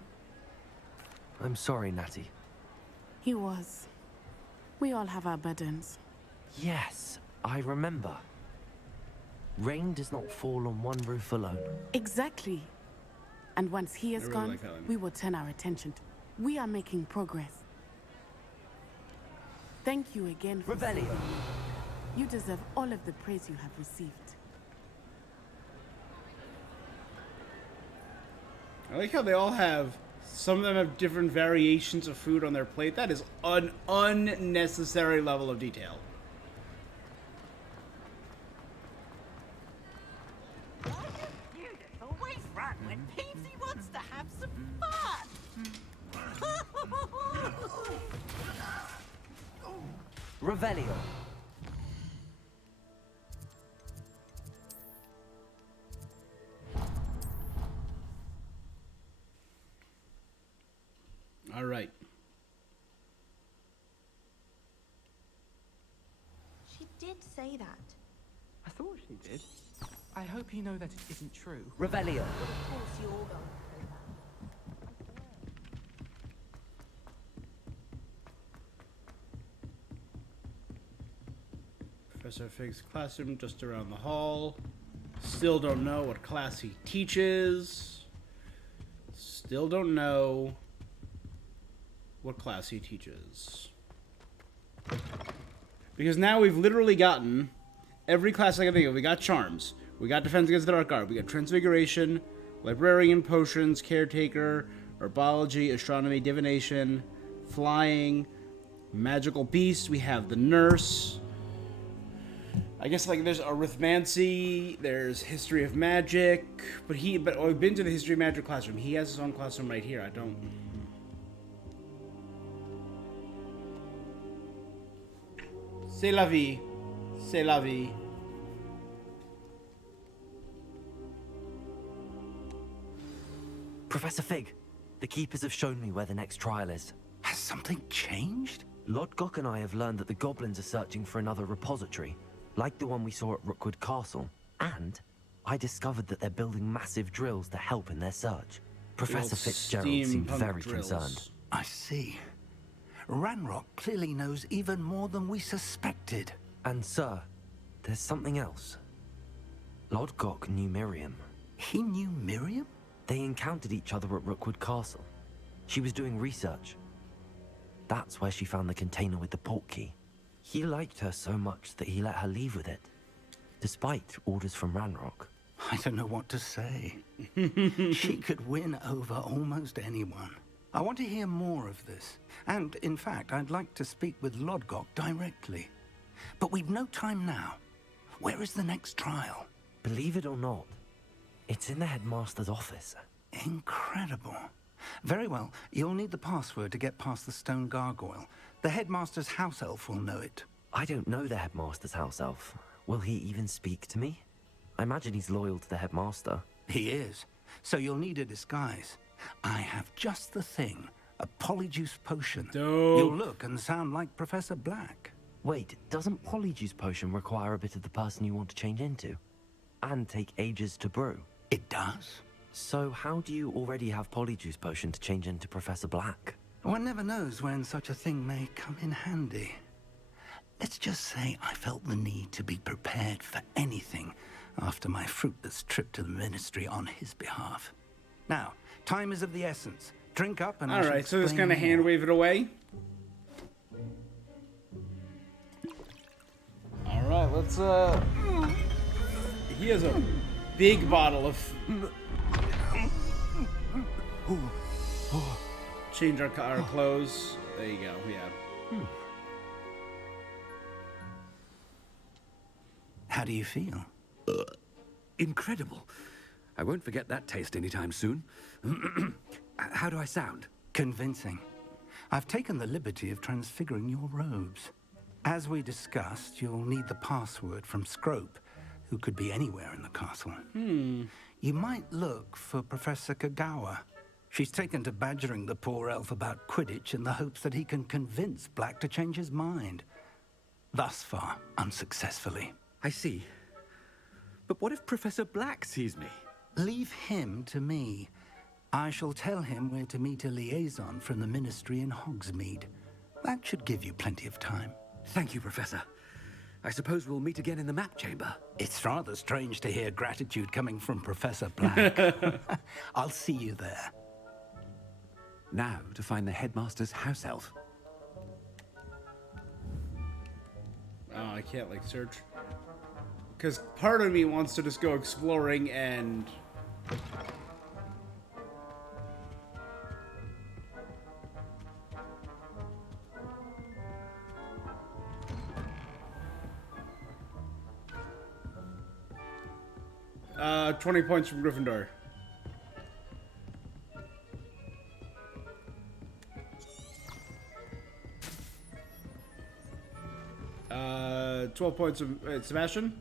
I'm sorry, Natty. He was. We all have our burdens. Yes, I remember. Rain does not fall on one roof alone. Exactly. And once he is I really gone, like that line. we will turn our attention. We are making progress. Thank you again for Revelio. You deserve all of the praise you have received. I like how they all have. Some of them have different variations of food on their plate. That is an unnecessary level of detail. Revelio. All right. She did say that. I thought she did. I hope you know that it isn't true. Revelio. But of course you're going to say that. Professor Fig's classroom just around the hall. Still don't know what class he teaches. Still don't know what class he teaches. Because now we've literally gotten every class I can think of. We got Charms. We got Defense Against the Dark Art. We got Transfiguration, Librarian, Potions, Caretaker, Herbology, Astronomy, Divination, Flying, Magical Beast. We have the Nurse. I guess like there's Arithmancy, there's History of Magic, but I've been to the History of Magic classroom. He has his own classroom right here. I don't. C'est la vie. C'est la vie. Professor Fig, the Keepers have shown me where the next trial is. Has something changed? Lodgok and I have learned that the goblins are searching for another repository, like the one we saw at Rookwood Castle. And I discovered that they're building massive drills to help in their search. Professor Fitzgerald seemed very concerned. I see. Ranrock clearly knows even more than we suspected. And sir, there's something else. Lodgok knew Miriam. He knew Miriam? They encountered each other at Rookwood Castle. She was doing research. That's where she found the container with the port key. He liked her so much that he let her leave with it, despite orders from Ranrock. I don't know what to say. She could win over almost anyone. I want to hear more of this. And, in fact, I'd like to speak with Lodgok directly. But we've no time now. Where is the next trial? Believe it or not, it's in the headmaster's office. Incredible. Very well. You'll need the password to get past the stone gargoyle. The headmaster's house elf will know it. I don't know the headmaster's house elf. Will he even speak to me? I imagine he's loyal to the headmaster. He is. So you'll need a disguise. I have just the thing. A Polyjuice potion. Dope. You'll look and sound like Professor Black. Wait, doesn't Polyjuice potion require a bit of the person you want to change into? And take ages to brew? It does. So how do you already have Polyjuice potion to change into Professor Black? One never knows when such a thing may come in handy. Let's just say I felt the need to be prepared for anything after my fruitless trip to the ministry on his behalf. Now, time is of the essence. Drink up and all right, so just kind of hand wave it away. All right, let's he has a big bottle of change our clothes. There you go. Yeah. How do you feel? Incredible. I won't forget that taste anytime soon. How do I sound? Convincing. I've taken the liberty of transfiguring your robes. As we discussed, you'll need the password from Scrope, who could be anywhere in the castle. You might look for Professor Kagawa. She's taken to badgering the poor elf about Quidditch in the hopes that he can convince Black to change his mind. Thus far, unsuccessfully. I see. But what if Professor Black sees me? Leave him to me. I shall tell him where to meet a liaison from the ministry in Hogsmeade. That should give you plenty of time. Thank you, Professor. I suppose we'll meet again in the map chamber. It's rather strange to hear gratitude coming from Professor Black. I'll see you there. Now to find the headmaster's house elf. Oh, I can't like search. Because part of me wants to just go exploring and... Uh, 20 points from Gryffindor. 12 points from Sebastian.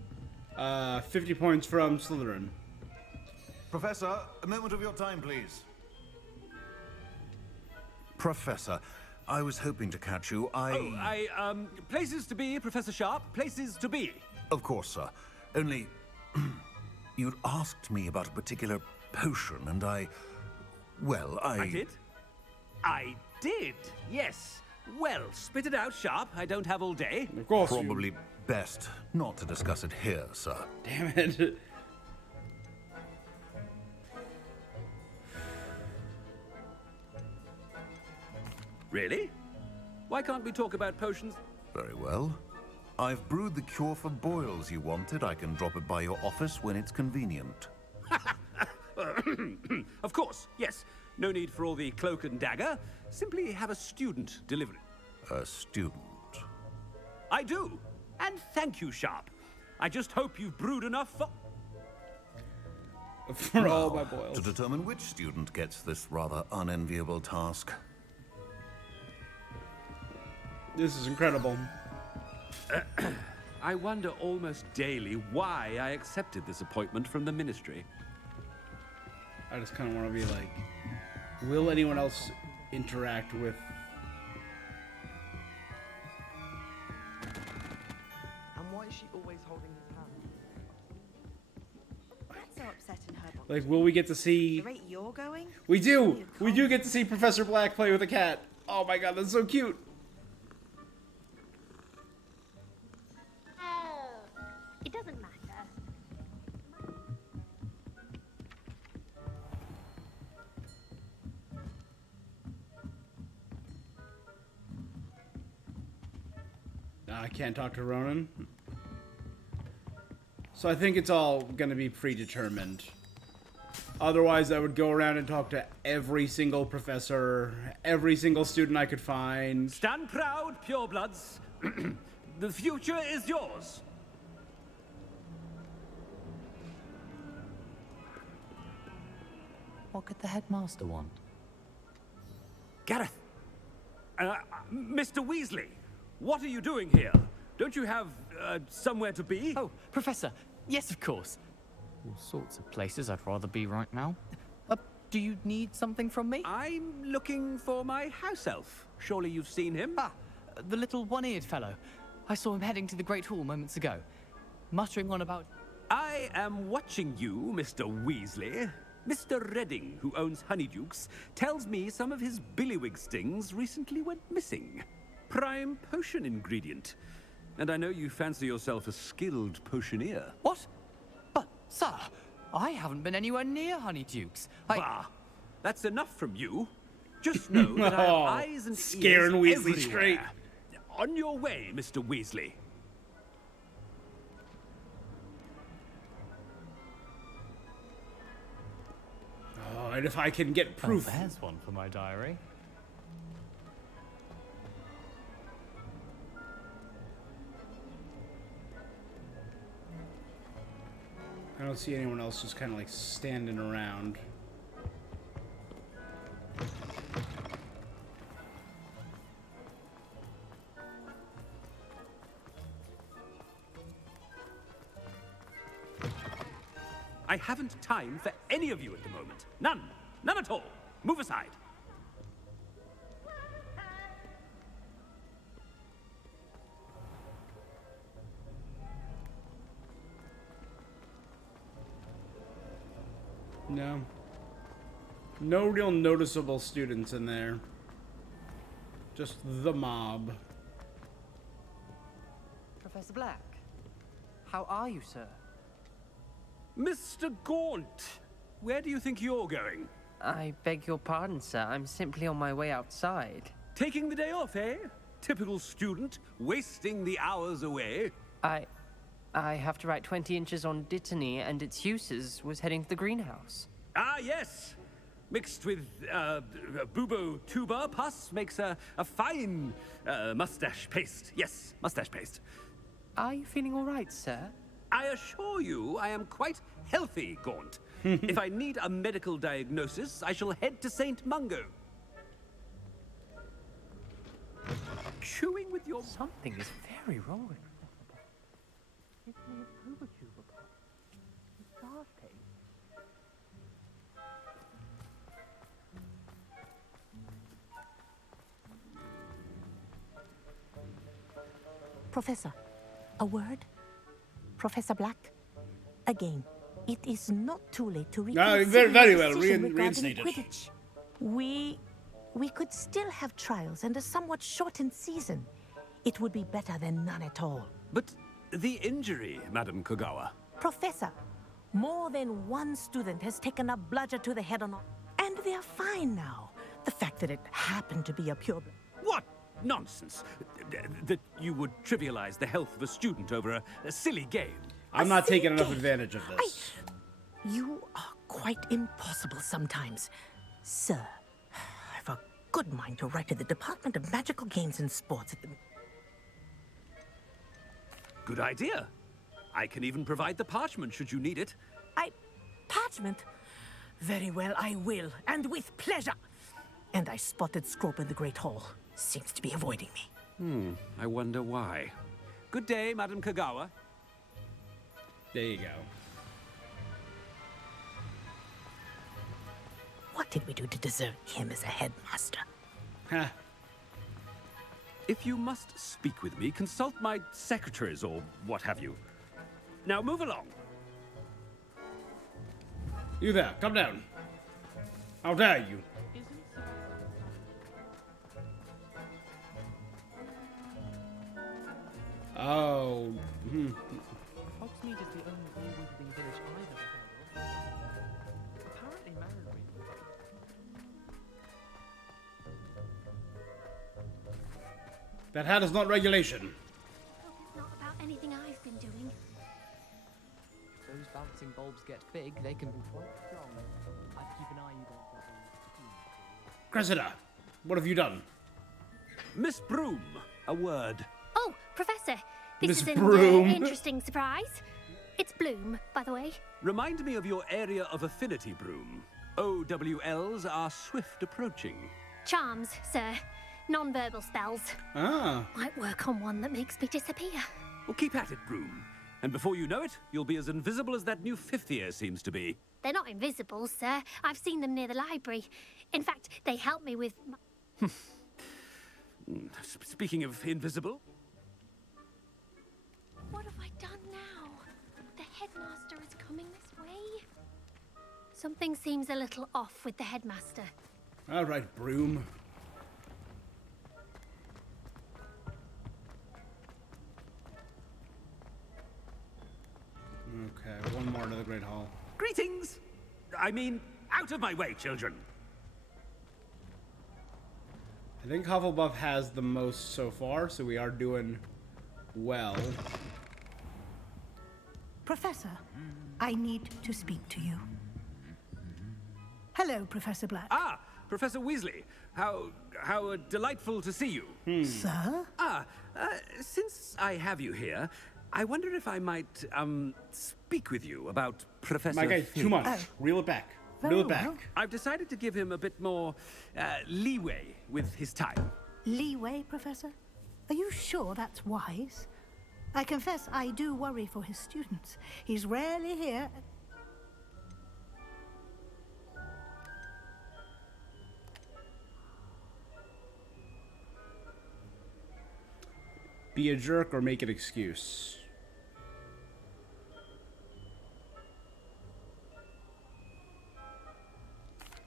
50 points from Slytherin. Professor, a moment of your time, please. Professor, I was hoping to catch you. Places to be, Professor Sharp. Places to be. Of course, sir. Only, you'd asked me about a particular potion, and I did? I did, yes. Well, spit it out, Sharp. I don't have all day. Of course. Probably best not to discuss it here, sir. Damn it. Really? Why can't we talk about potions? Very well. I've brewed the cure for boils you wanted. I can drop it by your office when it's convenient. Of course, yes. No need for all the cloak and dagger. Simply have a student deliver it. A student? I do. And thank you, Sharp. I just hope you've brewed enough for all my boils. To determine which student gets this rather unenviable task. This is incredible. I wonder almost daily why I accepted this appointment from the ministry. I just kind of want to be like, will anyone else interact with... And why is she always holding his hand? That's so upsetting her. Like, will we get to see... The rate you're going? We do! We do get to see Professor Black play with a cat. Oh my god, that's so cute. It doesn't matter. I can't talk to Ronan. So I think it's all gonna be predetermined. Otherwise, I would go around and talk to every single professor, every single student I could find. Stand proud, purebloods. The future is yours. What could the headmaster want? Gareth! Mr. Weasley, what are you doing here? Don't you have somewhere to be? Oh, Professor, yes, of course. All sorts of places I'd rather be right now. Do you need something from me? I'm looking for my house elf. Surely you've seen him? Ah, the little one-eared fellow. I saw him heading to the Great Hall moments ago, muttering on about... I am watching you, Mr. Weasley. Mr. Redding, who owns Honeydukes, tells me some of his billywig stings recently went missing. Prime potion ingredient. And I know you fancy yourself a skilled potioneer. What? But, sir, I haven't been anywhere near Honeydukes. Bah! That's enough from you. Just know that I have eyes and scaring ears Weasley everywhere. straight. On your way, Mr. Weasley. Oh, and if I can get proof. Oh, there's one for my diary. I don't see anyone else just kind of like standing around. I haven't time for any of you at the moment. None. None at all. Move aside. No. No real noticeable students in there. Just the mob. Professor Black, how are you, sir? Mr. Gaunt, where do you think you're going? I beg your pardon, sir. I'm simply on my way outside. Taking the day off, eh? Typical student, wasting the hours away. I have to write 20 inches on Dittany and its uses. Was heading to the greenhouse. Ah, yes. Mixed with bubo tuber pus makes a fine mustache paste. Yes, mustache paste. Are you feeling all right, sir? I assure you I am quite healthy, Gaunt. If I need a medical diagnosis, I shall head to St. Mungo. Chewing with your... Something is very wrong with It's made Polyjuice apart. It's starting. Professor, a word? Professor Black? Again, it is not too late to reconsider very your well. decision regarding Reinstated. Quidditch. We could still have trials and a somewhat shortened season. It would be better than none at all. But the injury, Madam Kogawa. Professor, more than one student has taken a bludger to the head and they're fine now. The fact that it happened to be a pure... What nonsense! That you would trivialize the health of a student over a silly game. I'm not taking enough advantage of this. You are quite impossible sometimes. Sir, I've a good mind to write to the Department of Magical Games and Sports. Good idea. I can even provide the parchment should you need it. Parchment? Very well, I will, and with pleasure. And I spotted Scrope in the Great Hall. Seems to be avoiding me. I wonder why. Good day, Madam Kogawa. There you go. What did we do to deserve him as a headmaster? Huh. If you must speak with me, consult my secretaries or what have you. Now move along. You there, come down. How dare you? Oh. Hogsmeade is the only wizarding village I've ever heard of. Apparently Marylebone. That hat is not regulation. Hope it's not about anything I've been doing. If those bouncing bulbs get big, they can be quite strong. I'd keep an eye you don't get in. Cressida, what have you done? Miss Broom, a word. Oh, Professor, this Miss is an Broom. interesting surprise. It's Bloom, by the way. Remind me of your area of affinity, Broom. OWLs are swift approaching. Charms, sir. Non-verbal spells. Ah. Might work on one that makes me disappear. Well, keep at it, Broom. And before you know it, you'll be as invisible as that new fifth year seems to be. They're not invisible, sir. I've seen them near the library. In fact, they help me with... Speaking of invisible, What have I done now? The headmaster is coming this way. Something seems a little off with the headmaster. All right, Broom. Okay, one more to the Great Hall. greetings! I mean, out of my way, children! I think Hufflepuff has the most so far, so we are doing well. Professor, I need to speak to you. Hello, Professor Black. Ah, Professor Weasley. How delightful to see you. Sir? Since I have you here, I wonder if I might, speak with you about Professor My guy, Fig. too much. Reel it back. Very Reel it back. well. I've decided to give him a bit more, leeway with his time. Leeway, Professor? Are you sure that's wise? I confess I do worry for his students. He's rarely here. Be a jerk or make an excuse.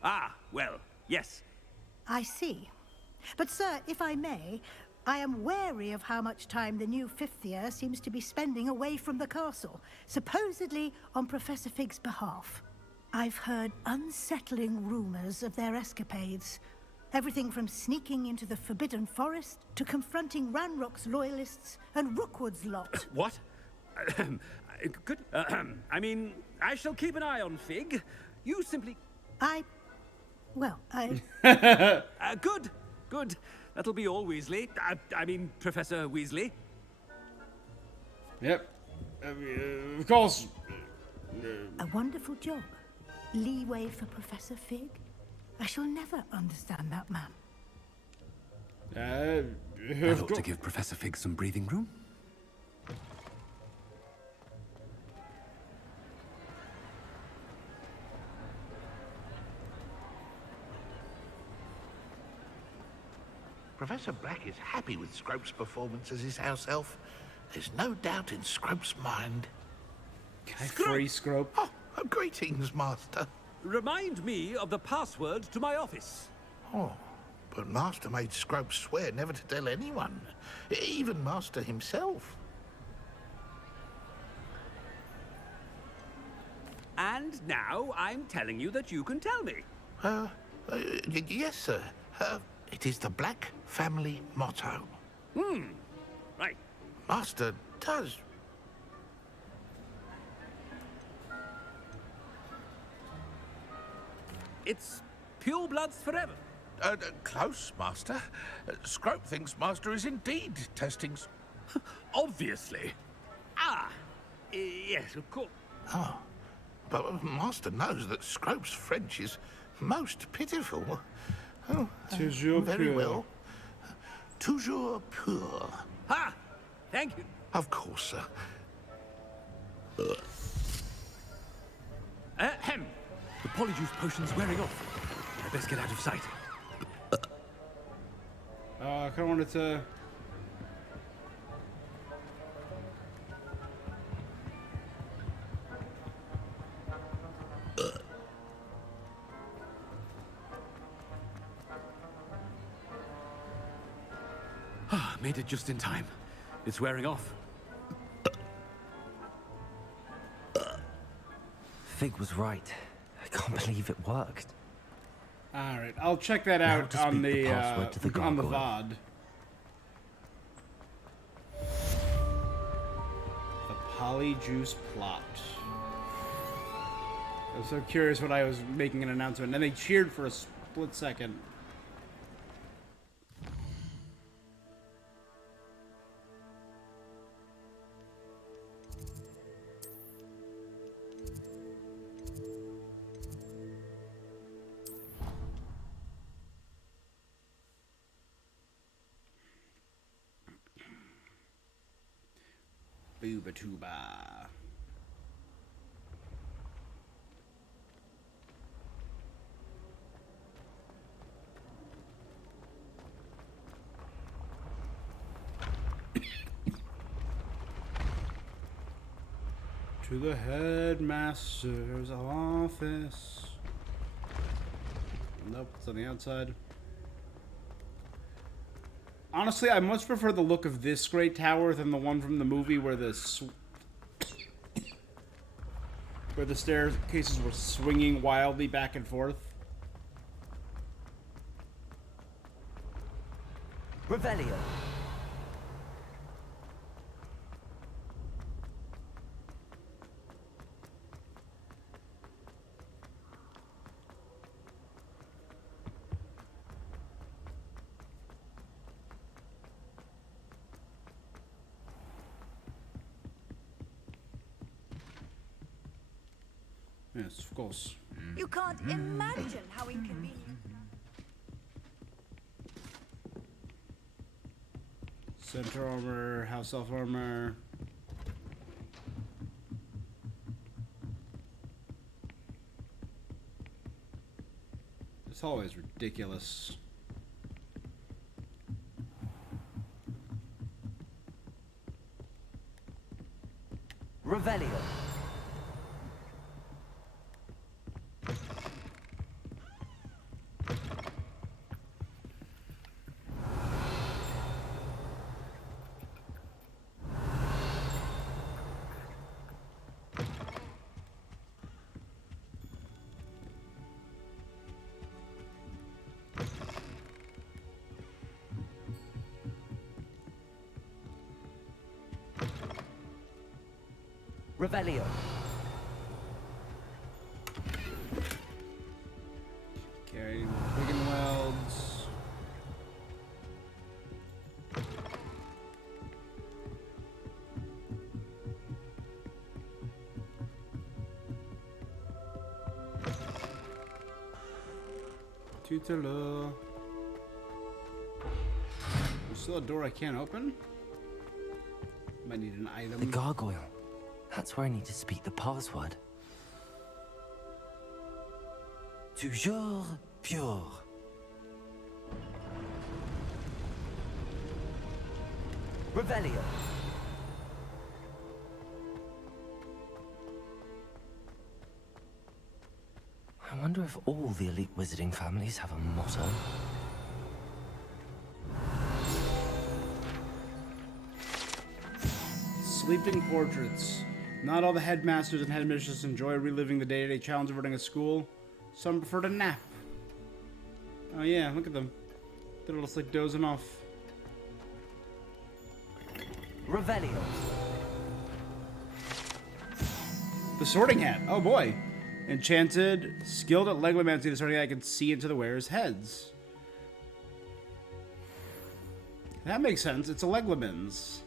Ah, well, yes. I see. But, sir, if I may, I am wary of how much time the new fifth year seems to be spending away from the castle, supposedly on Professor Fig's behalf. I've heard unsettling rumors of their escapades. Everything from sneaking into the Forbidden Forest to confronting Ranrock's loyalists and Rookwood's lot. What? Good. I mean, I shall keep an eye on Fig. You simply... Good. Good. That'll be all, Weasley. I mean, Professor Weasley. Yep. Of course. A wonderful job. Leeway for Professor Fig? I shall never understand that man. I ought to give Professor Fig some breathing room. Professor Black is happy with Scrope's performance as his house elf. There's no doubt in Scrope's mind. Can I free Scrope? Oh, greetings, Master. Remind me of the password to my office. Oh, but Master made Scrope swear never to tell anyone, even Master himself. And now I'm telling you that you can tell me. Yes, sir. It is the Black family motto. Right. Master does. It's pure bloods forever. Close, Master. Scrope thinks Master is indeed testing... Obviously. Yes, of course. Oh, but Master knows that Scrope's French is most pitiful. Oh, Toujours very pure. well. Toujours pure. Ha! Thank you. Of course, sir. Ahem. The Polyjuice potion's wearing off. I best get out of sight. I kind of wanted to... Made it just in time. It's wearing off. Fig was right. I can't believe it worked. All right, I'll check that Now out to on speak the, the password to the on the gargoyle. VOD. The Polyjuice plot. I was so curious when I was making an announcement, and they cheered for a split second. Booba tuba. To the headmaster's office. Nope, it's on the outside. Honestly, I much prefer the look of this great tower than the one from the movie where the staircases were swinging wildly back and forth. Revelio. Yes, of course. You can't imagine how inconvenient. Center armor, house elf armor. This hallway is ridiculous. Revelio. Revelio. Okay, Wigan Welds. Tutelo. There's still a door I can't open? Might need an item. The gargoyle. That's where I need to speak the password. Toujours pure. Revelio. I wonder if all the elite wizarding families have a motto. Sleeping portraits. Not all the headmasters and headmistresses enjoy reliving the day-to-day challenge of running a school. Some prefer to nap. Oh yeah, look at them. They're just like dozing off. Revelio. The sorting hat. Oh boy. Enchanted, skilled at leglomancy, the sorting hat can see into the wearer's heads. That makes sense. It's a leglomans.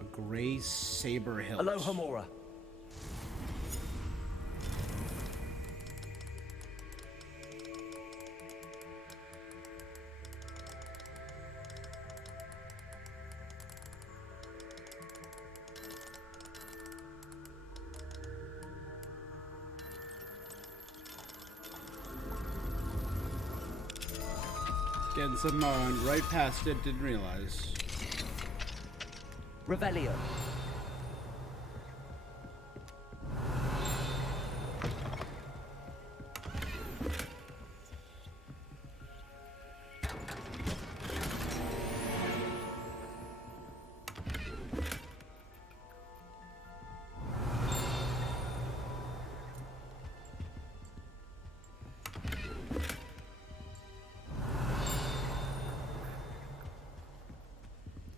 A gray saber hilt. Hello, Hamora. Getting some right past it, didn't realize. Revelio.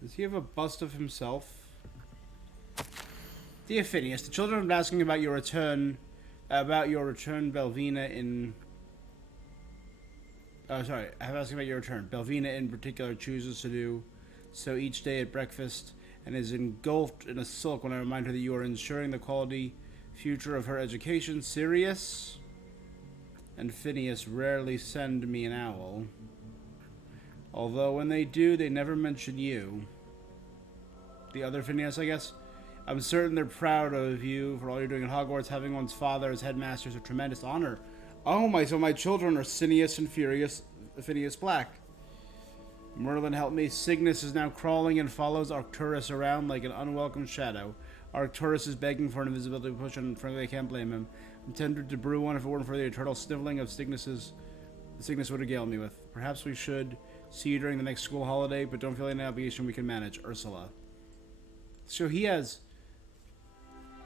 Does he have a bust of himself? Dear Phineas, the children have been asking about your return, Belvina in... Oh, sorry, I'm asking about your return. Belvina in particular chooses to do so each day at breakfast and is engulfed in a sulk when I remind her that you are ensuring the quality future of her education. Sirius and Phineas rarely send me an owl. Although when they do, they never mention you. The other Phineas, I guess. I'm certain they're proud of you for all you're doing at Hogwarts. Having one's father as headmaster is a tremendous honor. Oh so my children are Phineas and Phineas Black. Merlin helped me. Cygnus is now crawling and follows Arcturus around like an unwelcome shadow. Arcturus is begging for an invisibility push, and frankly I can't blame him. I'm tempted to brew one if it weren't for the eternal sniveling of Cygnus would regale me with. Perhaps we should see you during the next school holiday, but don't feel any obligation, we can manage. Ursula. So he has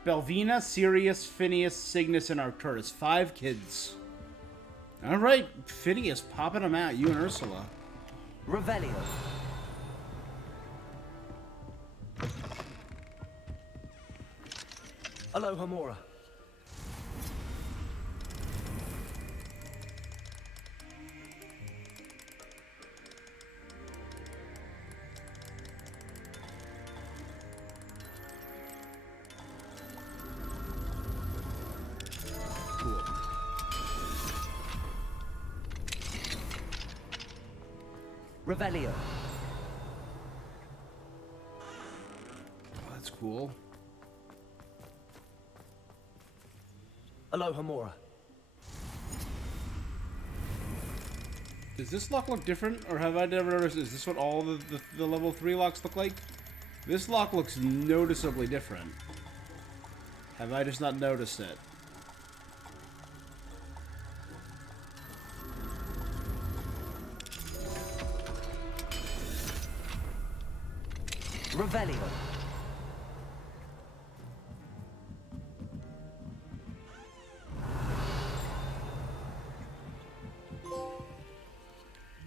Belvina, Sirius, Phineas, Cygnus, and Arcturus. 5 kids. Alright, Phineas, popping them out. You and Ursula. Revelio. Hello, Hamora. Revelio. Oh, that's cool. Hello, Hamora. Does this lock look different, or have I never noticed? Is this what all the level 3 locks look like? This lock looks noticeably different. Have I just not noticed it? Revelio.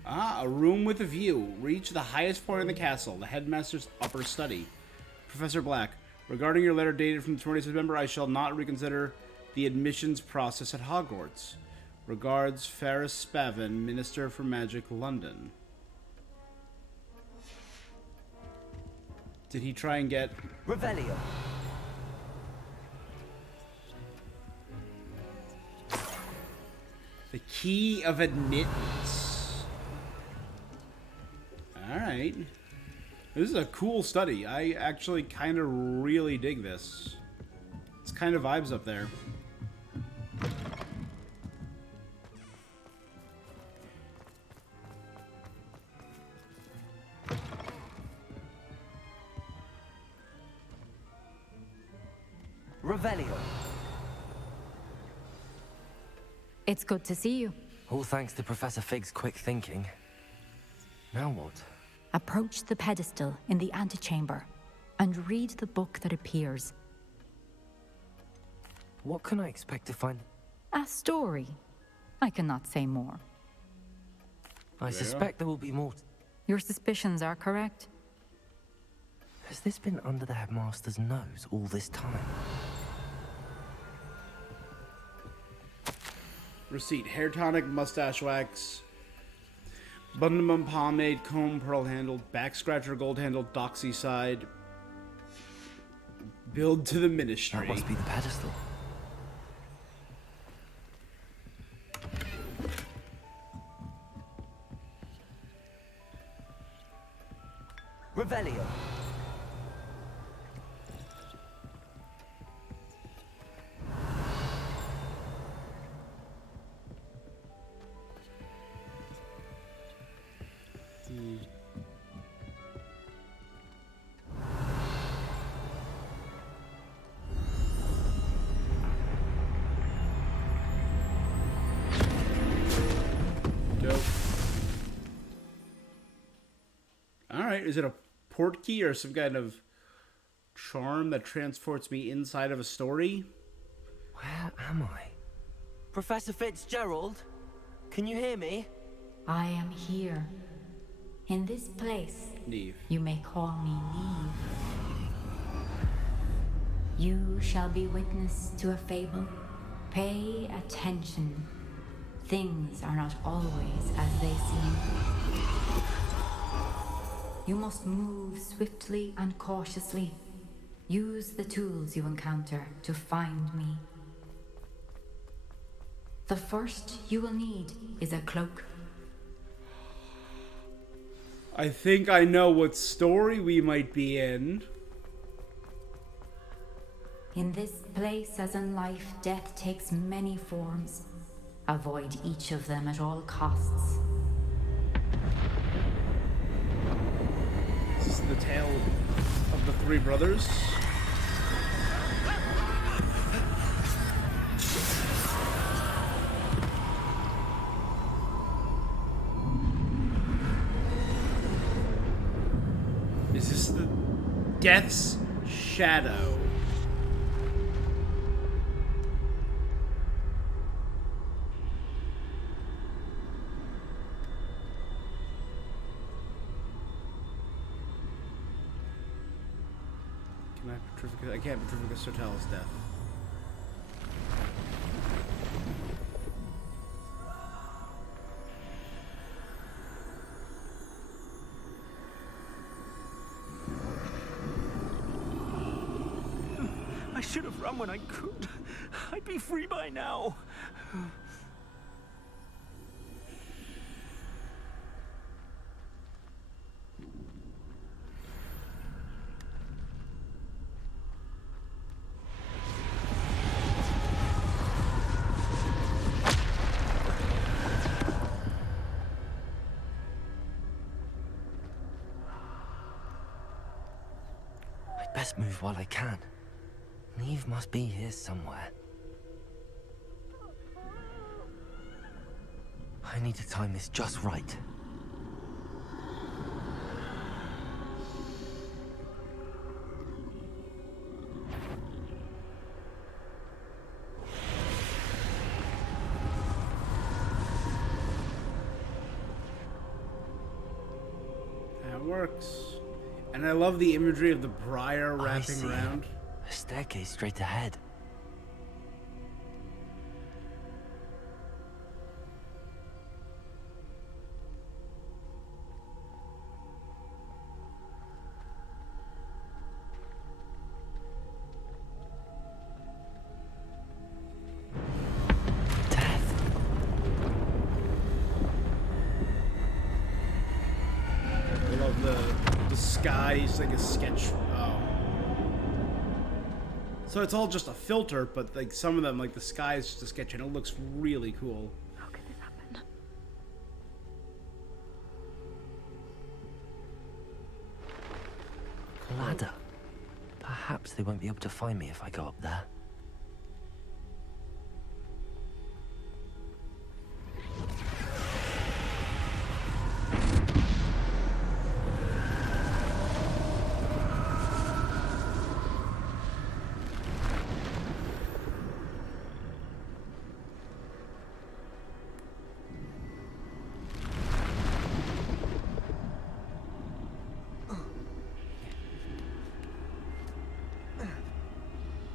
Ah, a room with a view. Reach the highest point in the castle, the headmaster's upper study. Professor Black, regarding your letter dated from the 20th of September, I shall not reconsider the admissions process at Hogwarts. Regards, Ferris Spavin, Minister for Magic, London. Did he try and get... Revelio. The key of admittance. Alright. This is a cool study. I actually kind of really dig this. It's kind of vibes up there. Revelio. It's good to see you. All thanks to Professor Fig's quick thinking. Now what? Approach the pedestal in the antechamber and read the book that appears. What can I expect to find? A story. I cannot say more. I suspect there will be more. Your suspicions are correct. Has this been under the headmaster's nose all this time? Receipt: hair tonic, mustache wax, Bundamum pomade, comb, pearl handled, back scratcher, gold handled, doxy side. Build to the ministry. That must be the pedestal. Revelio. Dope. Alright, is it a port key or some kind of charm that transports me inside of a story? Where am I? Professor Fitzgerald? Can you hear me? I am here. In this place. Neve. You may call me Neve. You shall be witness to a fable. Pay attention. Things are not always as they seem. You must move swiftly and cautiously. Use the tools you encounter to find me. The first you will need is a cloak. I think I know what story we might be in. In this place, as in life, death takes many forms. Avoid each of them at all costs. This is the tale of the three brothers. Is this the Death's Shadow? Can I Petrificus? I can't Petrificus Sotel's death. I should have run when I could. I'd be free by now. I'd best move while I can. Neve must be here somewhere. I need to time this just right. That works. And I love the imagery of the briar wrapping around. A staircase straight ahead. I love the skies like a sketch. Oh. So it's all just a filter, but like some of them, like the sky is just a sketch, and it looks really cool. How could this happen? Ladder. Perhaps they won't be able to find me if I go up there.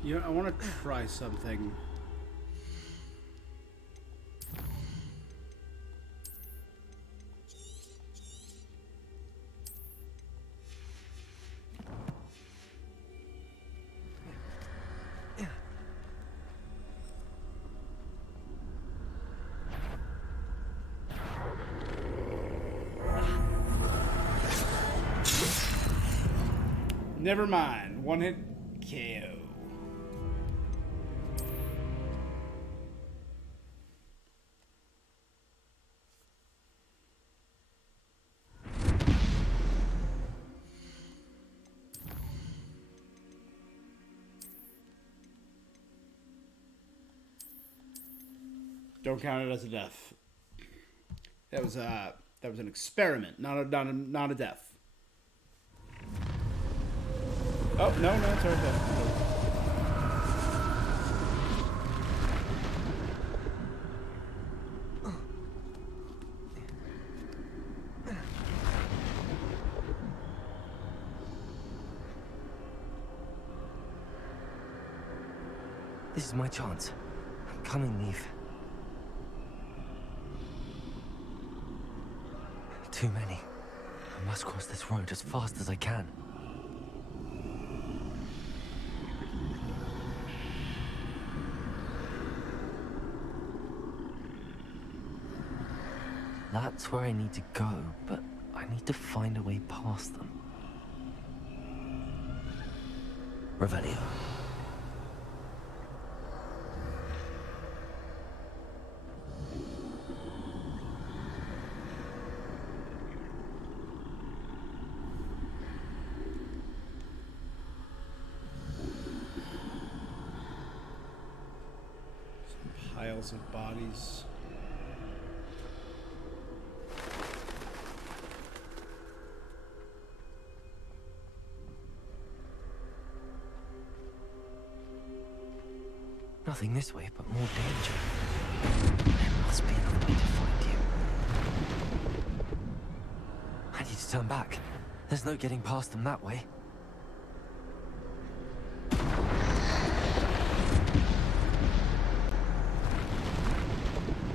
You know, I want to try something. Never mind. One hit KO. Don't count it as a death. That was an experiment, not a death. Oh no, it's right there. This is my chance. I'm coming, Neve. Too many. I must cross this road as fast as I can. That's where I need to go, but I need to find a way past them. Revelio. Some piles of bodies. Nothing this way, but more danger. There must be another way to find you. I need to turn back. There's no getting past them that way.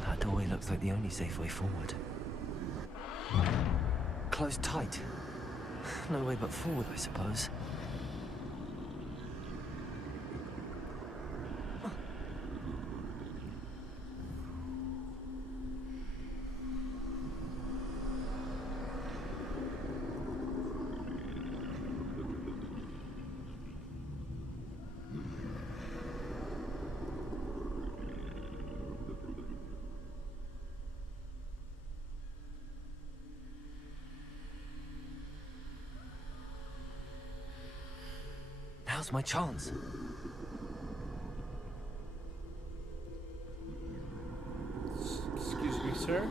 That doorway looks like the only safe way forward. Closed tight. No way but forward, I suppose. Now's my chance. Excuse me, sir?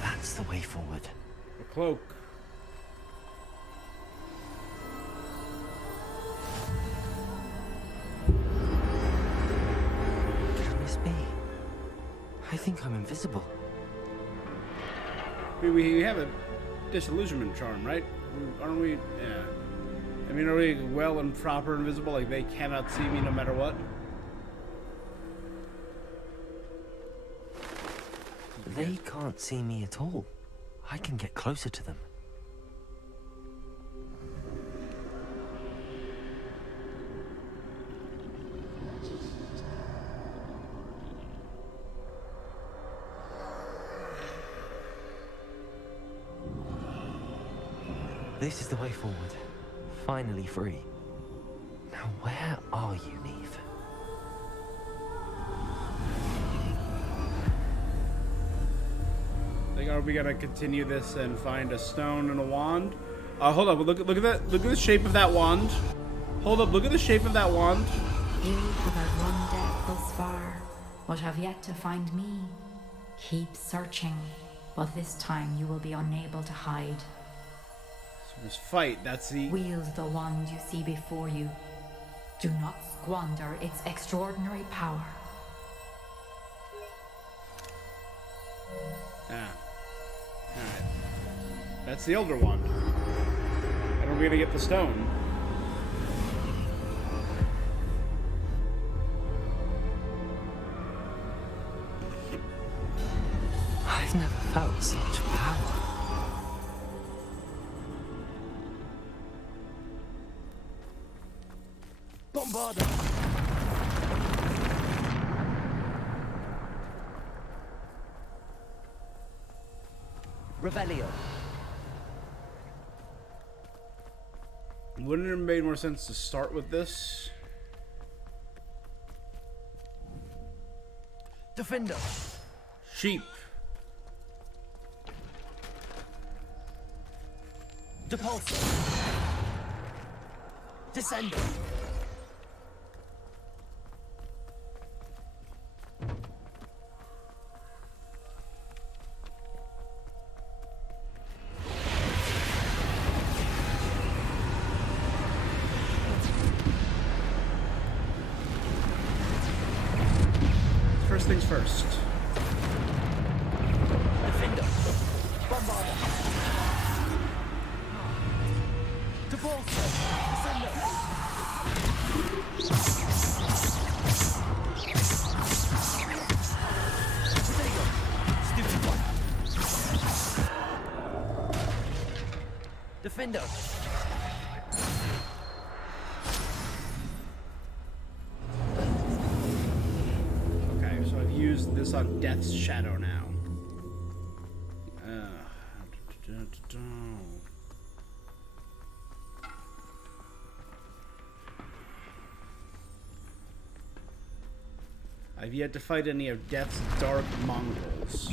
That's the way forward. The cloak. Can this be? I think I'm invisible. We have a disillusionment charm, right? Aren't we? Yeah. I mean, are we well and proper invisible? Like they cannot see me no matter what? They can't see me at all. I can get closer to them. This is the way forward. Finally free. Now where are you, Neve? Like, are we gonna continue this and find a stone and a wand? Hold up, look at that. Look at the shape of that wand. Hold up, look at the shape of that wand. You have outrun death thus far, but have yet to find me. Keep searching, but this time you will be unable to hide. So this fight, that's the... Wield the wand you see before you. Do not squander its extraordinary power. Ah. Alright. That's the older wand. And we're gonna get the stone. I've never felt such power. Bombarda! Revelio. Wouldn't it have made more sense to start with this? Defender. Sheep. Depulso. Descender. First things first. Defender. Bombarda. Depulso. Descender. Stupid one. Defender. Okay, so I've used this on Death's Shadow now. I've yet to fight any of Death's dark Mongols.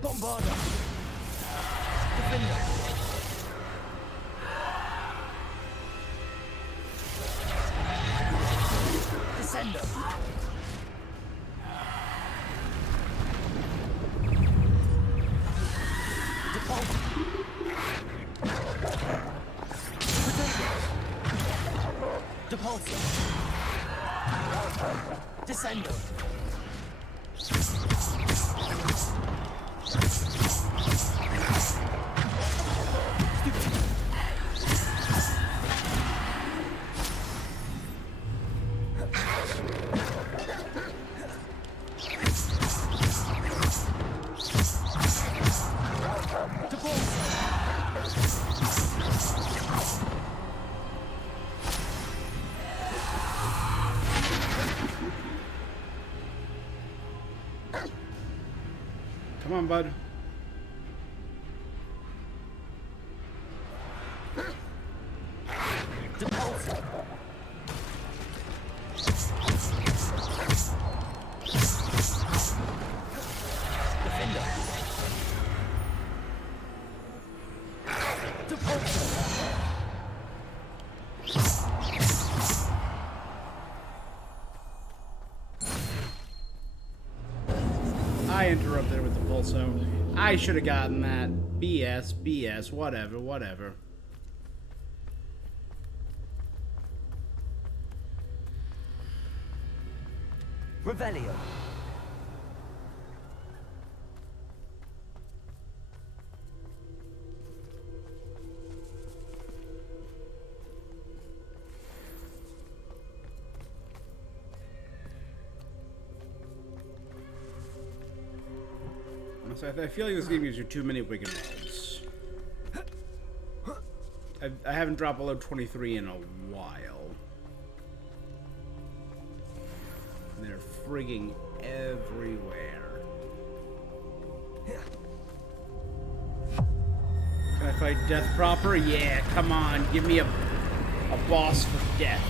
Bombarda. Defender. Descender. Depulso. Depulso. Descender. Come on, bud. Depulso. Defender. Depulso. I interrupted with the pulso. I should have gotten that. BS, BS, whatever, whatever. Revelio. So I feel like this game gives you too many wicked roads. I haven't dropped below 23 in a while. And they're frigging everywhere. Can I fight death proper? Yeah, come on, give me a boss for death.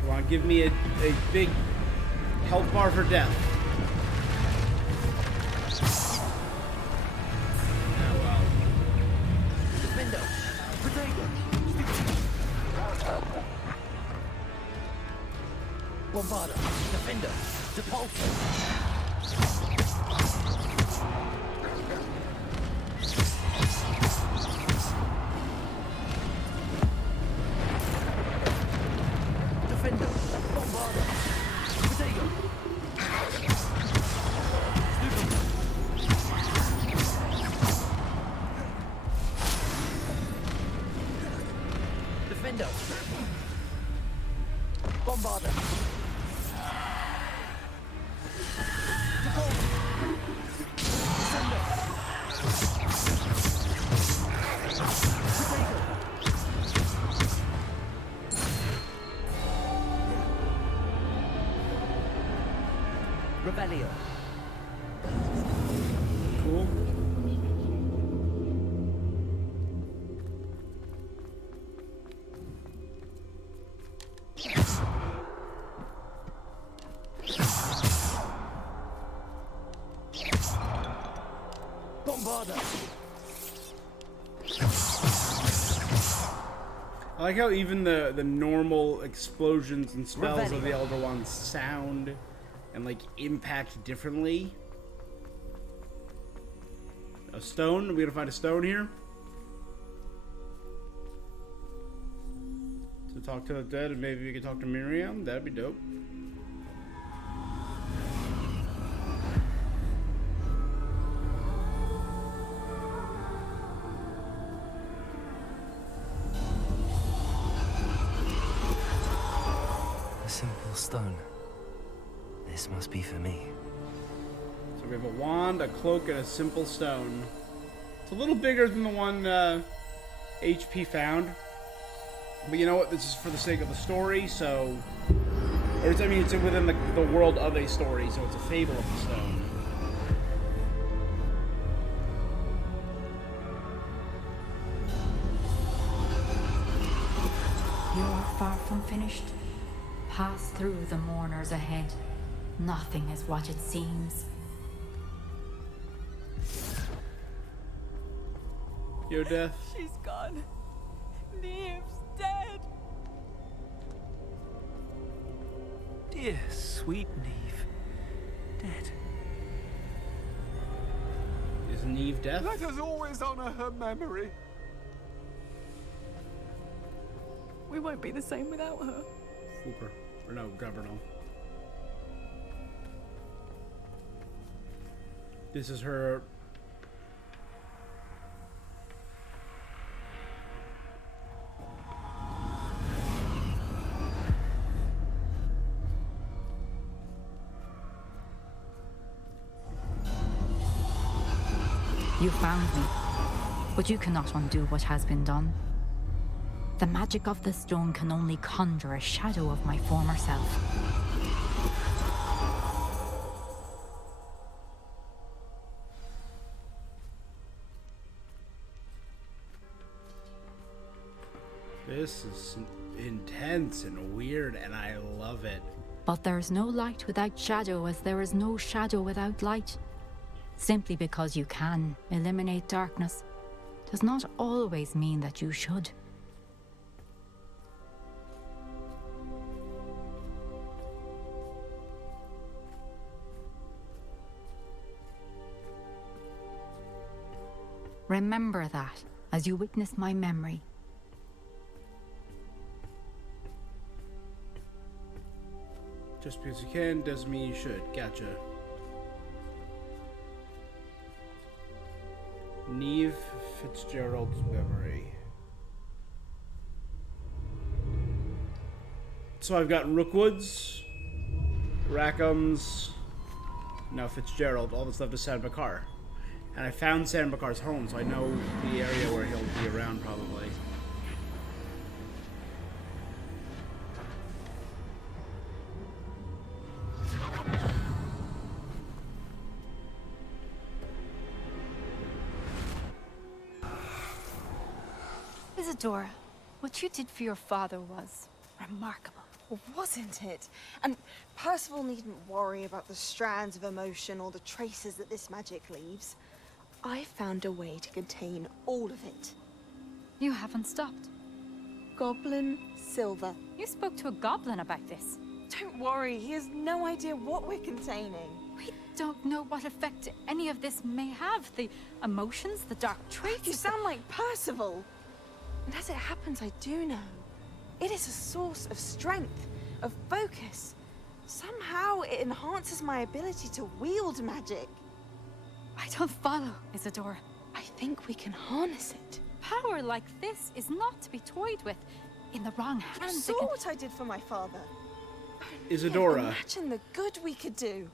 Come on, give me a big health bar for death. Oh well. Defender! Protego! Bombarda! Defender! Depulso! Rebellion. Cool. Bombarda. I like how even the normal explosions and spells of the Elder Ones sound and like impact differently. A stone? Are we gonna find a stone here? To talk to the dead, and maybe we can talk to Miriam? That'd be dope. A simple stone. This must be for me. So we have a wand, a cloak, and a simple stone. It's a little bigger than the one HP found. But you know what? This is for the sake of the story, so... Or it's, I mean, it's within the world of a story, so it's a fable of the stone. You are far from finished. Pass through the mourners ahead. Nothing is what it seems. Your death. She's gone. Neve's dead. Dear sweet Neve. Dead. Is Neve dead? Let us always honor her memory. We won't be the same without her. Hooper. Or no, Governor. This is her You found me, but you cannot undo what has been done. The magic of the stone can only conjure a shadow of my former self. This is intense and weird, and I love it. But there is no light without shadow, as there is no shadow without light. Simply because you can eliminate darkness does not always mean that you should. Remember that as you witness my memory. Just because you can doesn't mean you should. Gotcha. Neve Fitzgerald's memory. So I've got Rookwood's, Rackham's, now Fitzgerald. All that's left is Sam Bakar. And I found Sam Bakar's home, so I know the area where he'll be around probably. Isadora, what you did for your father was remarkable. Wasn't it? And Percival needn't worry about the strands of emotion or the traces that this magic leaves. I found a way to contain all of it. You haven't stopped. Goblin Silver. You spoke to a goblin about this. Don't worry, he has no idea what we're containing. We don't know what effect any of this may have. The emotions, the dark traits. You sound like Percival. And as it happens, I do know. It is a source of strength, of focus. Somehow it enhances my ability to wield magic. I don't follow, Isadora. I think we can harness it. Power like this is not to be toyed with. In the wrong You hands, saw what I did for my father. Isadora. Imagine the good we could do.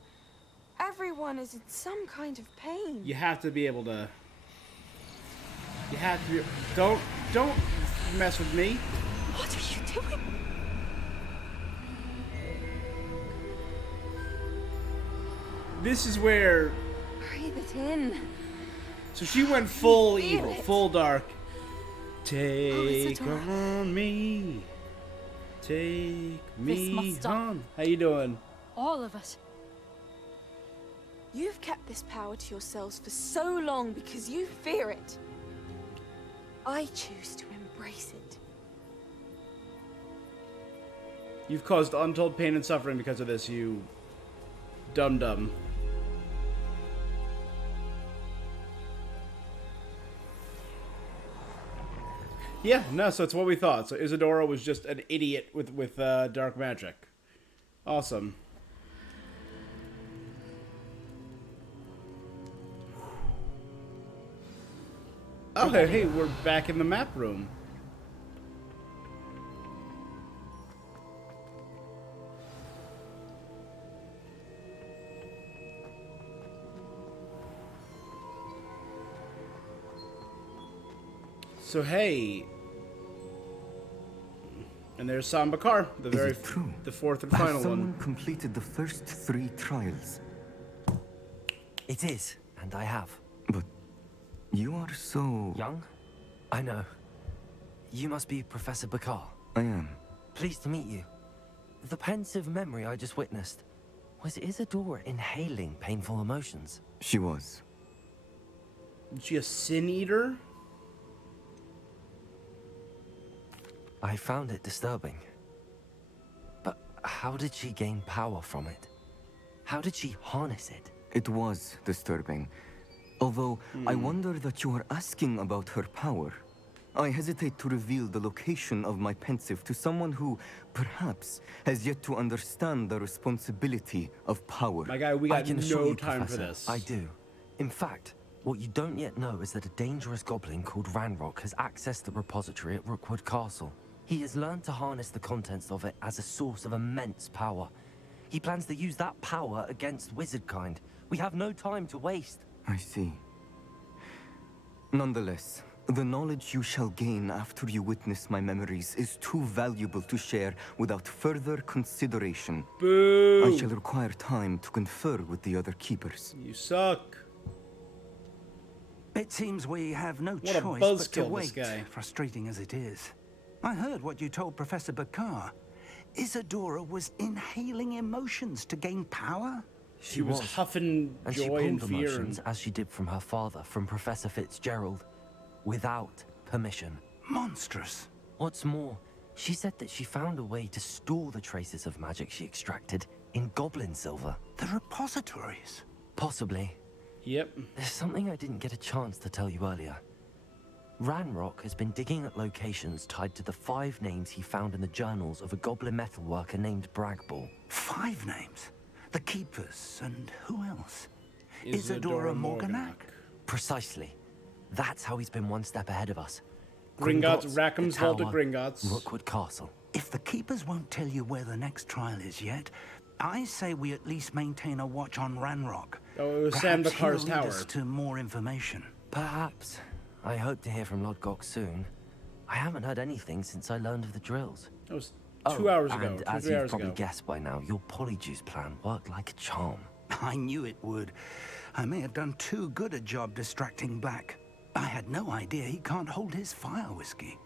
Everyone is in some kind of pain. You have to be able to... You have to be... Don't mess with me. What are you doing? This is where... Breathe it in. So she went full Feel evil, it. full dark. Take Isadora. on me. Take me must stop. on. How you doing? all of it. You've kept this power to yourselves for so long because you fear it. I choose to embrace it. You've caused untold pain and suffering because of this, you dum-dum. Yeah, no, so it's what we thought. So Isadora was just an idiot with dark magic. Awesome. Oh, hey, we're back in the map room. So hey, and there's Sambakar, the fourth and final someone one. completed the first 3 trials? It is, and I have. But you are so... young? I know. You must be Professor Bakar. I am. Pleased to meet you. The pensive memory I just witnessed, was Isadora inhaling painful emotions? She was. Is she a sin eater? I found it disturbing. But how did she gain power from it? How did she harness it? It was disturbing. Although, I wonder that you are asking about her power. I hesitate to reveal the location of my pensive to someone who, perhaps, has yet to understand the responsibility of power. My guy, we I got can assure no you, time for Professor, this. I do. In fact, what you don't yet know is that a dangerous goblin called Ranrock has accessed the repository at Rookwood Castle. He has learned to harness the contents of it as a source of immense power. He plans to use that power against wizardkind. We have no time to waste. I see. Nonetheless, the knowledge you shall gain after you witness my memories is too valuable to share without further consideration. Boo! I shall require time to confer with the other keepers. You suck. It seems we have no What a choice but to buzzkill, this wait, guy. frustrating as it is. I heard what you told Professor Bakar. Isadora was inhaling emotions to gain power? She was huffing and she joy and pulled fear. emotions as she did from her father, from Professor Fitzgerald, without permission. Monstrous. What's more, she said that she found a way to store the traces of magic she extracted in goblin silver. The repositories? Possibly. Yep. There's something I didn't get a chance to tell you earlier. Ranrock has been digging at locations tied to the 5 names he found in the journals of a goblin metalworker named Bragball. 5 names? The Keepers, and who else? Isadora Morganach. Precisely. That's how he's been one step ahead of us. Gringotts, Rackham's the Vault at Tower, Gringotts. Rookwood Castle. If the Keepers won't tell you where the next trial is yet, I say we at least maintain a watch on Ranrock. Oh, it was Sam Perhaps Bakar's he'll lead tower. us to more information. Perhaps. I hope to hear from Lodgok soon. I haven't heard anything since I learned of the drills. That was 2 hours ago. And as 3 you've hours probably ago. guessed by now, your Polyjuice plan worked like a charm. I knew it would. I may have done too good a job distracting Black. I had no idea he can't hold his fire whiskey.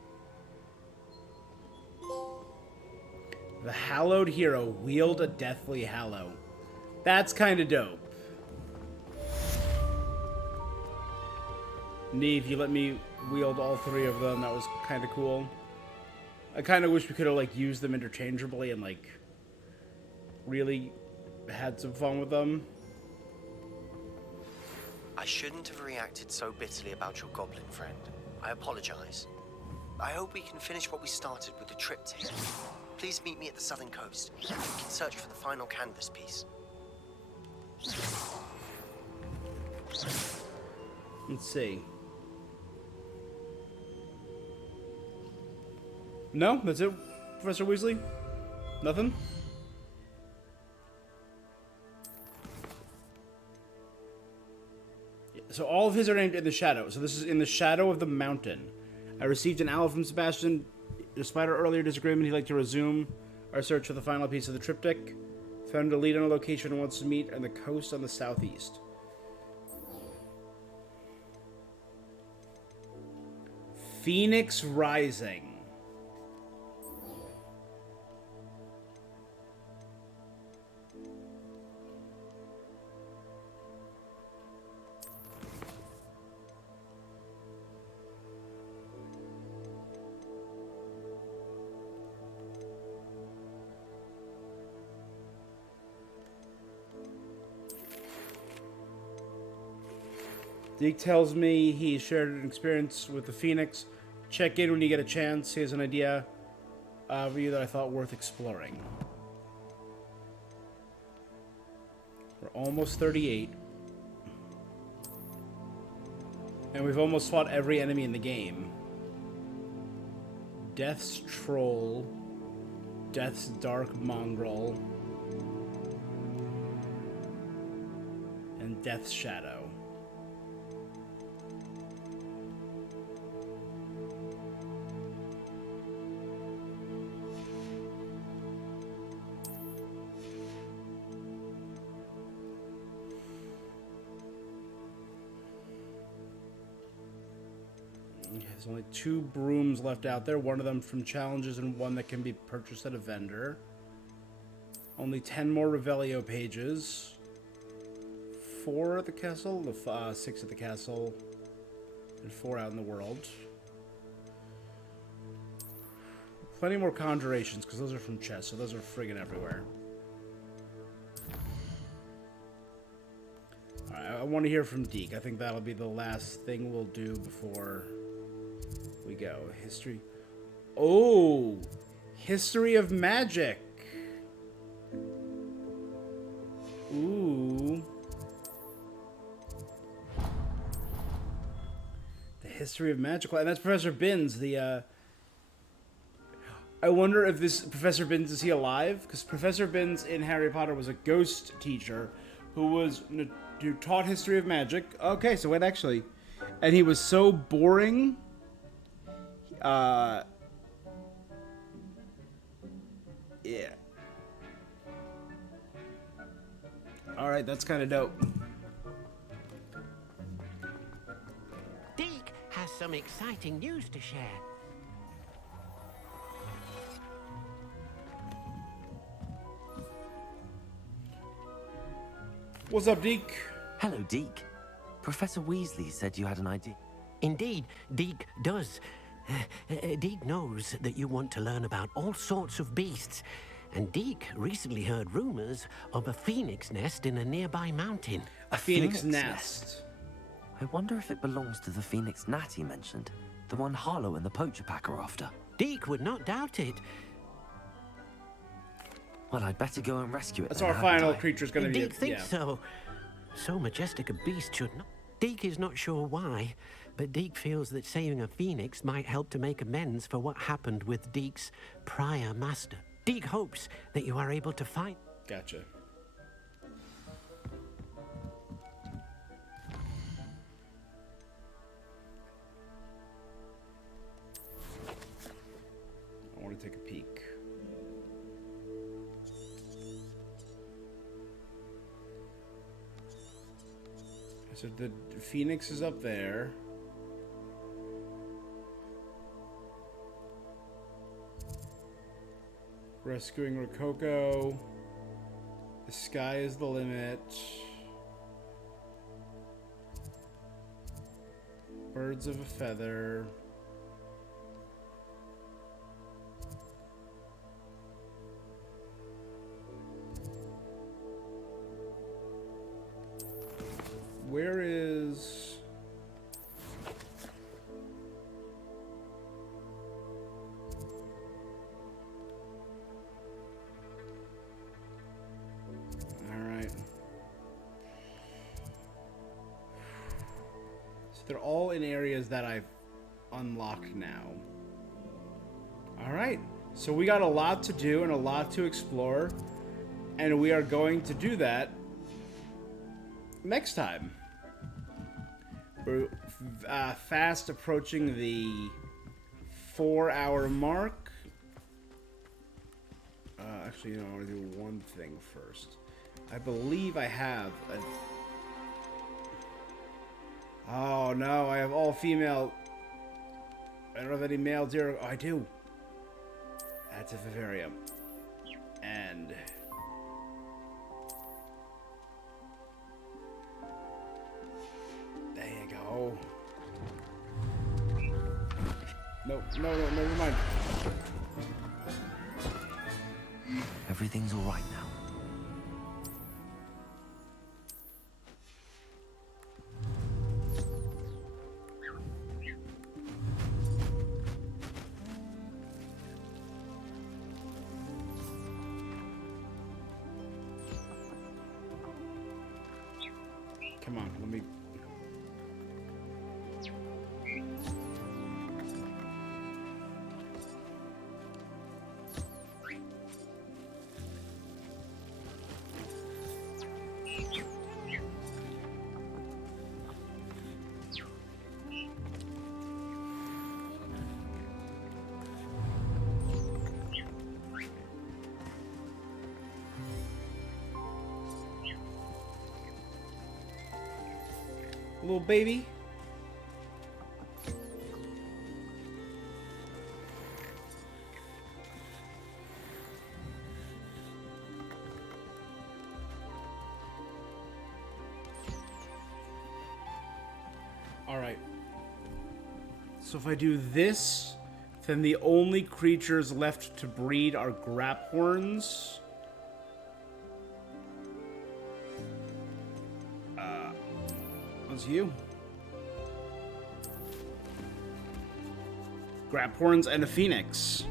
The hallowed hero wield a deathly hallow. That's kind of dope. Neve, you let me wield all 3 of them. That was kind of cool. I kind of wish we could have like used them interchangeably and like really had some fun with them. I shouldn't have reacted so bitterly about your goblin friend. I apologize. I hope we can finish what we started with the triptych. Please meet me at the southern coast. We can search for the final canvas piece. Let's see. No, that's it, Professor Weasley? Nothing? So all of his are named in the shadow. So this is in the shadow of the mountain. I received an owl from Sebastian. Despite our earlier disagreement, he'd like to resume our search for the final piece of the triptych. Found a lead on a location and wants to meet on the coast on the southeast. Phoenix Rising. Deke tells me he shared an experience with the Phoenix. Check in when you get a chance. He has an idea of you that I thought worth exploring. We're almost 38. And we've almost fought every enemy in the game. Death's Troll. Death's Dark Mongrel. And Death's Shadow. There's only 2 brooms left out there, one of them from challenges and one that can be purchased at a vendor. Only 10 more Revelio pages. 4 at the castle, 6 at the castle, and 4 out in the world. Plenty more conjurations, because those are from chests, so those are friggin' everywhere. Alright, I want to hear from Deke. I think that'll be the last thing we'll do before we go. History. Oh! History of Magic! Ooh. The History of Magic. And that's Professor Binns, the, I wonder if this Professor Binns, is he alive? Because Professor Binns in Harry Potter was a ghost teacher who taught history of magic. Okay, so it actually, And he was so boring. Yeah. Alright, that's kind of dope. Deke has some exciting news to share. What's up, Deke? Hello, Deke. Professor Weasley said you had an idea. Indeed, Deke does. Deke knows that you want to learn about all sorts of beasts, and Deke recently heard rumors of a phoenix nest in a nearby mountain. A phoenix nest. I wonder if it belongs to the phoenix Natty mentioned, the one Harlow and the poacher pack are after. Deke would not doubt it. Well, I'd better go and rescue it. That's then, our hadn't final I? creature's gonna be. Deke thinks so. So majestic a beast should not. Deke is not sure why, but Deke feels that saving a phoenix might help to make amends for what happened with Deke's prior master. Deke hopes that you are able to find. Gotcha. I want to take a peek. So the phoenix is up there. Rescuing Rococo. The sky is the limit. Birds of a feather. Where is... Alright. So they're all in areas that I've unlocked now. Alright. So we got a lot to do and a lot to explore. And we are going to do that next time. We're fast approaching the 4-hour mark. Actually, I want to do one thing first. I believe I have a... Oh, no, I have all female... I don't have any male zero... Oh, I do. That's a vivarium. And... There you go. No, never mind. Everything's all right now. Come on, let me... Little baby. All right. So if I do this, then the only creatures left to breed are Graphorns. That's you. Graphorns and a phoenix.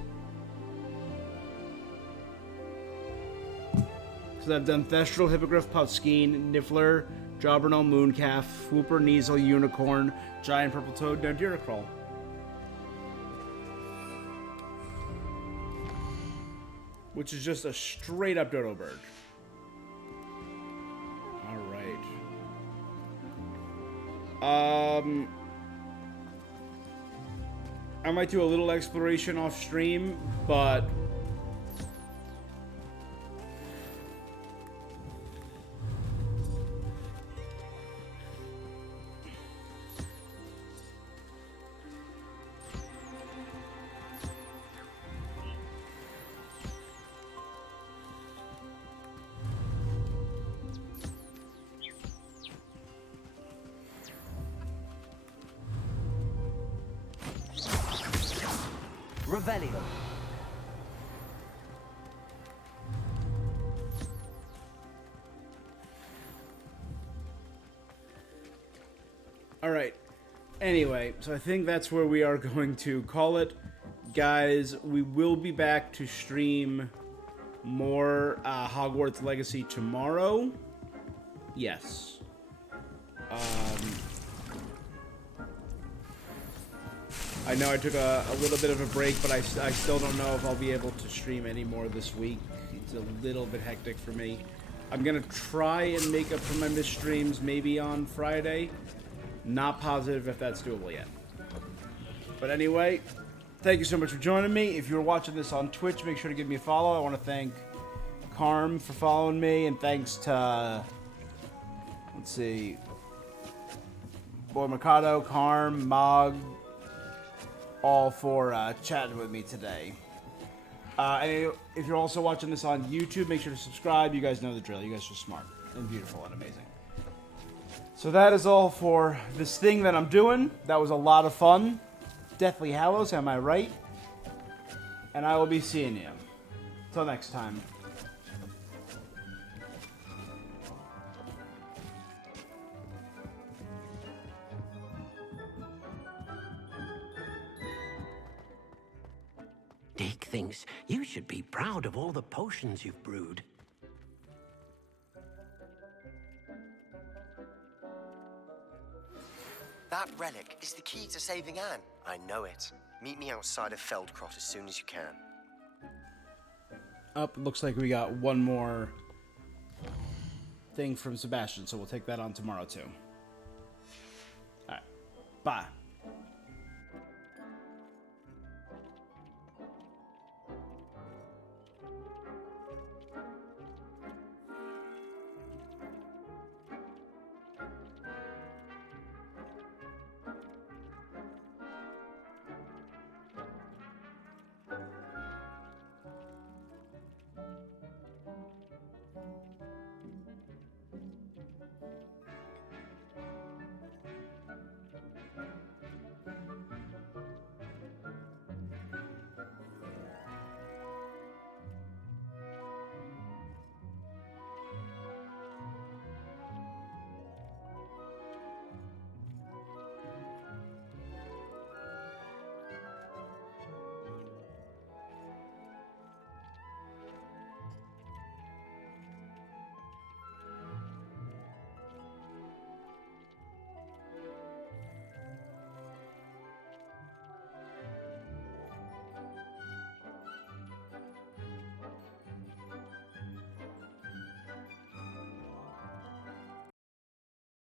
So I've done Thestral, Hippogriff, Puffskein, Niffler, Jobberknoll, Mooncalf, Whooper, Kneasel, Unicorn, Giant Purple Toad, no Duracrawl. Which is just a straight up dodo bird. Alright. I might do a little exploration off stream, but Revelio. Alright. Anyway, so I think that's where we are going to call it. Guys, we will be back to stream more Hogwarts Legacy tomorrow. Yes. I know I took a little bit of a break, but I still don't know if I'll be able to stream any more this week. It's a little bit hectic for me. I'm going to try and make up for my missed streams maybe on Friday. Not positive if that's doable yet. But anyway, thank you so much for joining me. If you're watching this on Twitch, make sure to give me a follow. I want to thank Carm for following me, and thanks to, let's see, Boy Mikado, Carm, Mog, all for chatting with me today. And if you're also watching this on YouTube, make sure to subscribe. You guys know the drill. You guys are smart and beautiful and amazing. So that is all for this thing that I'm doing. That was a lot of fun. Deathly Hallows, am I right? And I will be seeing you. Till next time. Deke thinks you should be proud of all the potions you've brewed. That relic is the key to saving Anne. I know it. Meet me outside of Feldcroft as soon as you can. Up, looks like we got one more thing from Sebastian, so we'll take that on tomorrow too. Alright, bye.